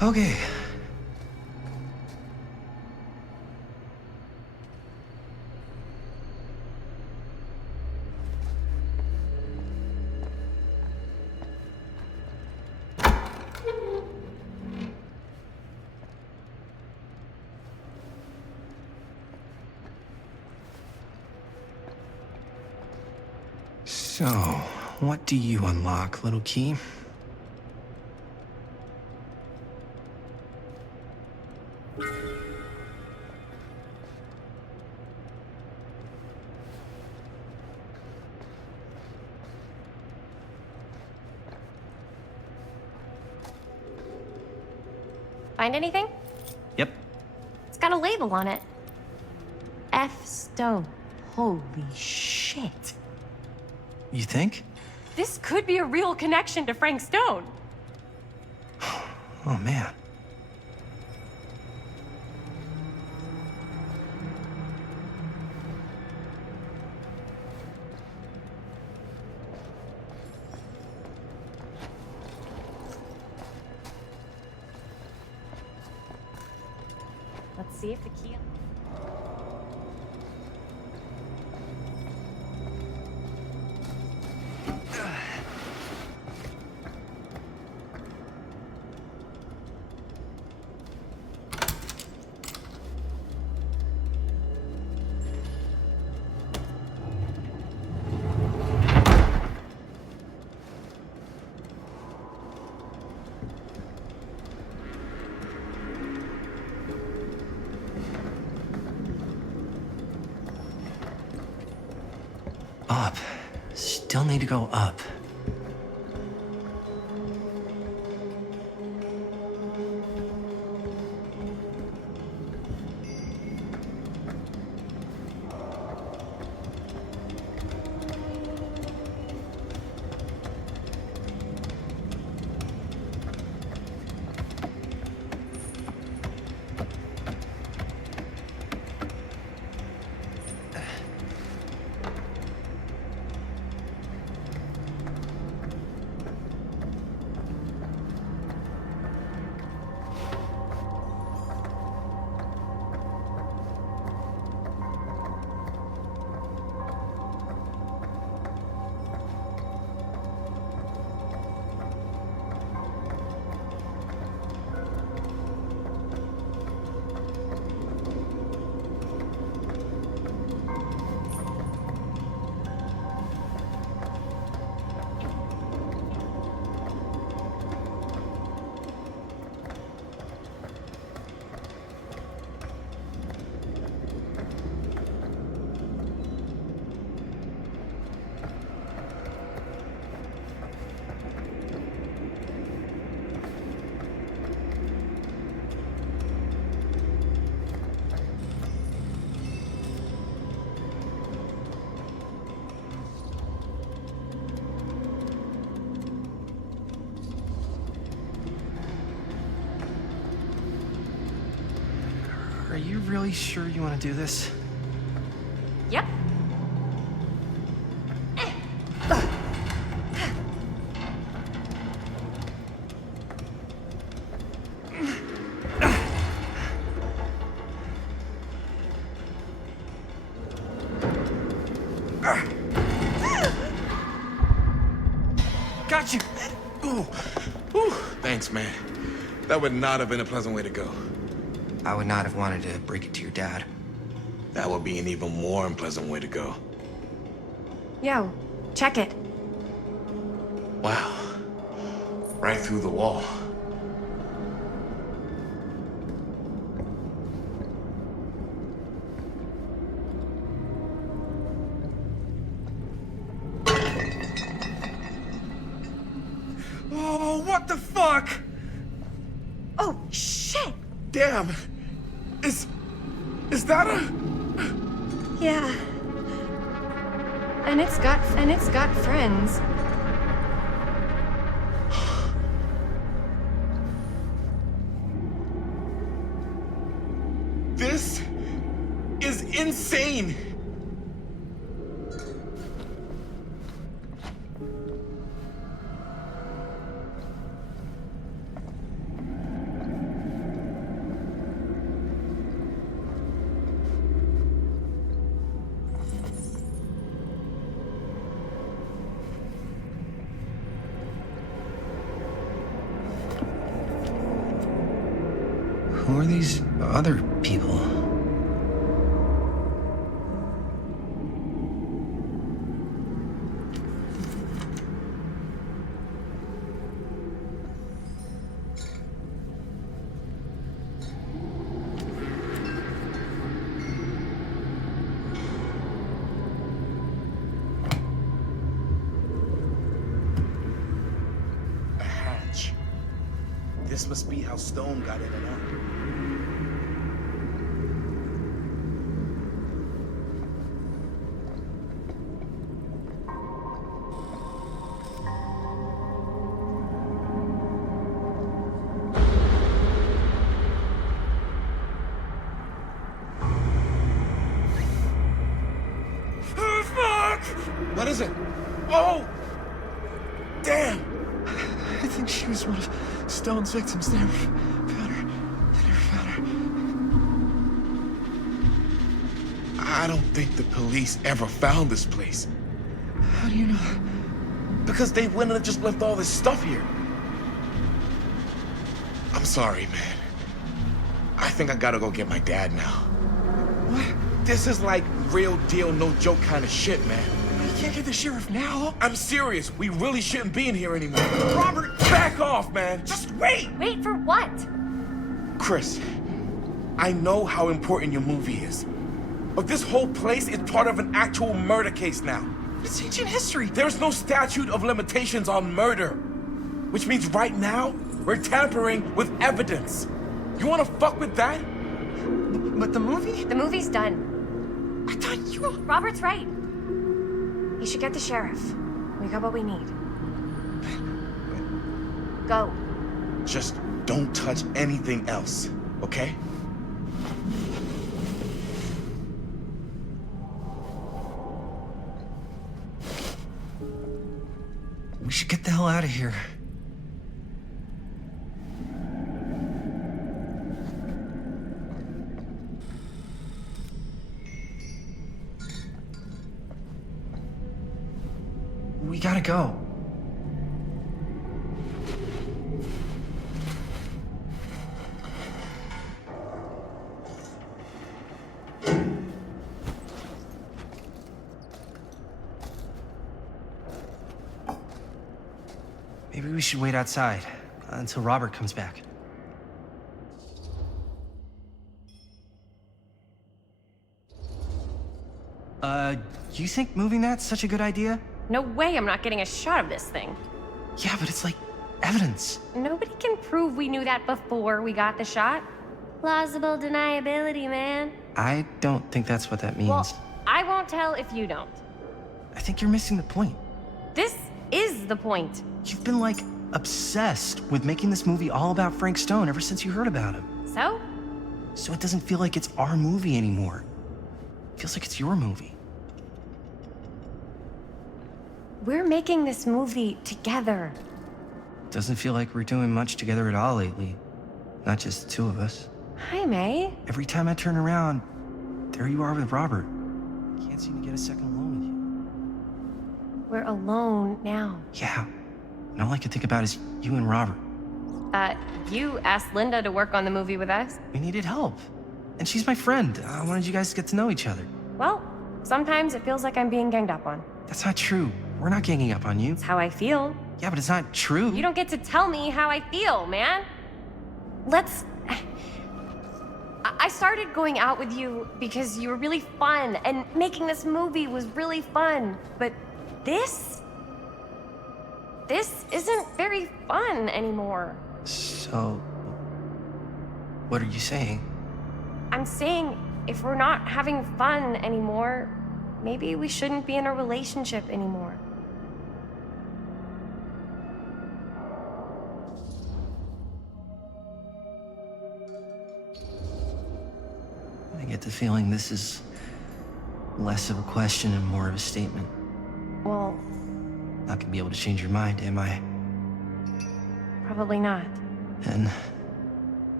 Okay. So, what do you unlock, little key? Find anything? Yep. It's got a label on it. F. Stone. Holy shit. You think? This could be a real connection to Frank Stone. Oh, man. Let's see if the key... still need to go up. Are you really sure you want to do this? Yep. Got you! Ooh. Ooh. Thanks, man. That would not have been a pleasant way to go. I would not have wanted to break it to your dad. That would be an even more unpleasant way to go. Yo, check it. Wow. Right through the wall. Oh, what the fuck? Oh, shit! Damn! Is that a... Yeah. And it's got friends. This is insane! Who are these other people? A hatch. This must be how Stone got in and out. What is it? Oh! Damn! I think she was one of Stone's victims. They never found her. I don't think the police ever found this place. How do you know? Because they wouldn't have just left all this stuff here. I'm sorry, man. I think I gotta go get my dad now. What? This is like real deal, no joke kind of shit, man. You can't get the sheriff now. I'm serious. We really shouldn't be in here anymore. Robert, back off, man. Just wait. Wait for what? Chris, I know how important your movie is. But this whole place is part of an actual murder case now. It's ancient history. There's no statute of limitations on murder. Which means right now, we're tampering with evidence. You wanna fuck with that? But the movie? The movie's done. I thought you... Robert's right. You should get the sheriff. We got what we need. Go. Just don't touch anything else, okay? We should get the hell out of here. We gotta go. Maybe we should wait outside until Robert comes back. You think moving that's such a good idea? No way I'm not getting a shot of this thing. Yeah, but it's like evidence. Nobody can prove we knew that before we got the shot. Plausible deniability, man. I don't think that's what that means. Well, I won't tell if you don't. I think you're missing the point. This is the point. You've been like obsessed with making this movie all about Frank Stone ever since you heard about him. So? So it doesn't feel like it's our movie anymore. It feels like it's your movie. We're making this movie together. Doesn't feel like we're doing much together at all lately. Not just the two of us. Hi, May. Every time I turn around, there you are with Robert. Can't seem to get a second alone with you. We're alone now. Yeah. And all I can think about is you and Robert. You asked Linda to work on the movie with us. We needed help. And she's my friend. I wanted you guys to get to know each other. Well, sometimes it feels like I'm being ganged up on. That's not true. We're not ganging up on you. It's how I feel. Yeah, but it's not true. You don't get to tell me how I feel, man. I started going out with you because you were really fun, and making this movie was really fun. But this isn't very fun anymore. So, what are you saying? I'm saying if we're not having fun anymore, maybe we shouldn't be in a relationship anymore. I get the feeling this is less of a question and more of a statement. Well, Not gonna be able to change your mind, am I? probably not. And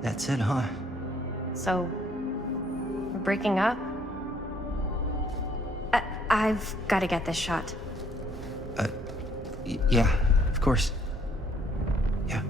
that's it, huh? So, we're breaking up? I've got to get this shot. Yeah, of course. Yeah.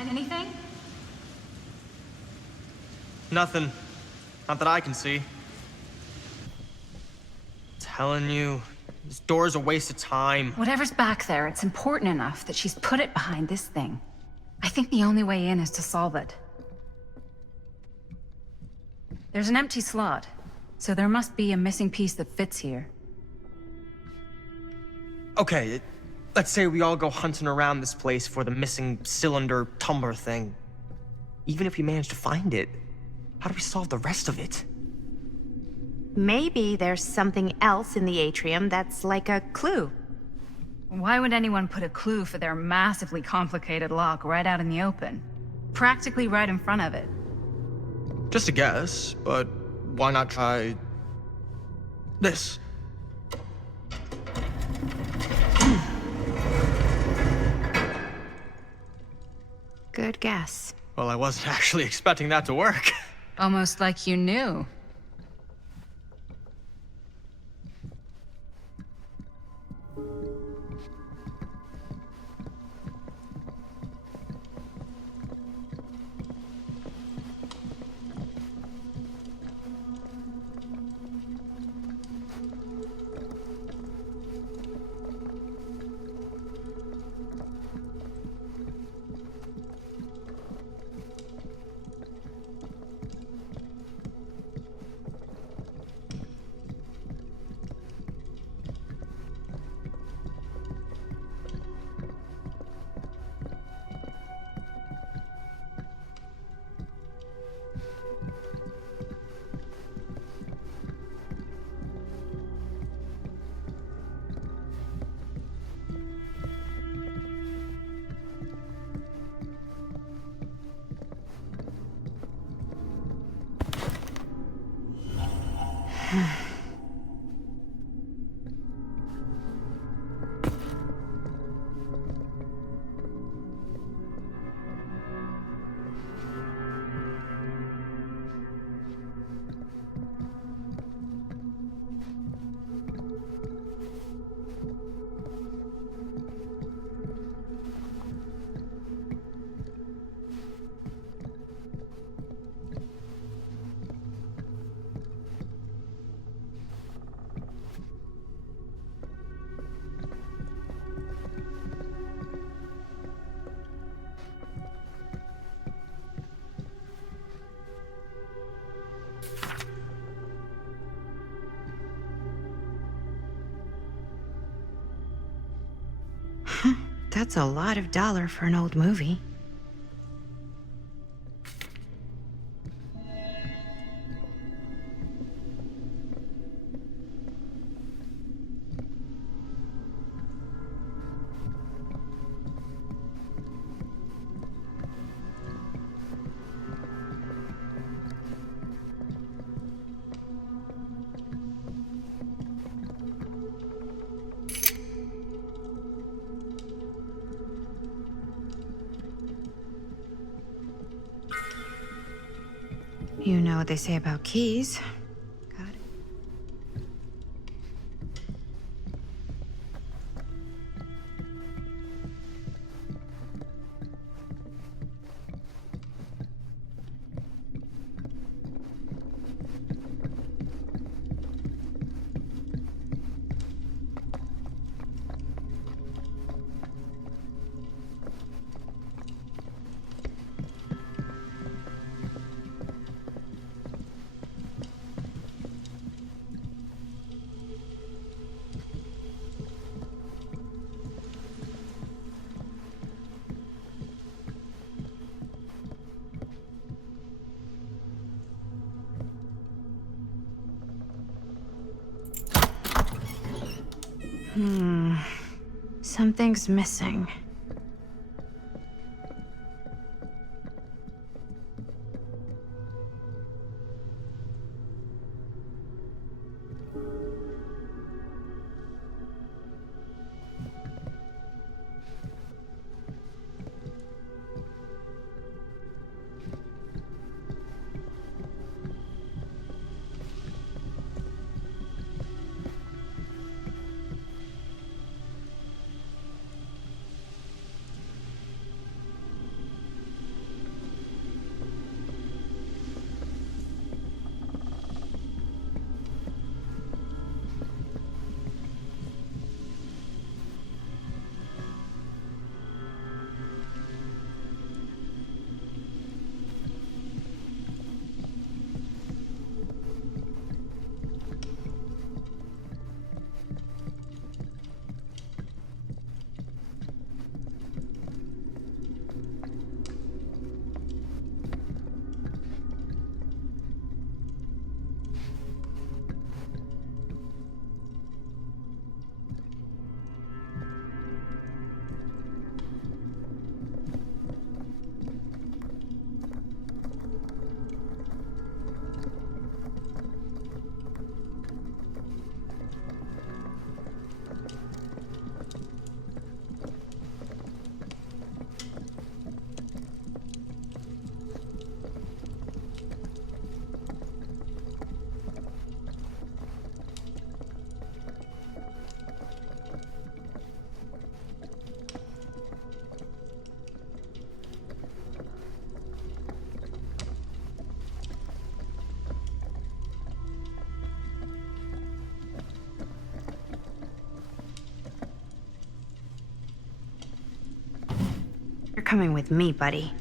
Anything? Nothing. Not that I can see. Telling you, this door's a waste of time. Whatever's back there, it's important enough that she's put it behind this thing. I think the only way in is to solve it. There's an empty slot, so there must be a missing piece that fits here. Okay, let's say we all go hunting around this place for the missing cylinder tumbler thing. Even if we manage to find it, how do we solve the rest of it? Maybe there's something else in the atrium that's like a clue. Why would anyone put a clue for their massively complicated lock right out in the open? Practically right in front of it. Just a guess, but why not try this? Good guess. Well, I wasn't actually expecting that to work. Almost like you knew. That's a lot of dollar for an old movie. You know what they say about keys. Got it. Something's missing. coming with me, buddy.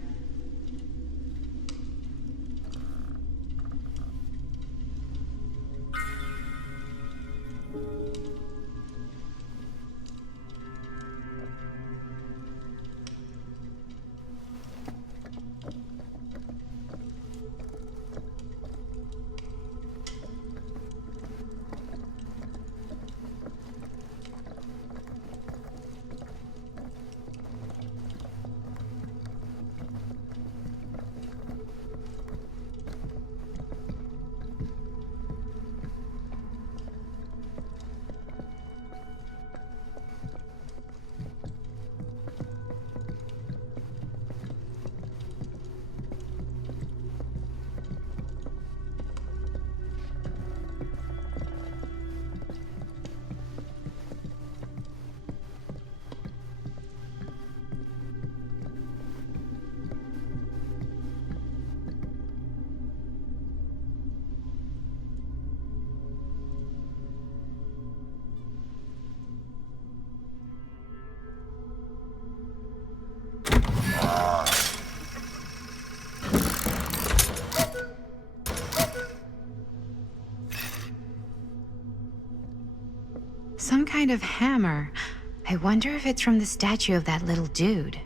Some kind of hammer. I wonder if it's from the statue of that little dude.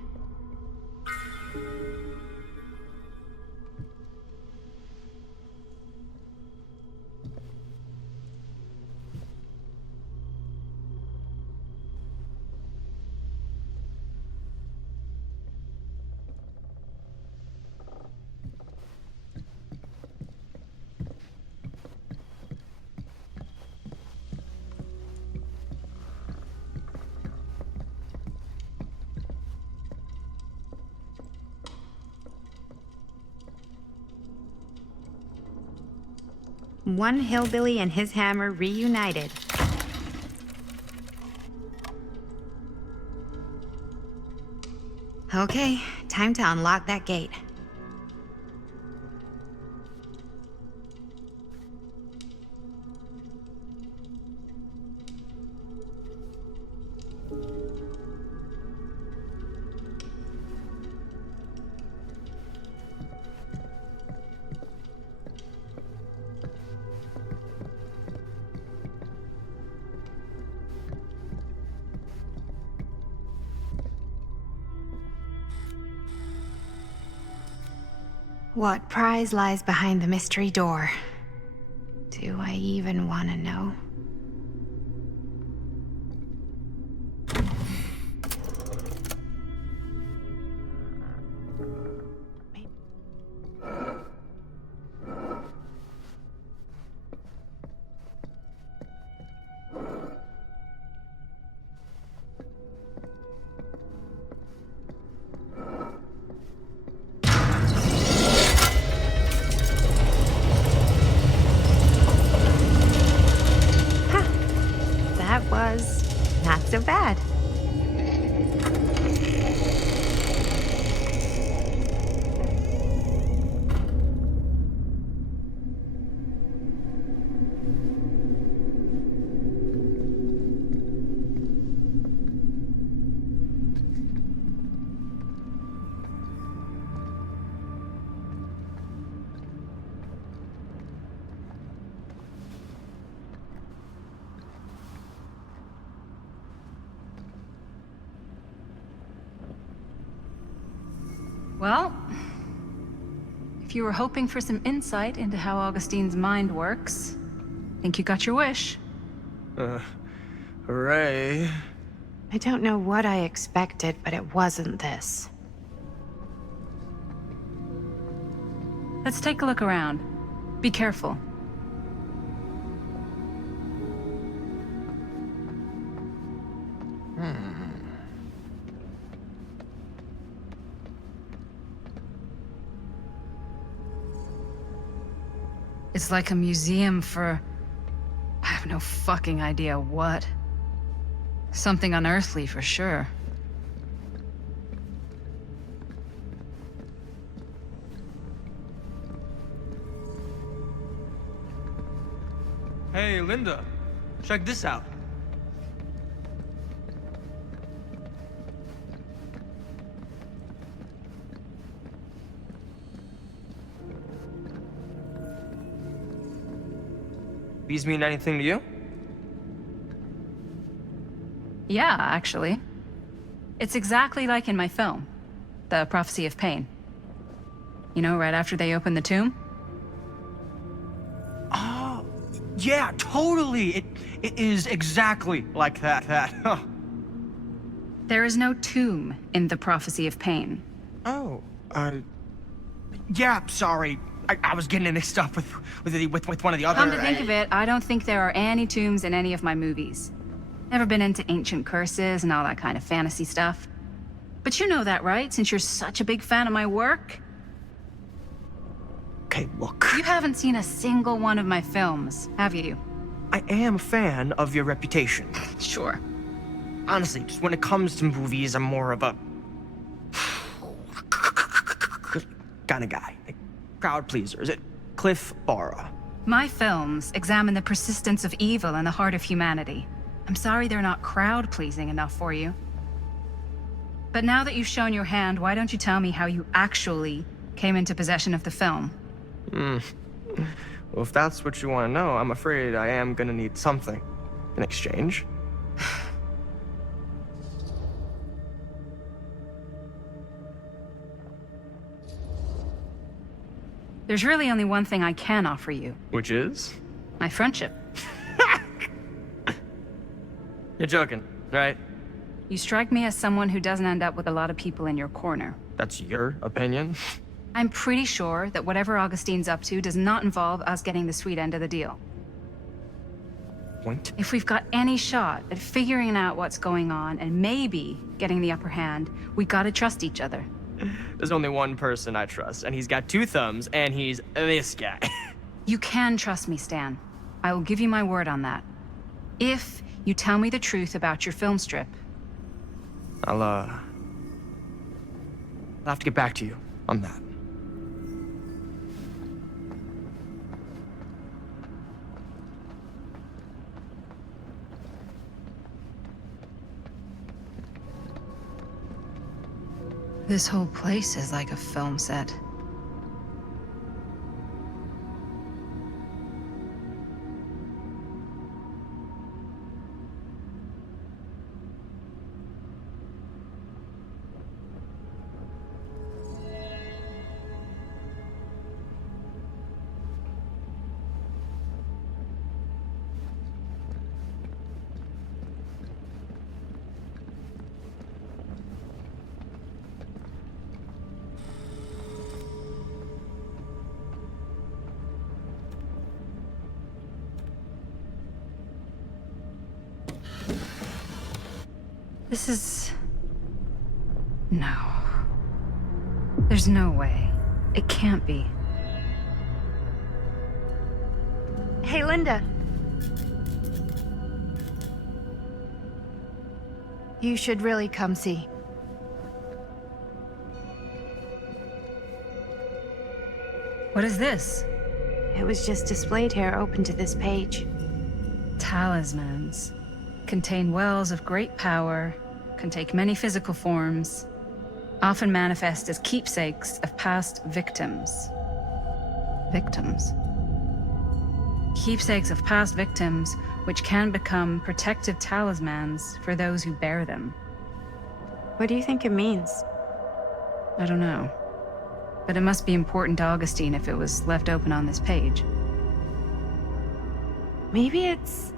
One hillbilly and his hammer reunited. Okay, time to unlock that gate. What prize lies behind the mystery door? Do I even want to know? That was not so bad. Well, if you were hoping for some insight into how Augustine's mind works, I think you got your wish. Hooray. I don't know what I expected, but it wasn't this. Let's take a look around. Be careful. It's like a museum for... I have no fucking idea what. Something unearthly for sure. Hey, Linda. Check this out. These mean anything to you? Yeah, actually. It's exactly like in my film, The Prophecy of Pain. You know, right after they open the tomb? Oh, yeah, totally. It is exactly like that. There is no tomb in The Prophecy of Pain. Oh, yeah, sorry. I was getting it mixed up with one of the other... Come to think of it, I don't think there are any tombs in any of my movies. Never been into ancient curses and all that kind of fantasy stuff. But you know that, right? Since you're such a big fan of my work? Okay, look. You haven't seen a single one of my films, have you? I am a fan of your reputation. Sure. Honestly, just when it comes to movies, I'm more of a... kind of guy. Like, crowd pleaser. Is it Cliff Barra? My films examine the persistence of evil in the heart of humanity. I'm sorry they're not crowd-pleasing enough for you. But now that you've shown your hand, why don't you tell me how you actually came into possession of the film? Well, if that's what you want to know, I'm afraid I am gonna need something in exchange. There's really only one thing I can offer you. Which is? My friendship. You're joking, right? You strike me as someone who doesn't end up with a lot of people in your corner. That's your opinion? I'm pretty sure that whatever Augustine's up to does not involve us getting the sweet end of the deal. What? If we've got any shot at figuring out what's going on and maybe getting the upper hand, we gotta trust each other. There's only one person I trust, and he's got 2 thumbs, and he's this guy. You can trust me, Stan. I will give you my word on that. If you tell me the truth about your film strip. I'll have to get back to you on that. This whole place is like a film set. This is... No. There's no way. It can't be. Hey, Linda. You should really come see. What is this? It was just displayed here, open to this page. Talismans. Contain wells of great power, can take many physical forms, often manifest as keepsakes of past victims. Victims? Keepsakes of past victims, which can become protective talismans for those who bear them. What do you think it means? I don't know. But it must be important to Augustine if it was left open on this page. Maybe it's...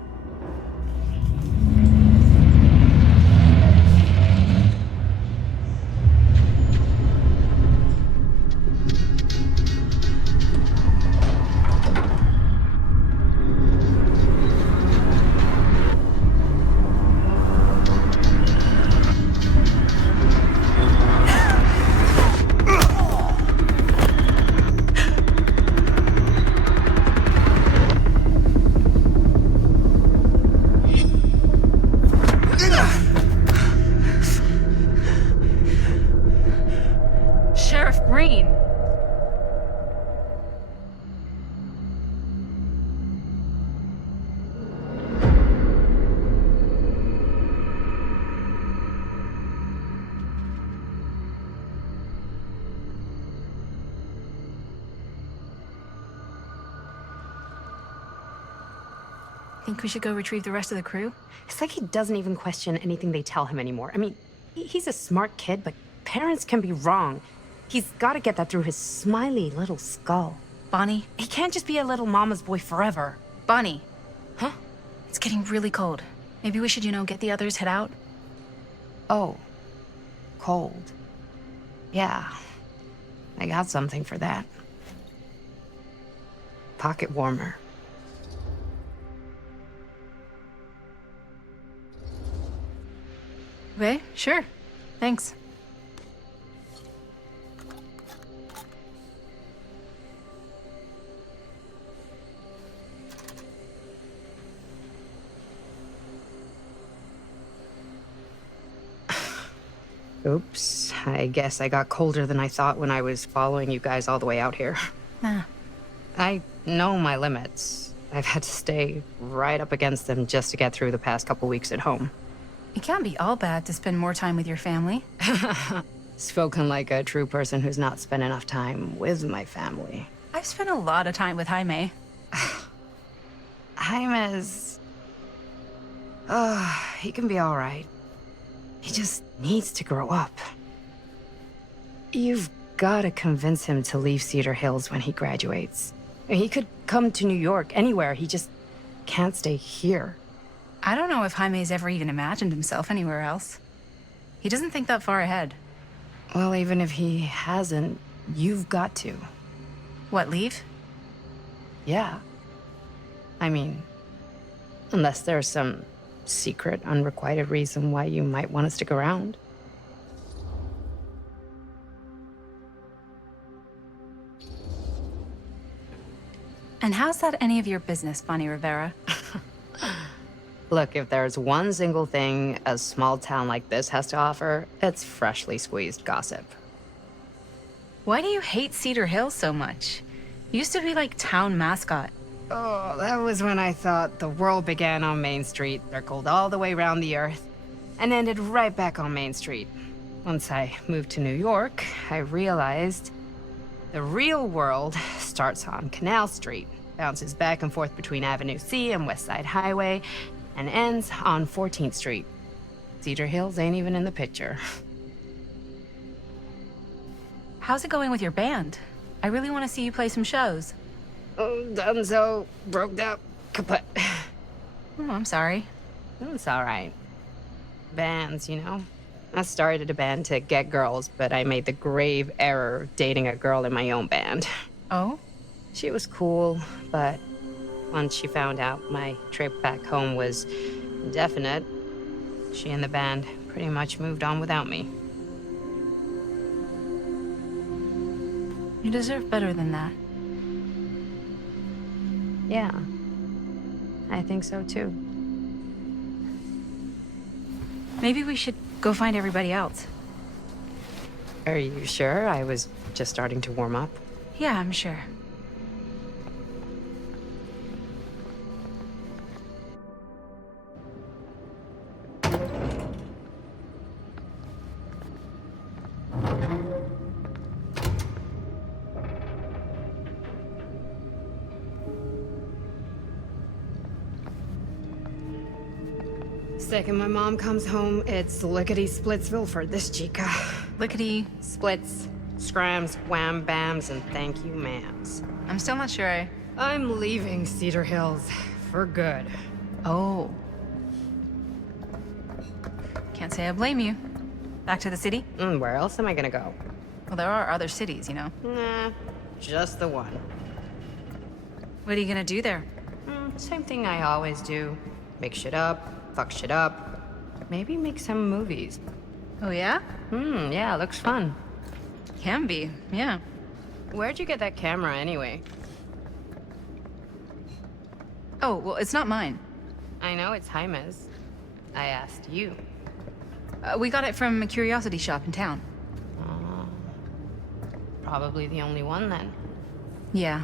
Think we should go retrieve the rest of the crew? It's like he doesn't even question anything they tell him anymore. I mean, he's a smart kid, but parents can be wrong. He's got to get that through his smiley little skull. Bonnie? He can't just be a little mama's boy forever. Bonnie. Huh? It's getting really cold. Maybe we should, get the others, head out? Oh. Cold. Yeah. I got something for that. Pocket warmer. Okay, sure. Thanks. Oops. I guess I got colder than I thought when I was following you guys all the way out here. Nah. I know my limits. I've had to stay right up against them just to get through the past couple weeks at home. It can't be all bad to spend more time with your family. Spoken like a true person who's not spent enough time with my family. I've spent a lot of time with Jaime. Jaime's... he can be all right. He just needs to grow up. You've got to convince him to leave Cedar Hills when he graduates. He could come to New York, anywhere. He just can't stay here. I don't know if Jaime's ever even imagined himself anywhere else. He doesn't think that far ahead. Well, even if he hasn't, you've got to. What, leave? Yeah. I mean, unless there's some secret, unrequited reason why you might want to stick around. And how's that any of your business, Bonnie Rivera? Look, if there's one single thing a small town like this has to offer, it's freshly squeezed gossip. Why do you hate Cedar Hills so much? You used to be like town mascot. Oh, that was when I thought the world began on Main Street, circled all the way around the earth, and ended right back on Main Street. Once I moved to New York, I realized the real world starts on Canal Street, bounces back and forth between Avenue C and West Side Highway, and ends on 14th Street. Cedar Hills ain't even in the picture. How's it going with your band? I really want to see you play some shows. Oh, donezo, broke up, kaput. Oh, I'm sorry. It's all right. Bands, you know? I started a band to get girls, but I made the grave error of dating a girl in my own band. Oh? She was cool, but once she found out my trip back home was indefinite, she and the band pretty much moved on without me. You deserve better than that. Yeah, I think so too. Maybe we should go find everybody else. Are you sure? I was just starting to warm up. Yeah, I'm sure. Second my mom comes home, it's lickety-splitsville for this chica. Lickety... Splits, scrams, wham bams, and thank you ma'ams. I'm still not sure I'm leaving Cedar Hills for good. Oh. Can't say I blame you. Back to the city? Where else am I gonna go? Well, there are other cities, you know. Nah, just the one. What are you gonna do there? Same thing I always do. Make shit up, fuck shit up. Maybe make some movies. Oh, yeah? Yeah, looks fun. Can be, yeah. Where'd you get that camera anyway? Oh, well, it's not mine. I know it's Jaime's. I asked you. We got it from a curiosity shop in town. Probably the only one then. Yeah.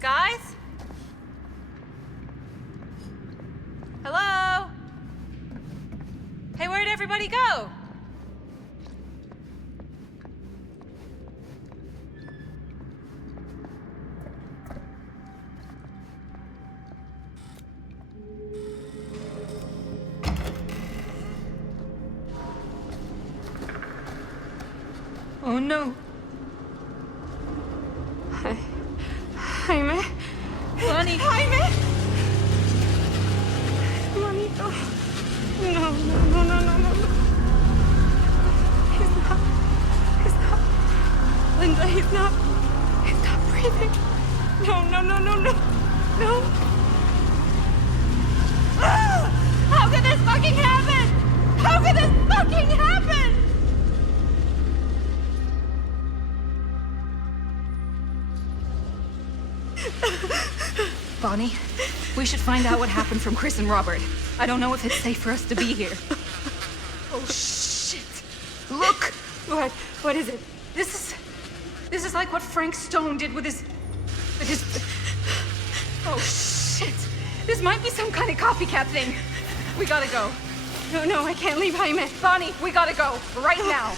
Guys? Hello? Hey, where'd everybody go? Oh no. Jaime. Bonnie. Jaime. Manito. No, no, no, no, no, no. He's not. Linda, he's not breathing. No, no, no, no, no. No. Ah! How could this fucking happen? How could this fucking happen? Bonnie, we should find out what happened from Chris and Robert. I don't know if it's safe for us to be here. Oh, shit. Look! What? What is it? This is like what Frank Stone did with his... Oh, shit. This might be some kind of copycat thing. We gotta go. No, no, I can't leave Jaime. Bonnie, we gotta go. Right now.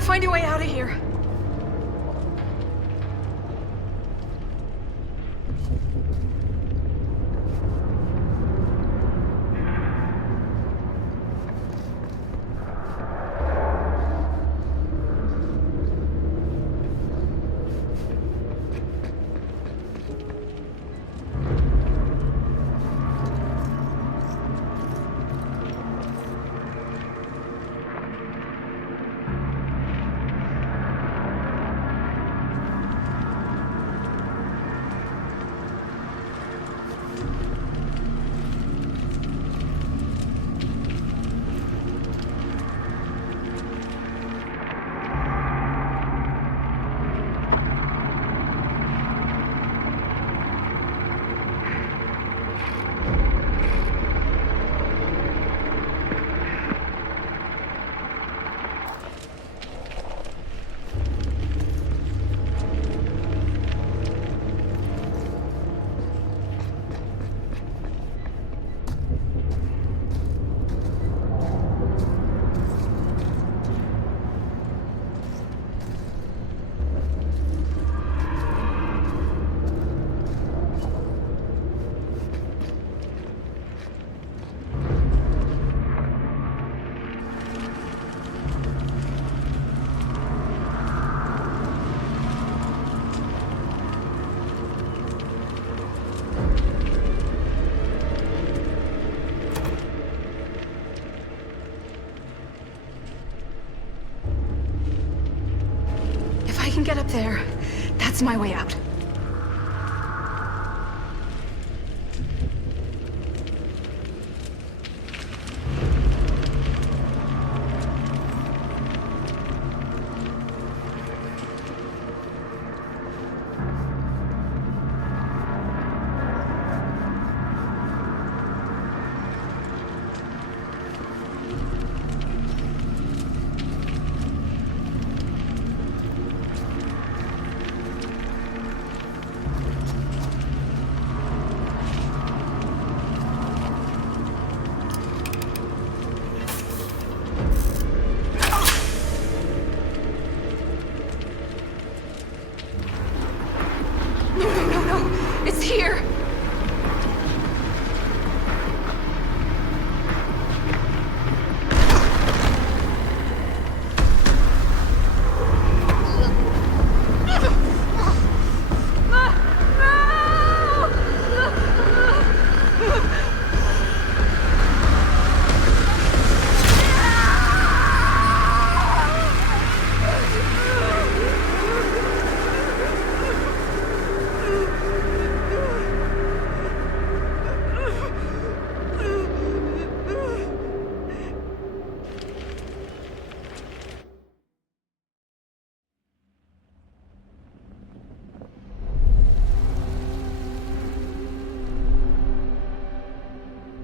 Find a way out of here. get up there, that's my way out. It's here!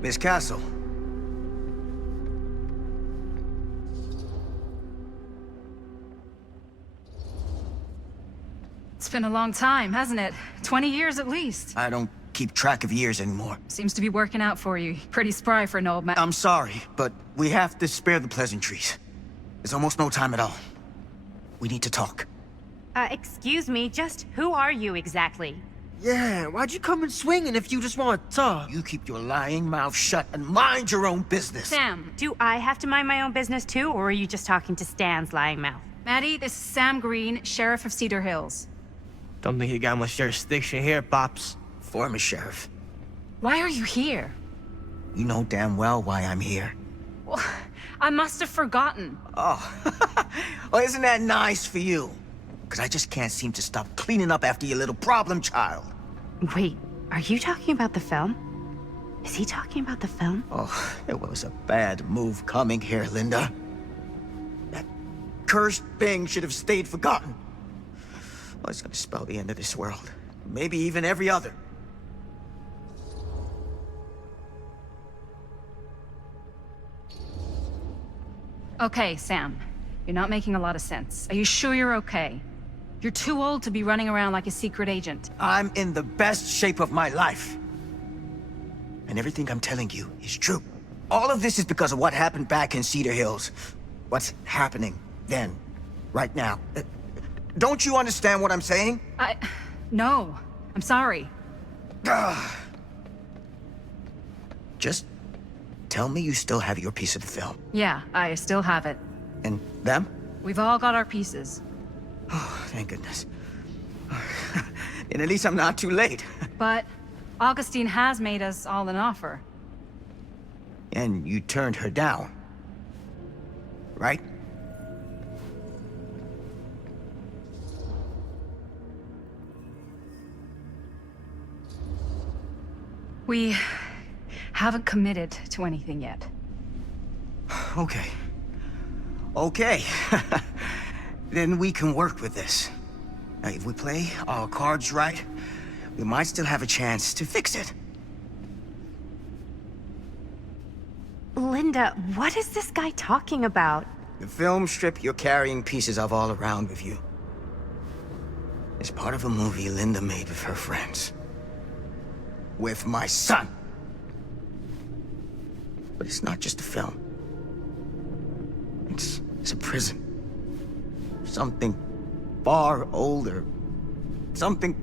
Miss Castle. It's been a long time, hasn't it? 20 years at least. I don't keep track of years anymore. Seems to be working out for you. Pretty spry for an old man. I'm sorry, but we have to spare the pleasantries. There's almost no time at all. We need to talk. Excuse me, just who are you exactly? Yeah, why'd you come in swinging if you just want to talk? You keep your lying mouth shut and mind your own business. Sam. Do I have to mind my own business too, or are you just talking to Stan's lying mouth? Maddie, this is Sam Green, Sheriff of Cedar Hills. Don't think you got much jurisdiction here, Pops. Former sheriff. Why are you here? You know damn well why I'm here. Well, I must have forgotten. Oh, well, isn't that nice for you? Because I just can't seem to stop cleaning up after your little problem child. Wait, are you talking about the film? Is he talking about the film? Oh, it was a bad move coming here, Linda. That cursed thing should have stayed forgotten. Oh, it's gonna spell the end of this world. Maybe even every other. Okay, Sam. You're not making a lot of sense. Are you sure you're okay? You're too old to be running around like a secret agent. I'm in the best shape of my life. And everything I'm telling you is true. All of this is because of what happened back in Cedar Hills. What's happening then, right now. Don't you understand what I'm saying? No. I'm sorry. Just tell me you still have your piece of the film. Yeah, I still have it. And them? We've all got our pieces. Oh, thank goodness. And at least I'm not too late. But Augustine has made us all an offer. And you turned her down, right? We haven't committed to anything yet. Okay. Okay. Then we can work with this. Now, if we play our cards right, we might still have a chance to fix it. Linda, what is this guy talking about? The film strip you're carrying pieces of all around with you is part of a movie Linda made with her friends. With my son. But it's not just a film. It's a prison. Something far older. Something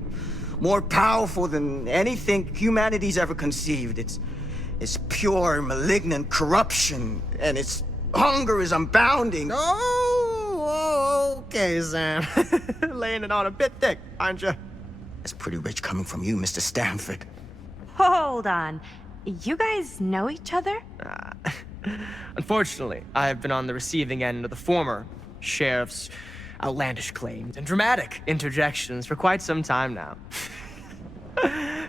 more powerful than anything humanity's ever conceived. It's pure, malignant corruption, and its hunger is unbounding. Oh, okay, Sam. Laying it on a bit thick, aren't you? That's pretty rich coming from you, Mr. Stanford. Hold on. You guys know each other? Unfortunately, I have been on the receiving end of the former sheriff's outlandish claims and dramatic interjections for quite some time now.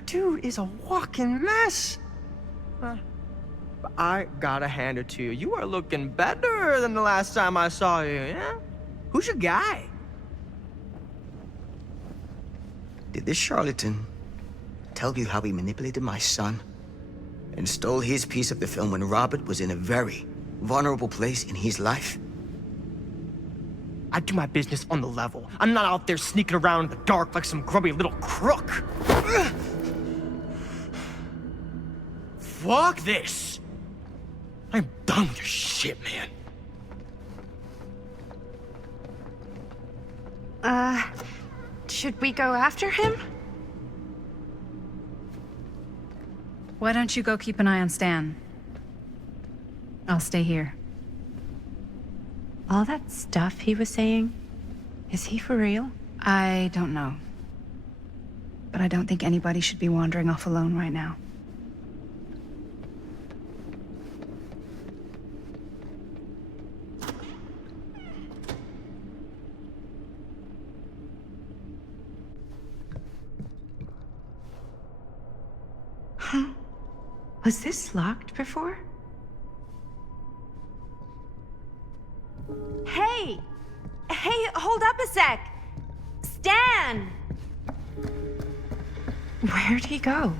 Dude is a walking mess. But I gotta hand it to you. You are looking better than the last time I saw you, yeah? Who's your guy? Did this charlatan tell you how he manipulated my son and stole his piece of the film when Robert was in a very vulnerable place in his life? I do my business on the level. I'm not out there sneaking around in the dark like some grubby little crook. Fuck this. I'm done with your shit, man. Should we go after him? Why don't you go keep an eye on Stan? I'll stay here. All that stuff he was saying, is he for real? I don't know. But I don't think anybody should be wandering off alone right now. Huh? Was this locked before? Hey! Hey, hold up a sec! Stan! Where'd he go?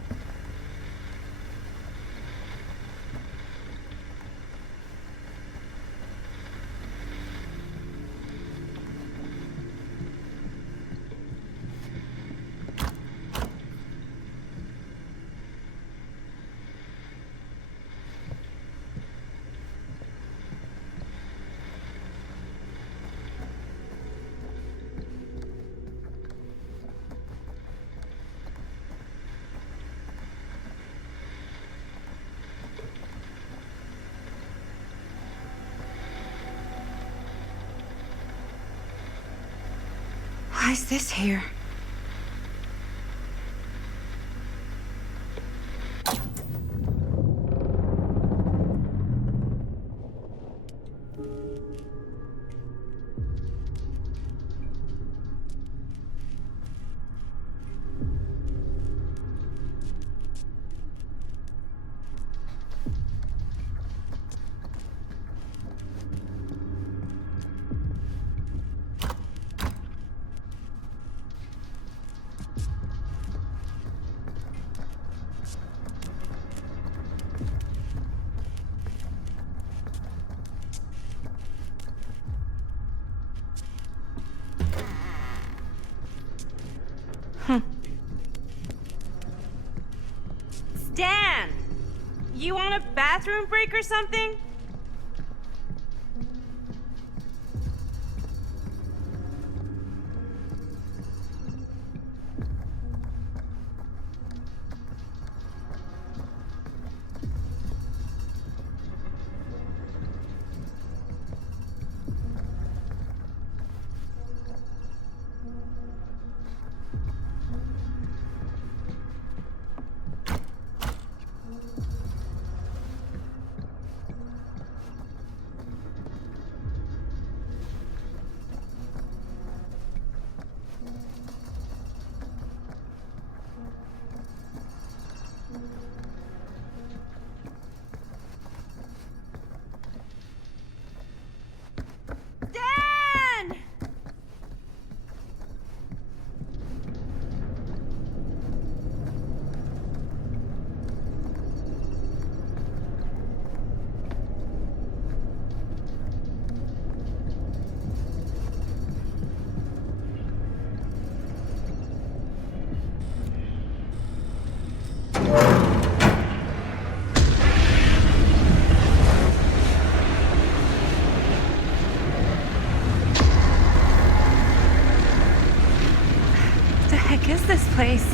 Why is this here? Stan! You want a bathroom break or something? What is this place?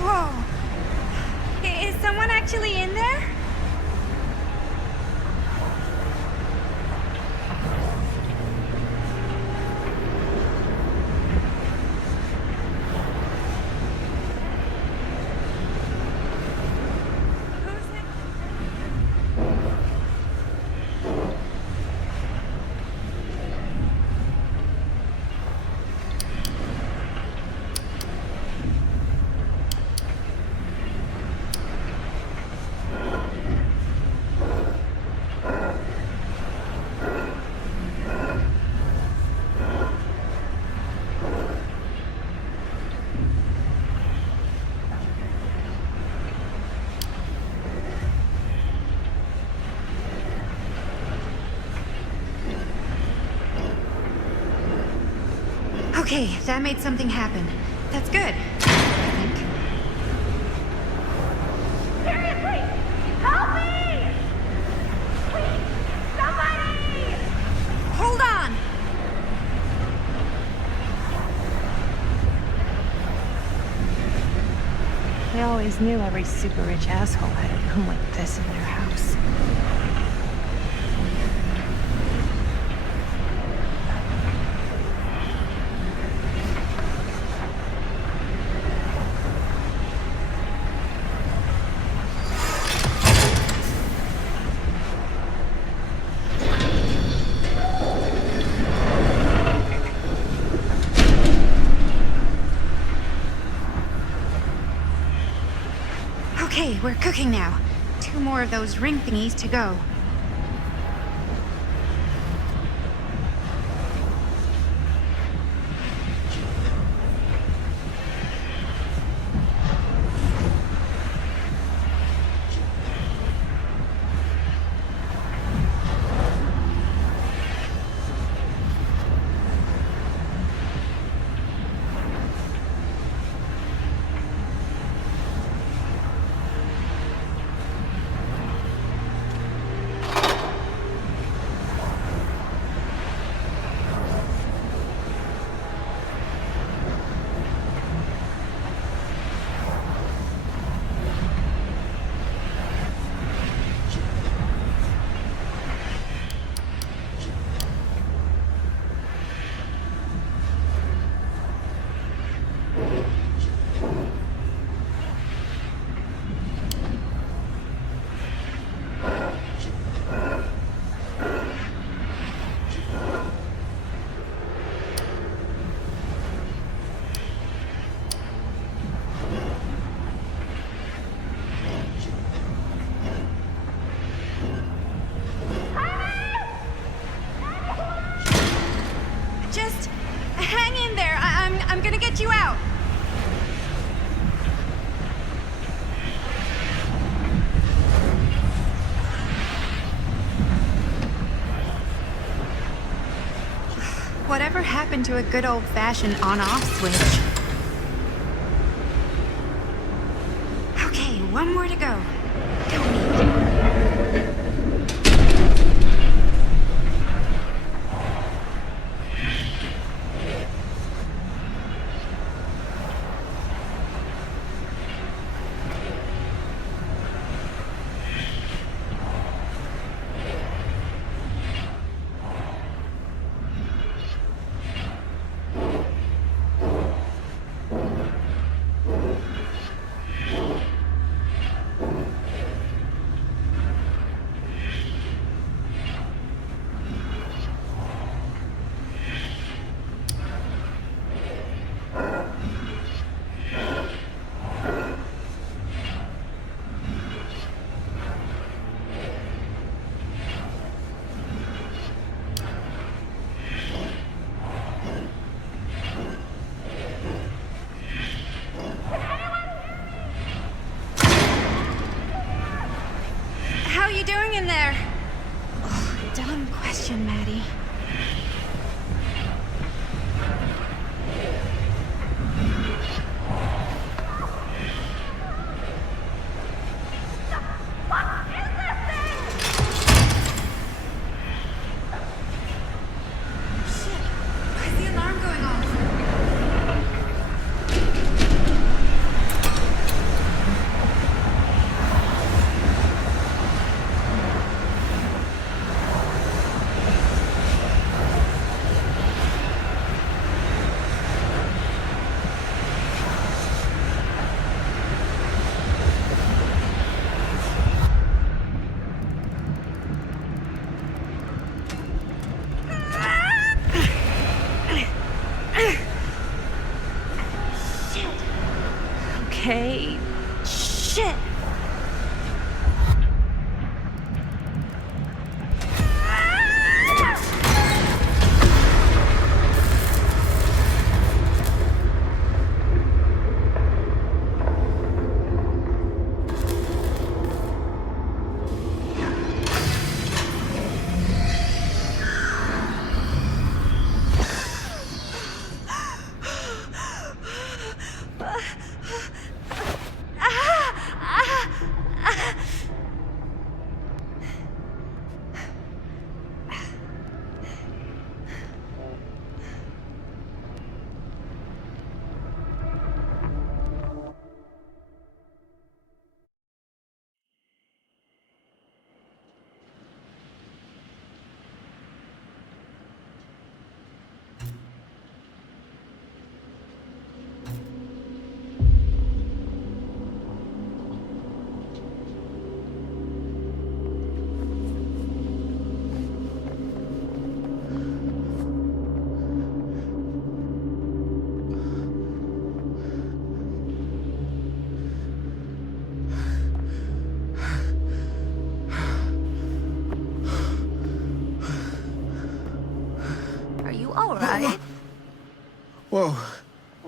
Whoa! Is someone actually in there? Okay, that made something happen. That's good. I think. Seriously! Help me! Please! Somebody! Hold on! I always knew every super rich asshole had a room like this in their house. Okay, we're cooking now. 2 more of those ring thingies to go. Just hang in there. I'm gonna get you out. Whatever happened to a good old-fashioned on-off switch? Okay, 1 more to go. How you doing in there? Oh, dumb question, Maddie. Why is the alarm going off?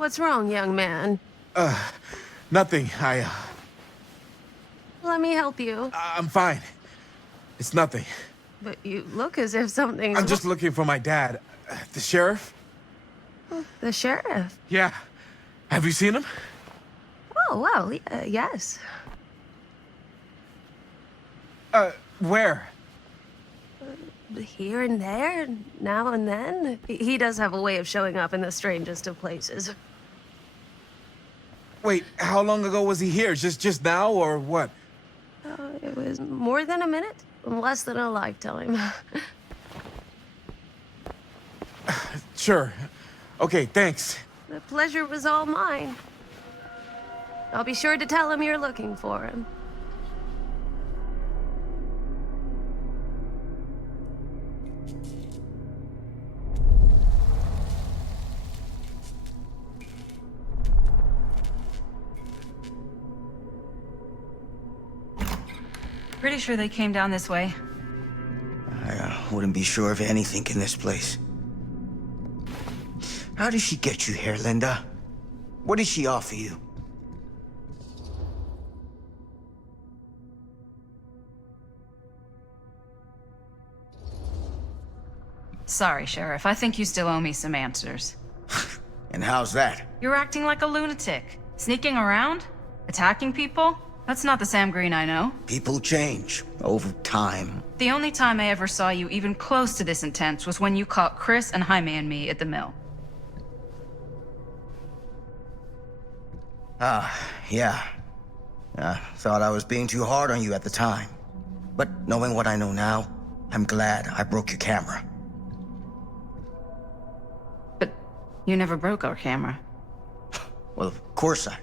What's wrong, young man? Nothing. Let me help you. I'm fine. It's nothing. But you look as if something's... I'm just looking for my dad. The sheriff? The sheriff? Yeah. Have you seen him? Oh, well, yes. Where? Here and there, now and then. He does have a way of showing up in the strangest of places. Wait, how long ago was he here? Just now, or what? It was more than a minute, less than a lifetime. Sure. Okay, thanks. The pleasure was all mine. I'll be sure to tell him you're looking for him. Pretty sure they came down this way. I wouldn't be sure of anything in this place. How did she get you here, Linda? What did she offer you? Sorry, Sheriff. I think you still owe me some answers. And how's that? You're acting like a lunatic. Sneaking around? Attacking people? That's not the Sam Green I know. People change over time. The only time I ever saw you even close to this intense was when you caught Chris and Jaime and me at the mill. Yeah. Thought I was being too hard on you at the time. But knowing what I know now, I'm glad I broke your camera. But you never broke our camera. Well, of course I...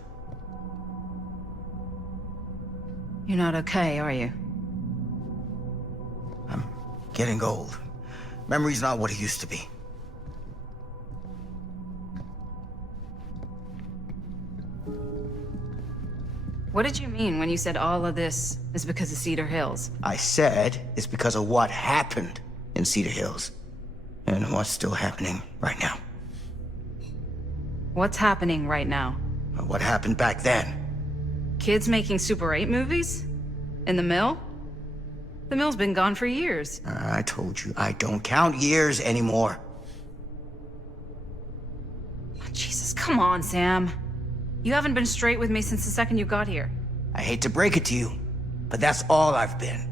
You're not okay, are you? I'm getting old. Memory's not what it used to be. What did you mean when you said all of this is because of Cedar Hills? I said it's because of what happened in Cedar Hills. And what's still happening right now. What's happening right now? What happened back then? Kids making Super 8 movies? In the mill? The mill's been gone for years. I told you, I don't count years anymore. Jesus, come on, Sam. You haven't been straight with me since the second you got here. I hate to break it to you, but that's all I've been.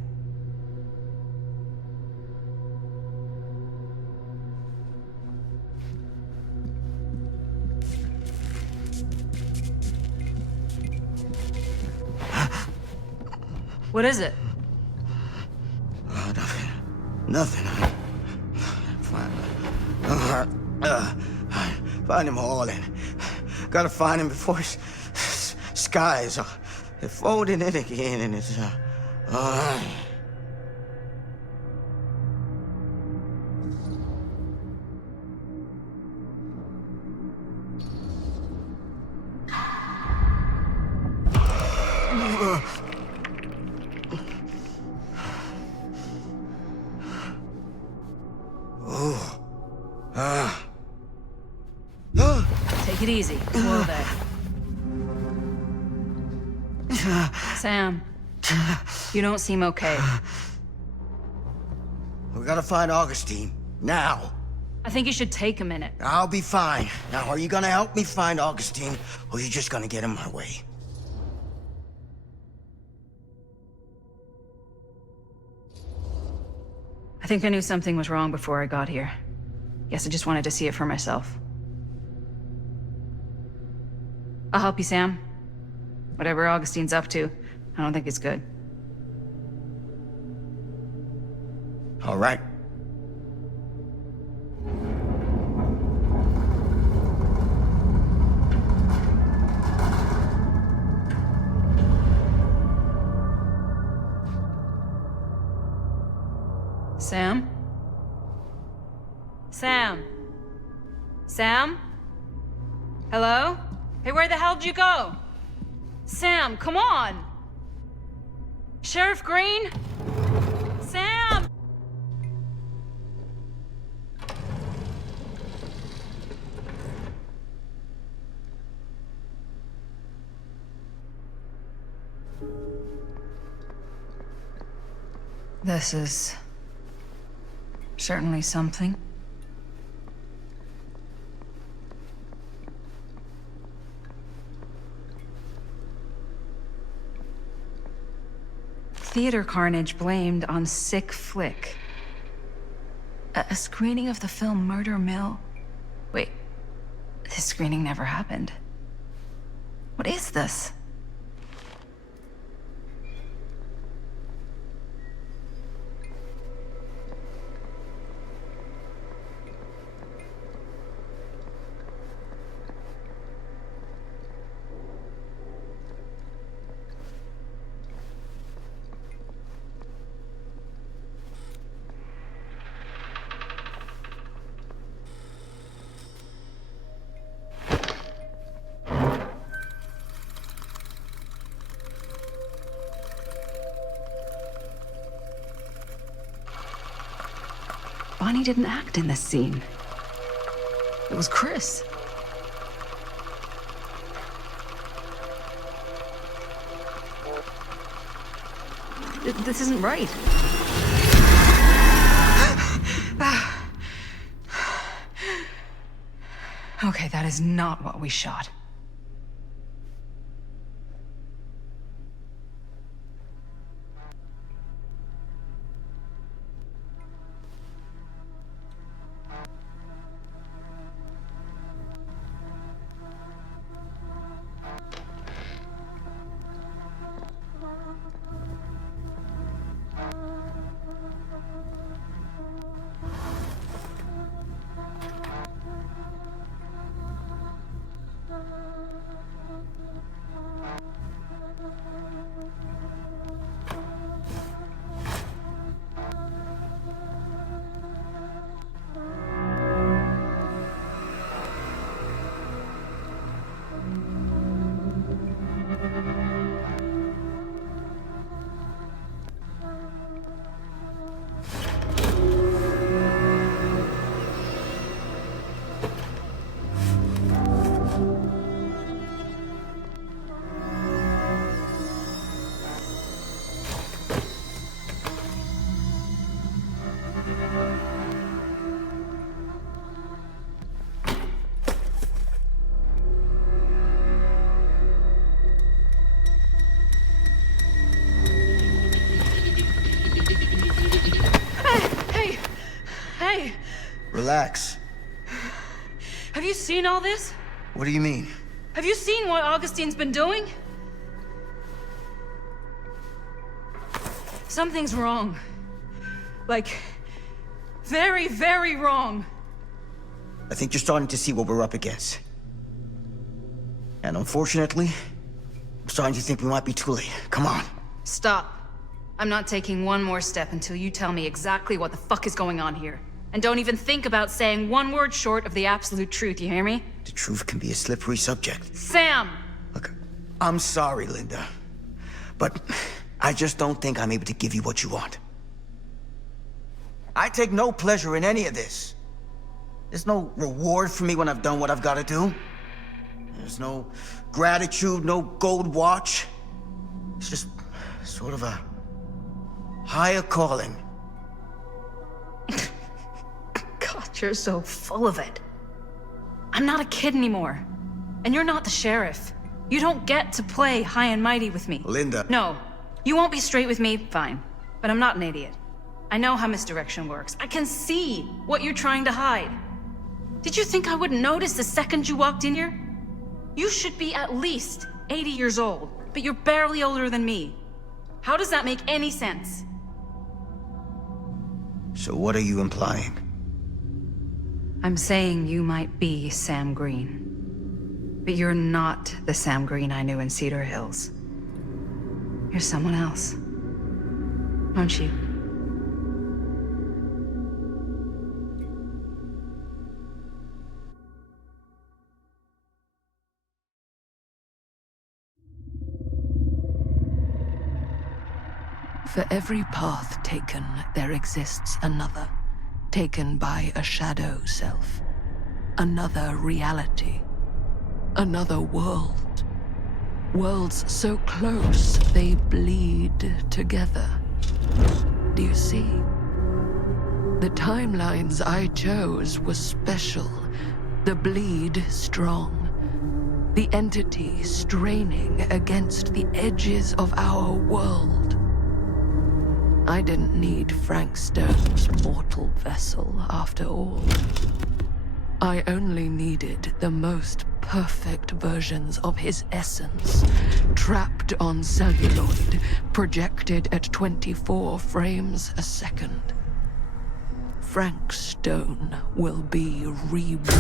What is it? Nothing. Find him all and gotta find him before his skies are folding in again and it's Take it easy. Whoa there. Sam, you don't seem okay. We gotta find Augustine now. I think you should take a minute. I'll be fine. Now, are you gonna help me find Augustine, or are you just gonna get in my way? I think I knew something was wrong before I got here. Guess I just wanted to see it for myself. I'll help you, Sam. Whatever Augustine's up to, I don't think it's good. All right. Sam? Sam? Sam? Hello? Hey, where the hell did you go? Sam, come on! Sheriff Green? Sam! This is certainly something. Theater carnage blamed on sick flick. A screening of the film Murder Mill. Wait, this screening never happened. What is this? Bonnie didn't act in this scene. It was Chris. This isn't right. Okay, that is not what we shot. Hey! Relax. Have you seen all this? What do you mean? Have you seen what Augustine's been doing? Something's wrong. Like, very, very wrong. I think you're starting to see what we're up against. And unfortunately, I'm starting to think we might be too late. Come on. Stop. I'm not taking one more step until you tell me exactly what the fuck is going on here. And don't even think about saying one word short of the absolute truth, you hear me? The truth can be a slippery subject. Sam! Look, I'm sorry, Linda. But I just don't think I'm able to give you what you want. I take no pleasure in any of this. There's no reward for me when I've done what I've got to do. There's no gratitude, no gold watch. It's just sort of a higher calling. God, you're so full of it. I'm not a kid anymore. And you're not the sheriff. You don't get to play high and mighty with me. Linda. No. You won't be straight with me, fine. But I'm not an idiot. I know how misdirection works. I can see what you're trying to hide. Did you think I wouldn't notice the second you walked in here? You should be at least 80 years old, but you're barely older than me. How does that make any sense? So what are you implying? I'm saying you might be Sam Green. But you're not the Sam Green I knew in Cedar Hills. You're someone else. Aren't you? For every path taken, there exists another, taken by a shadow self. Another reality. Another world. Worlds so close they bleed together. You see, the timelines I chose were special. The bleed strong. The entity straining against the edges of our world. I didn't need Frank Stone's mortal vessel, after all. I only needed the most perfect versions of his essence, trapped on celluloid, projected at 24 frames a second. Frank Stone will be reborn.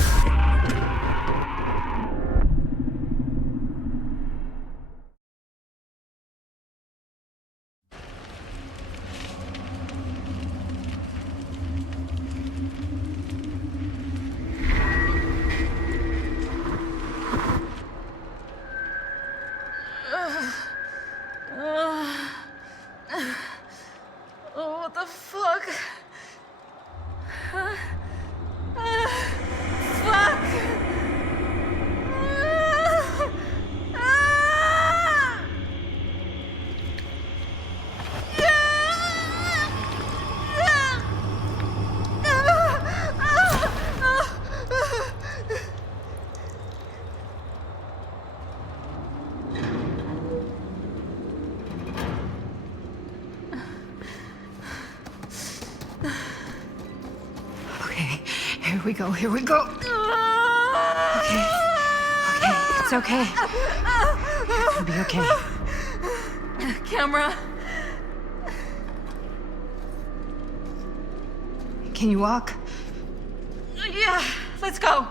Oh, what the fuck? Fuck! Here we go, here we go. Okay. Okay, it's okay. It'll be okay. Camera. Can you walk? Yeah, let's go.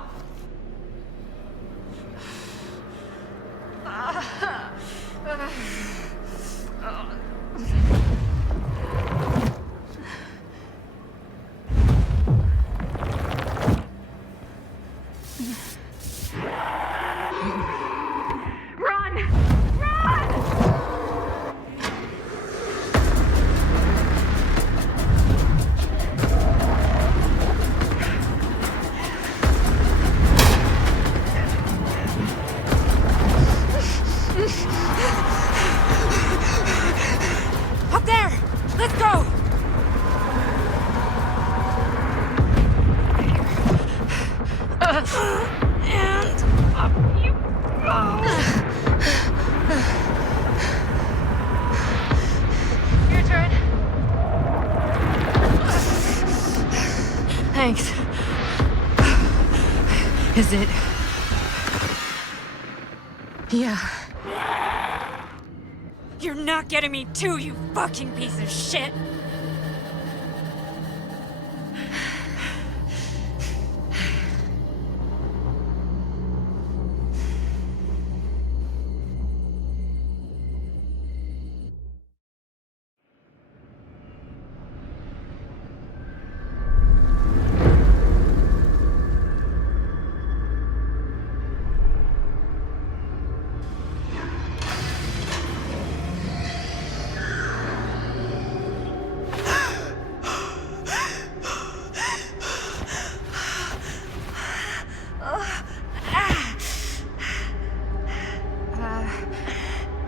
Up there! Let's go! And up you go! Your turn. Thanks. Is it? Yeah. You're not getting me too, you fucking piece of shit!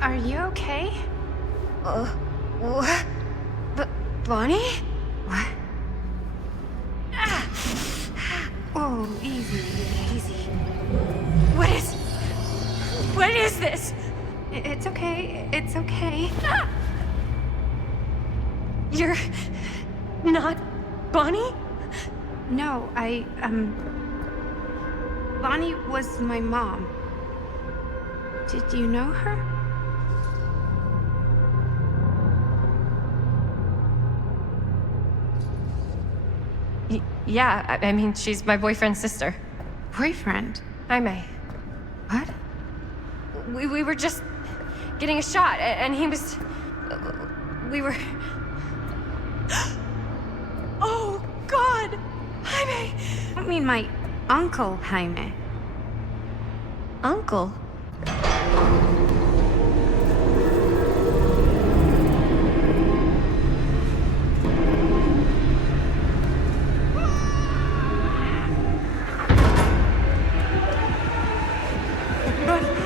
Are you okay? What? Bonnie? What? Oh, easy, easy. What is this? It's okay, it's okay. You're not Bonnie? No, Bonnie was my mom. Did you know her? Yeah, I mean, she's my boyfriend's sister. Boyfriend? May. What? We were just getting a shot, and he was... We were... Oh, God! Jaime! I mean my uncle, Jaime. Uncle?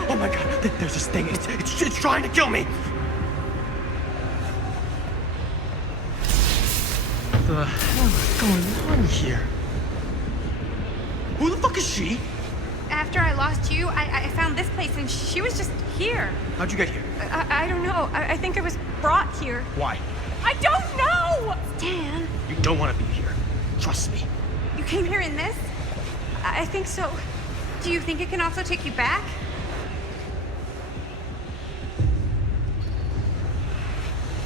Oh my god, there's this thing. It's trying to kill me. the hell is going on here? Who the fuck is she? After I lost you, I found this place and she was just here. How'd you get here? I don't know. I think I was brought here. Why? I don't know! Stan, You don't want to be here. Trust me. you came here in this? I think so. Do you think it can also take you back?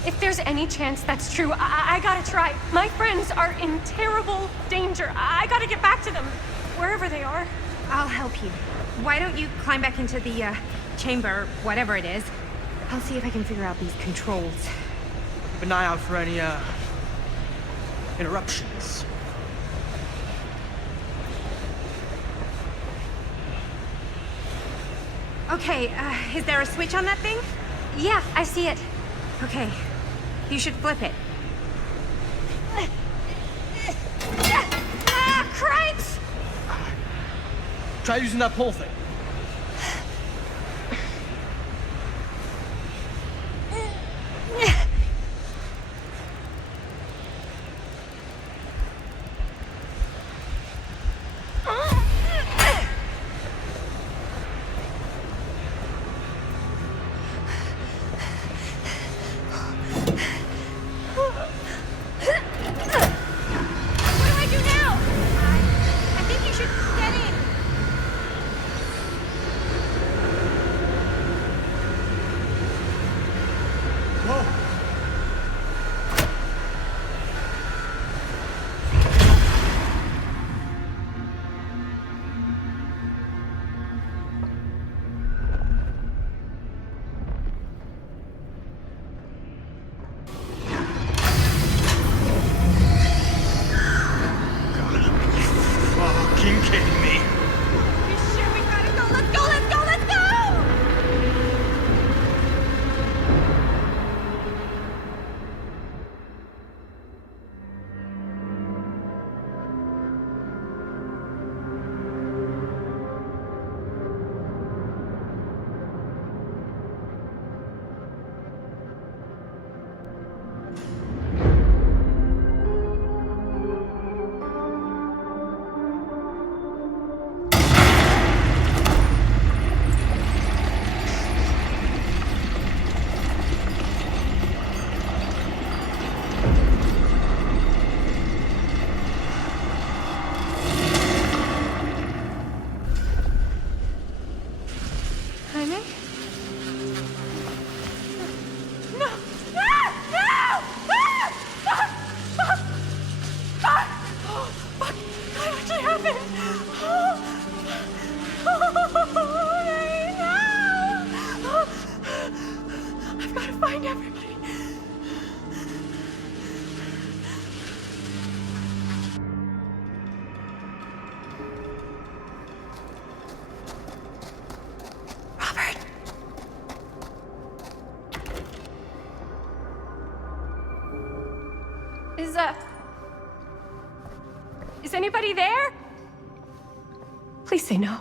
If there's any chance that's true, I gotta try. My friends are in terrible danger. I gotta get back to them, wherever they are. I'll help you. Why don't you climb back into the chamber, whatever it is? I'll see if I can figure out these controls. Keep an eye out for any, interruptions. Okay, is there a switch on that thing? Yeah, I see it. Okay, you should flip it. Ah, cripes! Try using that pole thing. Is anybody there? Please say no.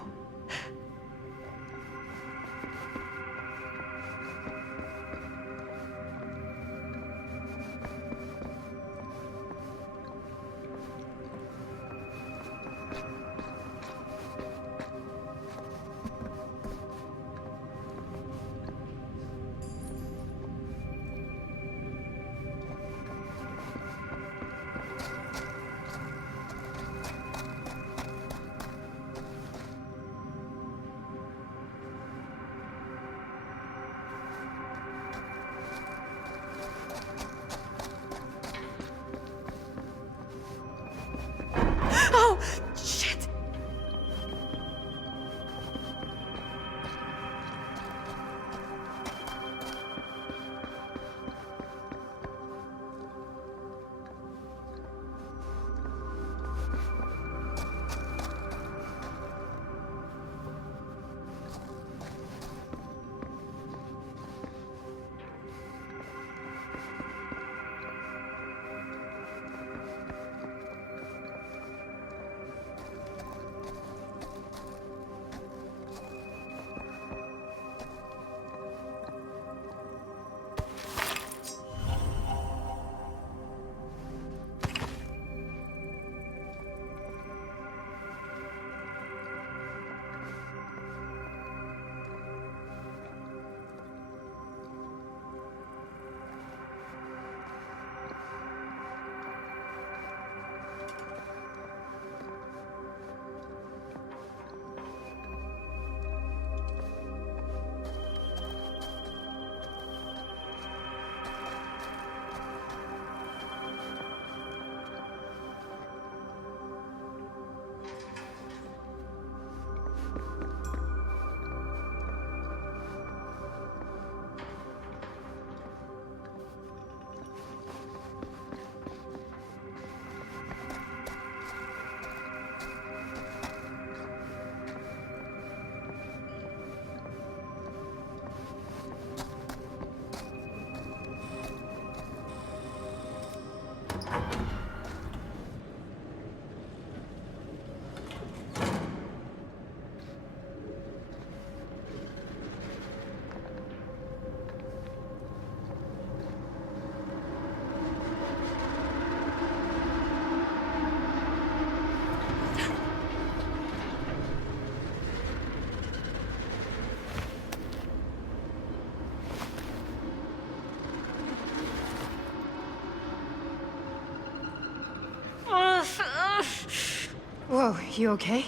Whoa, you okay?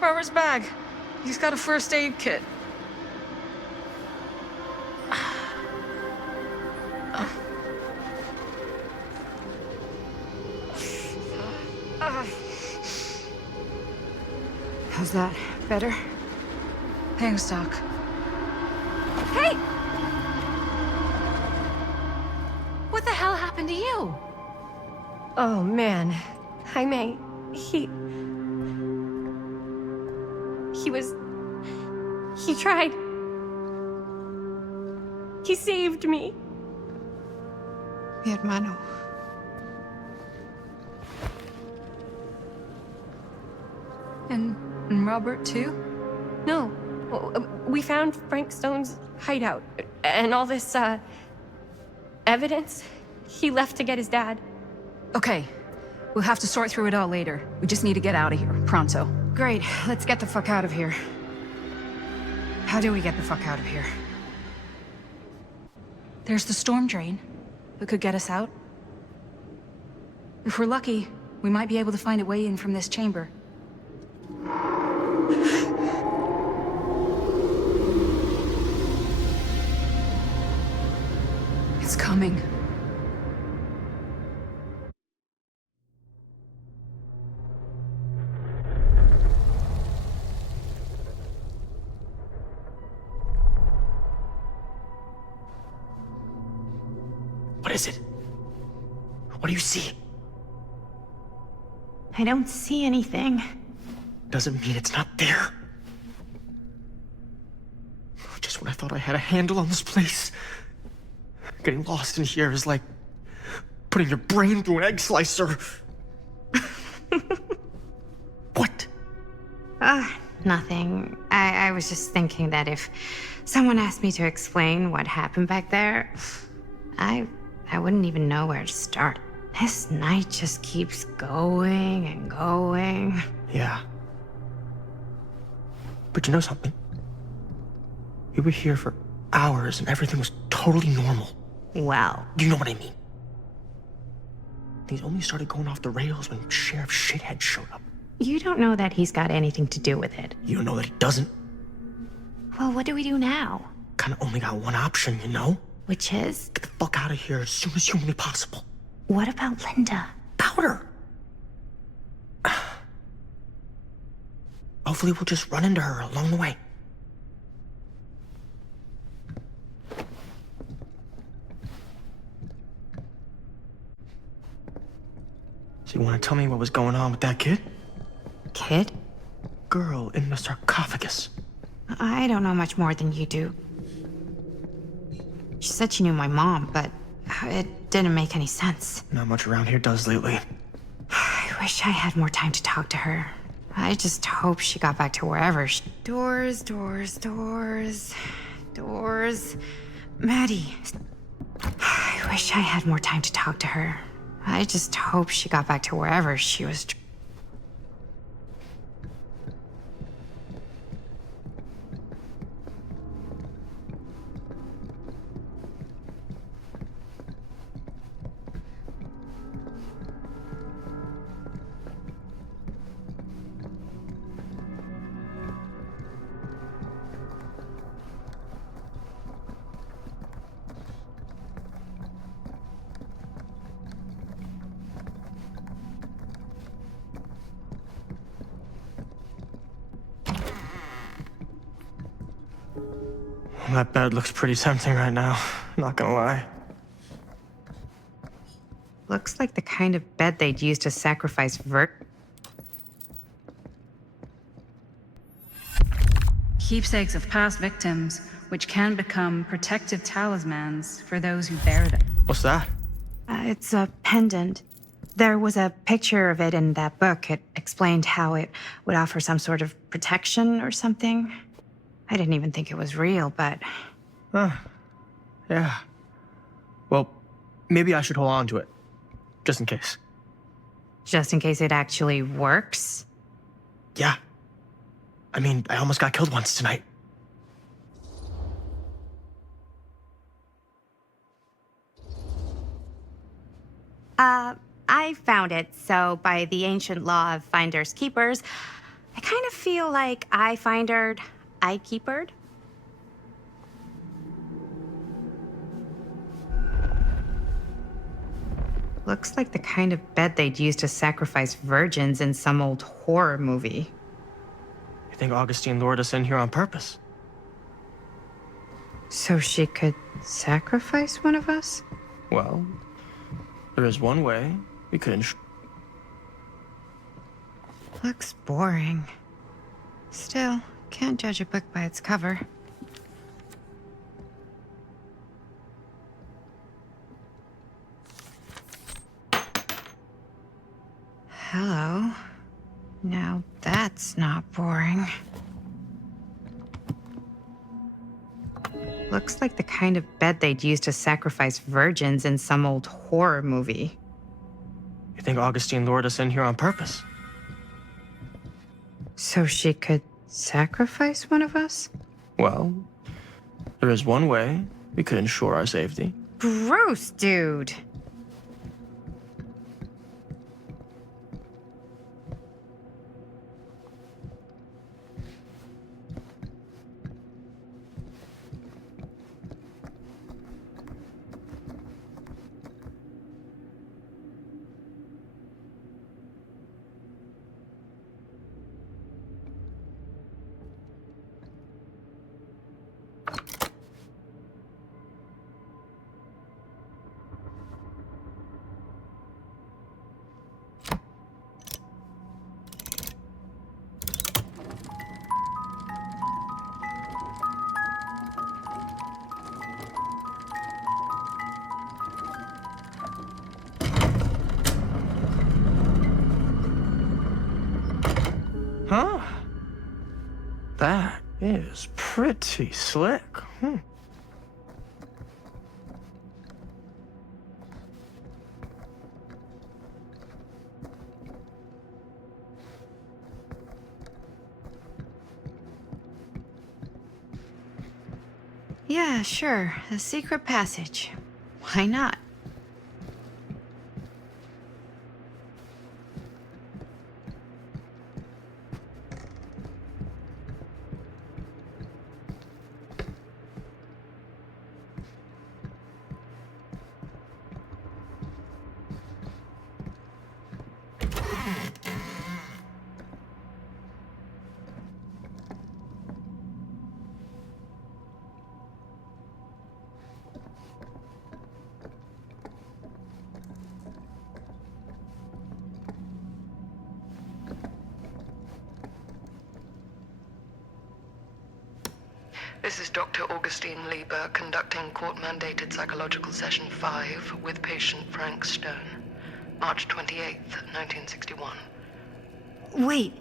Robert's bag. He's got a first aid kit. How's that? Better? Thanks, Doc. Hey! What the hell happened to you? Oh, man. Jaime, he tried. He saved me. Mi hermano. And Robert, too? No. We found Frank Stone's hideout. And all this, evidence he left to get his dad. Okay. We'll have to sort through it all later. We just need to get out of here. Pronto. Great. Let's get the fuck out of here. How do we get the fuck out of here? There's the storm drain that could get us out. If we're lucky, we might be able to find a way in from this chamber. It's coming. What is it? What do you see? I don't see anything. Doesn't mean it's not there. Just when I thought I had a handle on this place. Getting lost in here is like putting your brain through an egg slicer. What? Nothing. I was just thinking that if someone asked me to explain what happened back there, I wouldn't even know where to start. This night just keeps going and going. Yeah. But you know something? We were here for hours and everything was totally normal. Well. You know what I mean? Things only started going off the rails when Sheriff Shithead showed up. You don't know that he's got anything to do with it. You don't know that he doesn't? Well, what do we do now? Kinda only got one option, you know? Which is? Get the fuck out of here as soon as humanly possible. What about Linda? Powder! Hopefully we'll just run into her along the way. So you want to tell me what was going on with that kid? Kid? Girl in the sarcophagus. I don't know much more than you do. She said she knew my mom, but it didn't make any sense. Not much around here does lately. I wish I had more time to talk to her. I just hope she got back to wherever she... Doors. Maddie. I wish I had more time to talk to her. I just hope she got back to wherever she was... That bed looks pretty tempting right now, not gonna lie. Looks like the kind of bed they'd use to sacrifice Keepsakes of past victims, which can become protective talismans for those who bear them. What's that? It's a pendant. There was a picture of it in that book. It explained how it would offer some sort of protection or something. I didn't even think it was real, but... Yeah. Well, maybe I should hold on to it. Just in case. Just in case it actually works? Yeah. I mean, I almost got killed once tonight. I found it, so by the ancient law of finders keepers, I kind of feel like I findered, I keepered. Looks like the kind of bed they'd use to sacrifice virgins in some old horror movie. You think Augustine lured us in here on purpose? So she could sacrifice one of us? Well, there is one way we could Looks boring. Still, can't judge a book by its cover. Hello. Now that's not boring. Looks like the kind of bed they'd use to sacrifice virgins in some old horror movie. You think Augustine lured us in here on purpose? So she could sacrifice one of us? Well, there is one way we could ensure our safety. Gross, dude. Huh? That is pretty slick. Yeah, sure. A secret passage. Why not? This is Dr. Augustine Lieber conducting court-mandated psychological session 5 with patient Frank Stone. March 28th, 1961. Wait,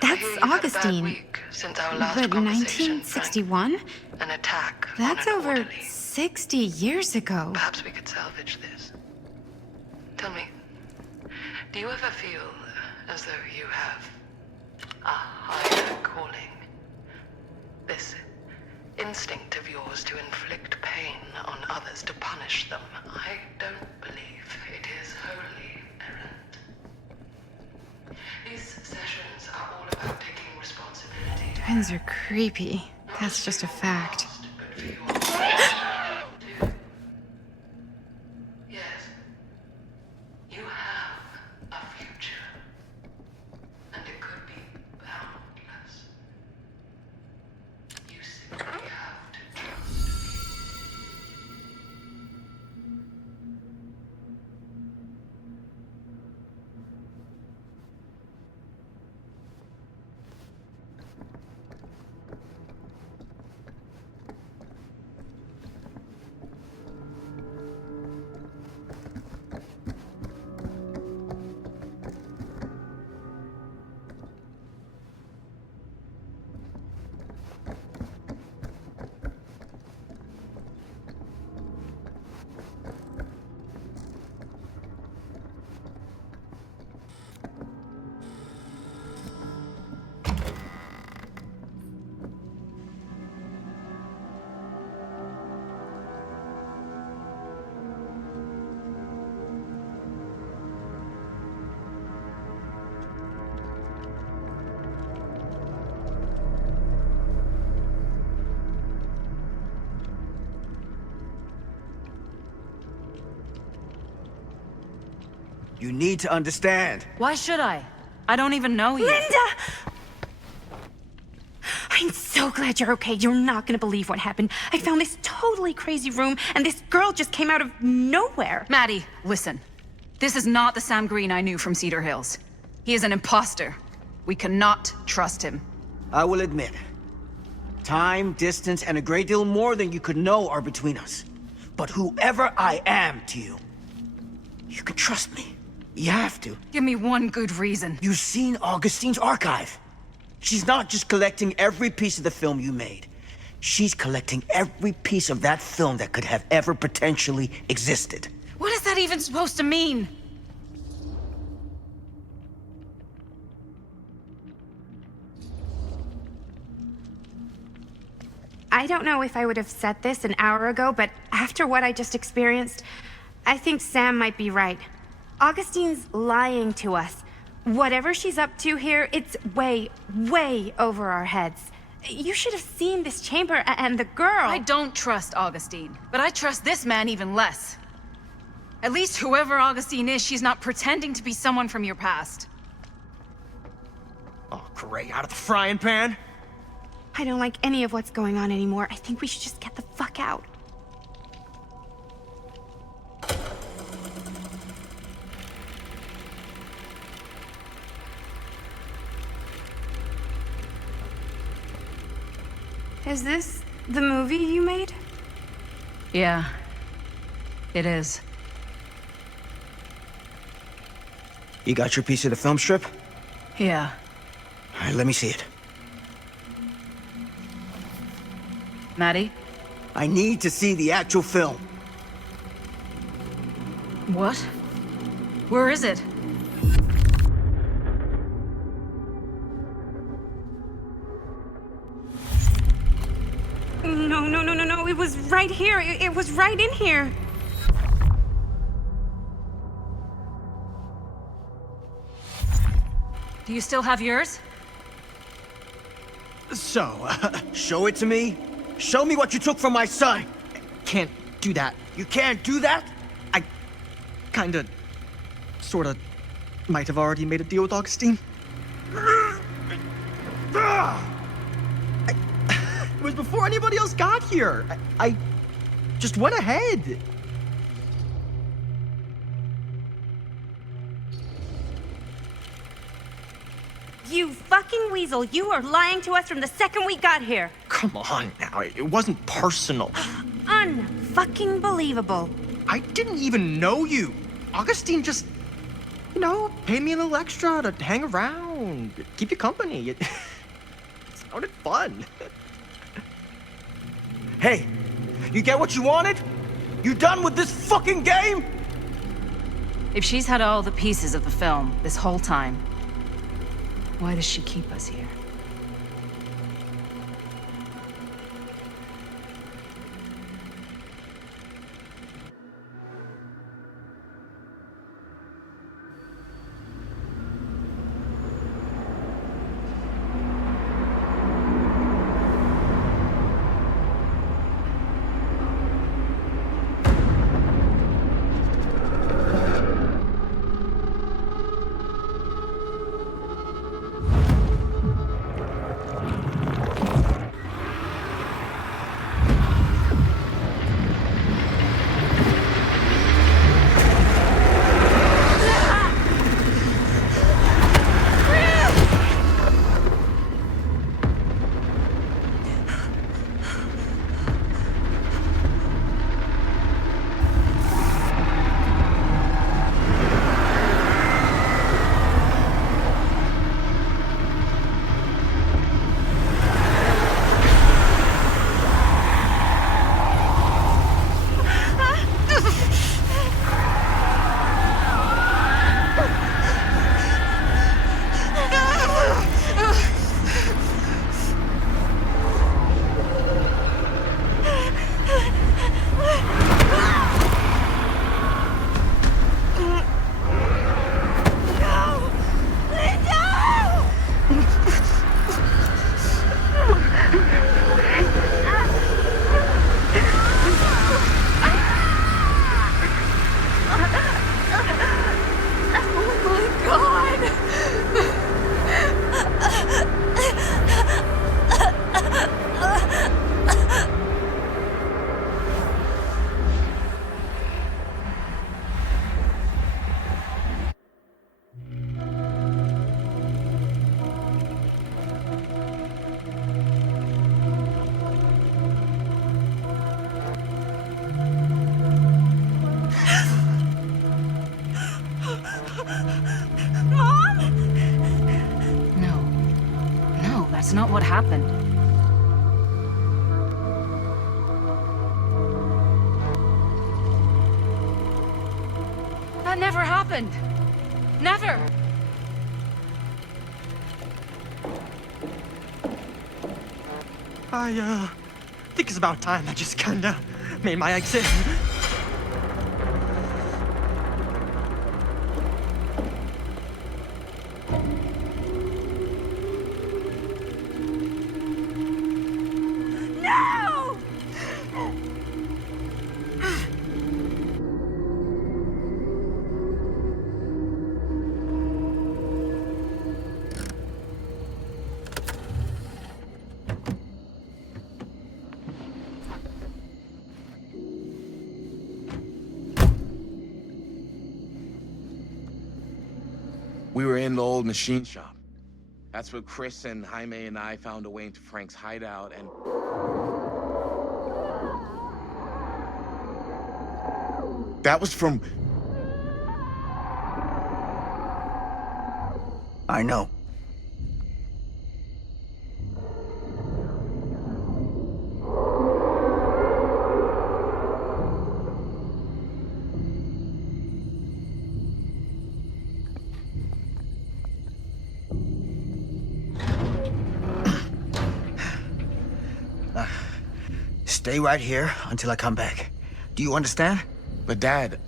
that's Augustine. Week since our last But conversation, 1961? An attack. That's on an over orderly. 60 years ago. Perhaps we could salvage this. Tell me, do you ever feel as though you have a higher calling? This instinct of yours to inflict pain on others, to punish them. I don't believe it is wholly errant. These sessions are all about taking responsibility. Twins are creepy. That's just a fact. Yes, you have a future, and it could be boundless. You simply have to trust me. You need to understand. Why should I? I don't even know you. Linda! I'm so glad you're okay. You're not gonna believe what happened. I found this totally crazy room, and this girl just came out of nowhere. Maddie, listen. This is not the Sam Green I knew from Cedar Hills. He is an imposter. We cannot trust him. I will admit, time, distance, and a great deal more than you could know are between us. But whoever I am to you, you can trust me. You have to. Give me one good reason. You've seen Augustine's archive. She's not just collecting every piece of the film you made. She's collecting every piece of that film that could have ever potentially existed. What is that even supposed to mean? I don't know if I would have said this an hour ago, but after what I just experienced, I think Sam might be right. Augustine's lying to us. Whatever she's up to here, it's way, way over our heads. You should have seen this chamber and the girl. I don't trust Augustine, but I trust this man even less. At least whoever Augustine is, she's not pretending to be someone from your past. Oh, great. Out of the frying pan? I don't like any of what's going on anymore. I think we should just get the fuck out. Is this the movie you made? Yeah, it is. You got your piece of the film strip? Yeah. All right, let me see it. Maddie? I need to see the actual film. What? Where is it? No. It was right here. It was right in here. Do you still have yours? So, show it to me. Show me what you took from my son. Can't do that. You can't do that? I kinda, sorta, might have already made a deal with Augustine. It was before anybody else got here. I just went ahead. You fucking weasel. You are lying to us from the second we got here. Come on now, it wasn't personal. Unfucking believable. I didn't even know you. Augustine just, paid me a little extra to hang around, keep you company. It sounded fun. Hey, you get what you wanted? You done with this fucking game? If she's had all the pieces of the film this whole time, why does she keep us here? That's not what happened. That never happened. Never. I think it's about time I just kinda made my exit. No! We were in the old machine shop. That's where Chris and Jaime and I found a way into Frank's hideout and... That was from... I know. Stay right here until I come back. Do you understand? But Dad...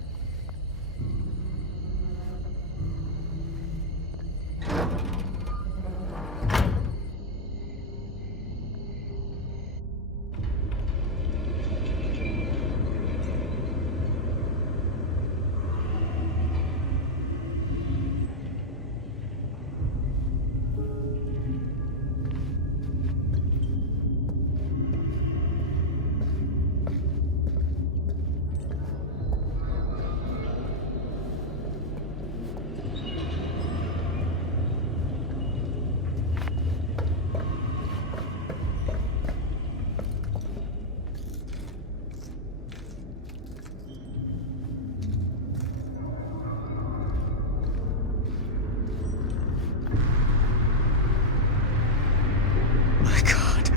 My God.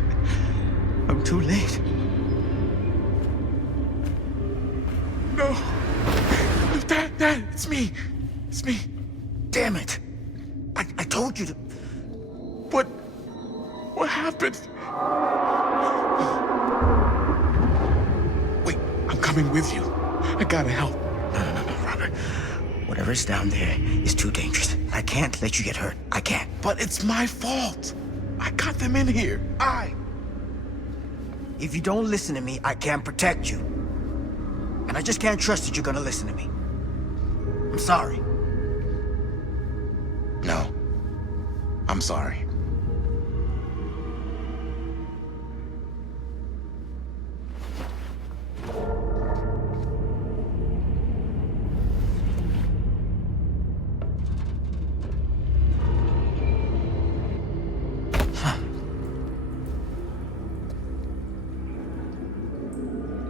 I'm too late. No. Dad, it's me. It's me. Damn it. I told you to... What happened? Wait, I'm coming with you. I gotta help. No, Robert. Whatever's down there is too dangerous. I can't let you get hurt. I can't. But it's my fault. I got them in here. If you don't listen to me, I can't protect you. And I just can't trust that you're gonna listen to me. I'm sorry. No. I'm sorry.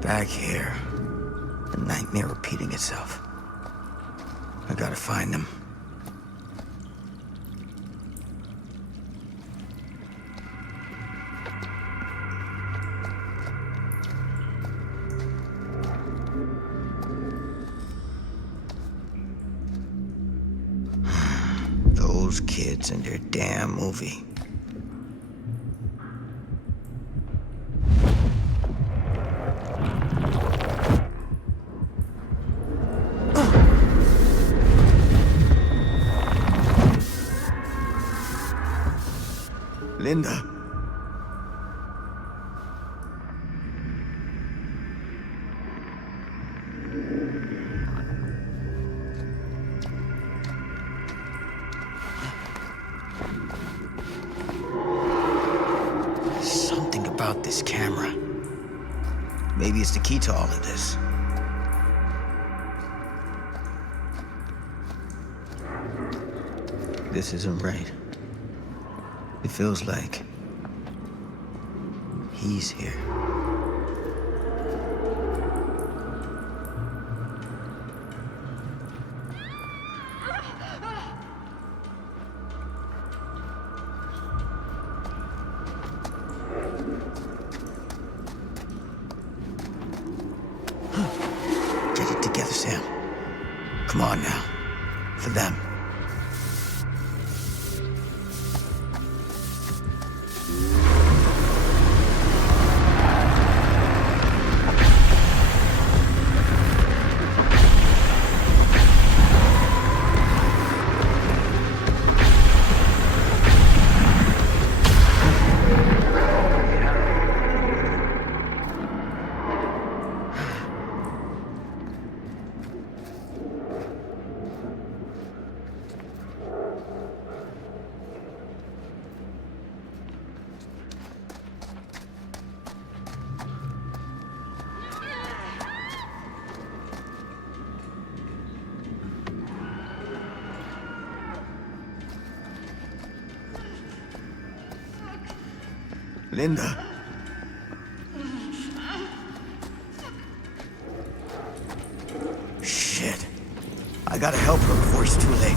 Back here. The nightmare repeating itself. I gotta find them. Those kids and their damn movie. Linda. Something about this camera. Maybe it's the key to all of this. This isn't right. It feels like he's here. Sam. Come on now. For them. Linda. Shit. I gotta help her before it's too late.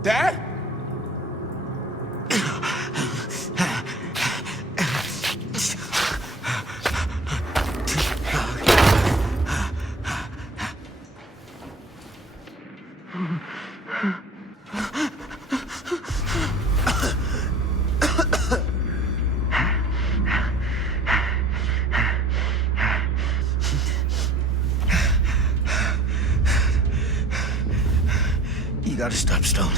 Dad? You gotta stop Stone.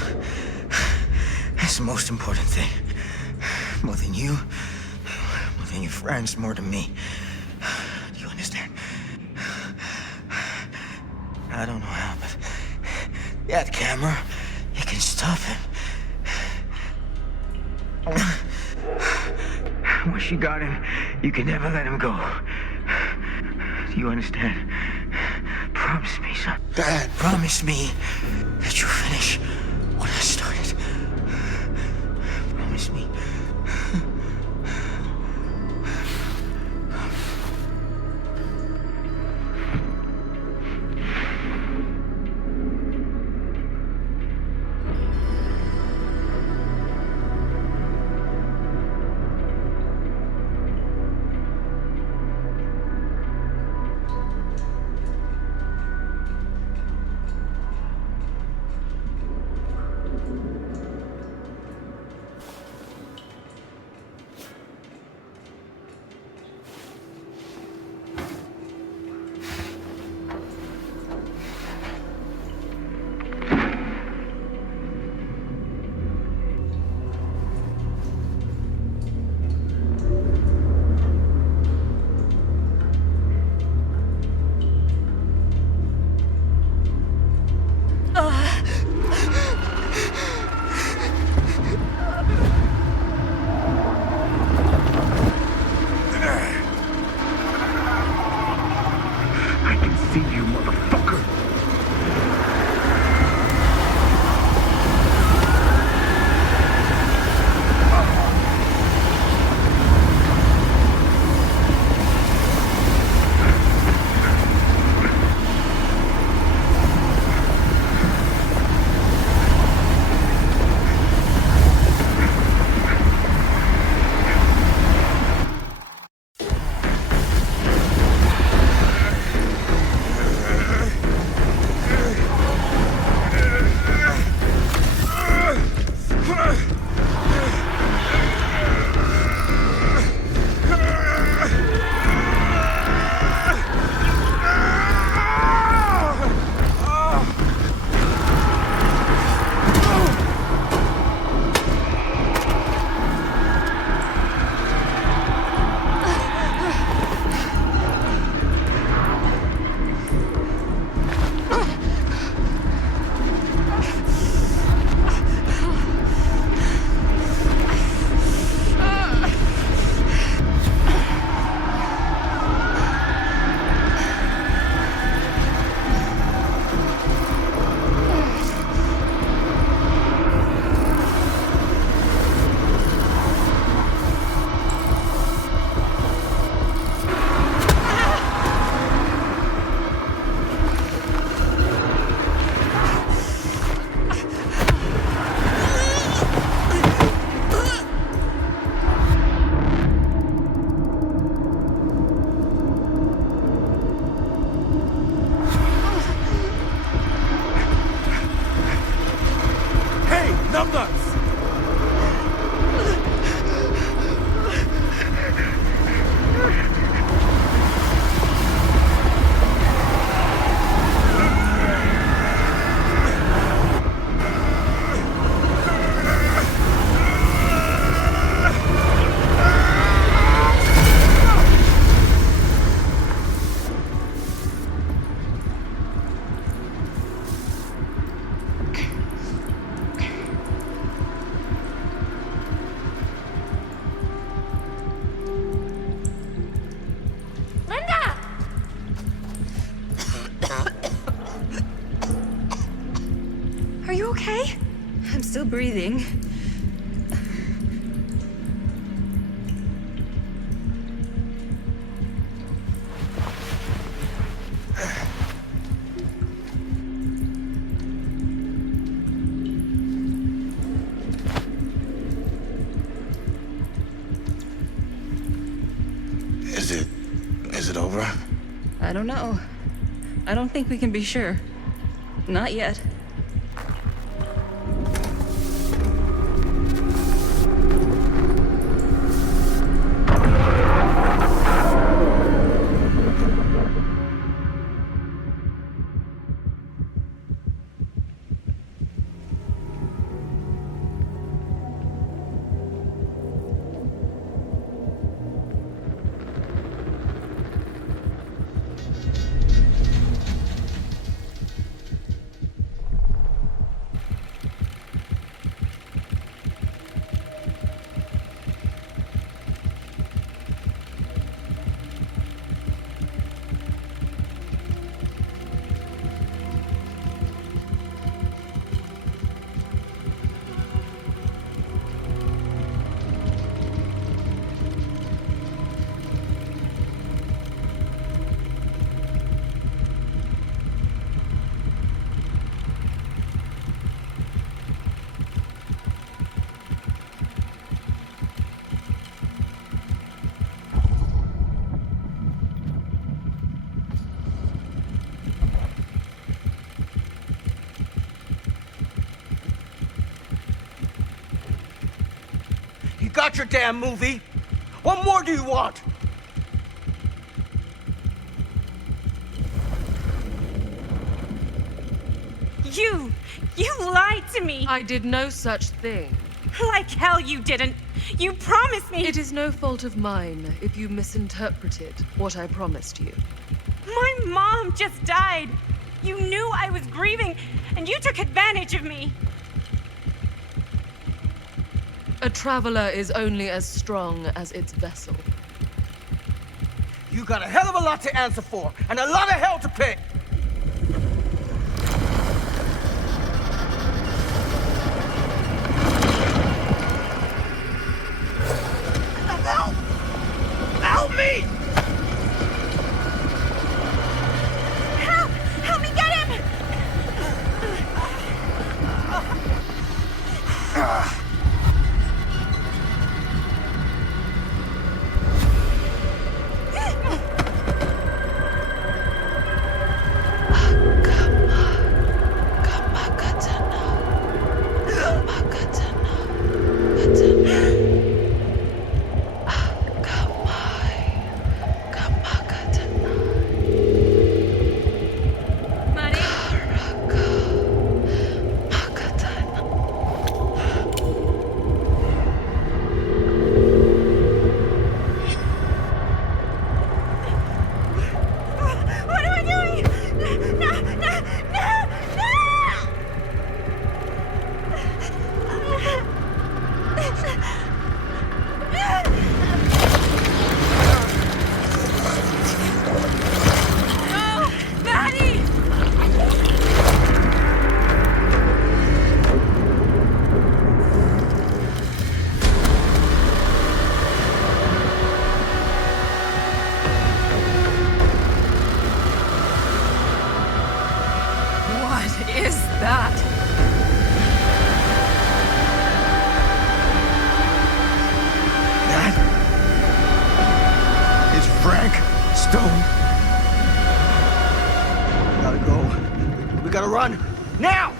That's the most important thing. More than you, more than your friends, more than me. Do you understand? I don't know how, but that camera, it can stop him. Once you got him, you can never let him go. Do you understand? Promise me, son. Dad. Promise me that you'll finish what I started. Promise me. numbers! Linda! Are you okay? I'm still breathing. Is it over? I don't know. I don't think we can be sure. Not yet. You got your damn movie. What more do you want? You lied to me. I did no such thing. Like hell you didn't. You promised me. It is no fault of mine if you misinterpreted what I promised you. My mom just died. You knew I was grieving, and you took advantage of me. A traveler is only as strong as its vessel. You got a hell of a lot to answer for, and a lot of hell to pay. Help! Help me! Help me get him! We gotta go. We gotta run. Now!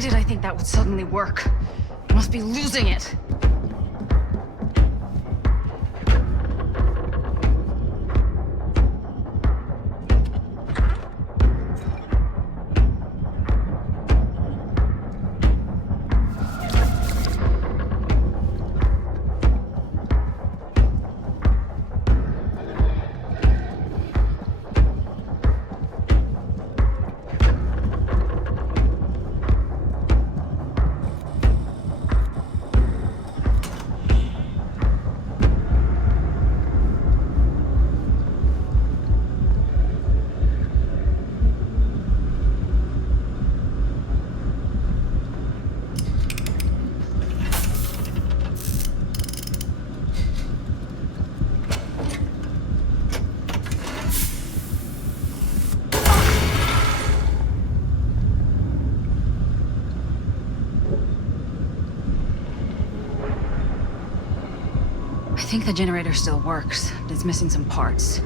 Why did I think that would suddenly work? I must be losing it. I think the generator still works, but it's missing some parts.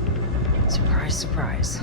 Surprise, surprise.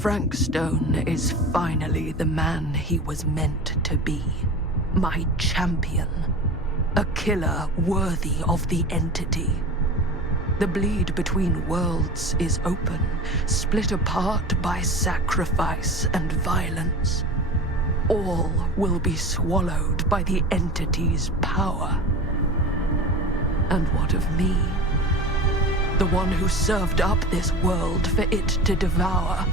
Frank Stone is finally the man he was meant to be. My champion. A killer worthy of the entity. The bleed between worlds is open, split apart by sacrifice and violence. All will be swallowed by the entity's power. And what of me? The one who served up this world for it to devour.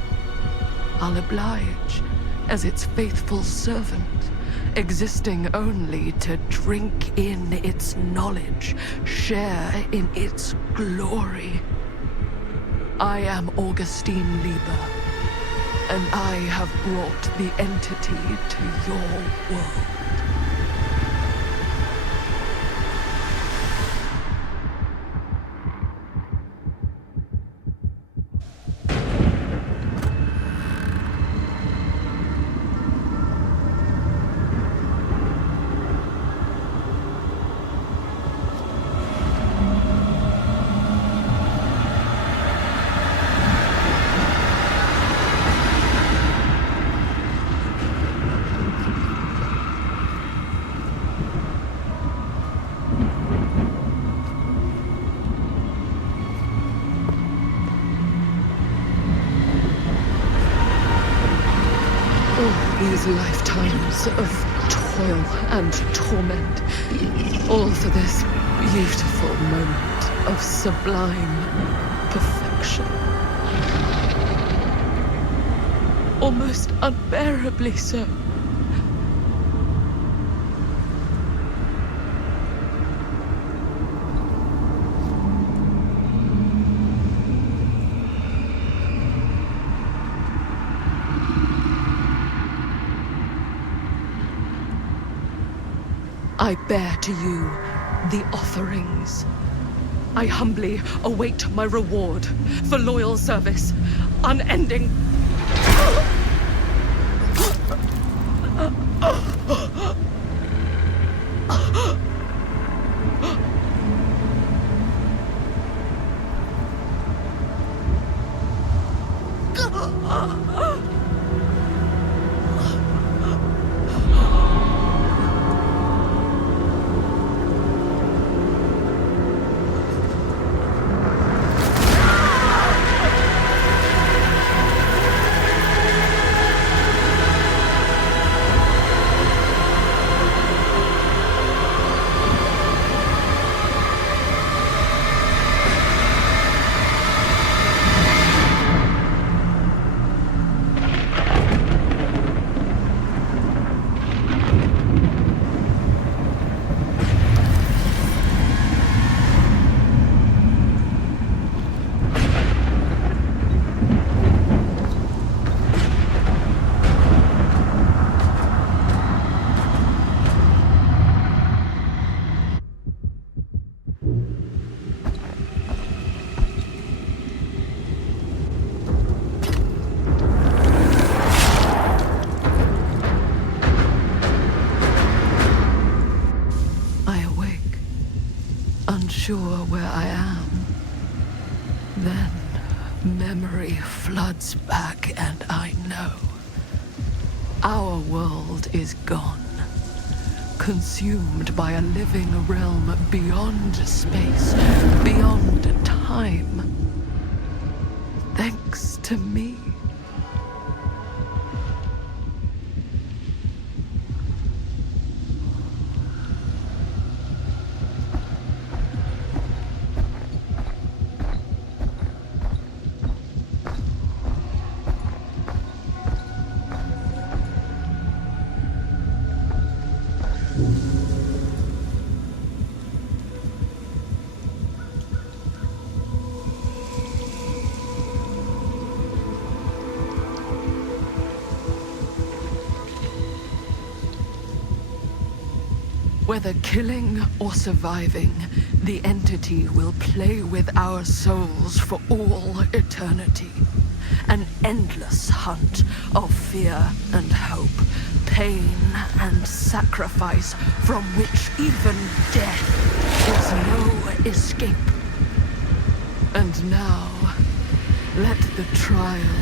I'll oblige as its faithful servant, existing only to drink in its knowledge, share in its glory. I am Augustine Lieber, and I have brought the entity to your world. These lifetimes of toil and torment, all for this beautiful moment of sublime perfection. Almost unbearably so. I bear to you the offerings. I humbly await my reward for loyal service, unending. Unsure where I am. Then memory floods back and I know. Our world is gone. Consumed by a living realm beyond space, beyond time. Thanks to me. Whether killing or surviving, the entity will play with our souls for all eternity. An endless hunt of fear and hope, pain and sacrifice, from which even death is no escape. And now, let the trial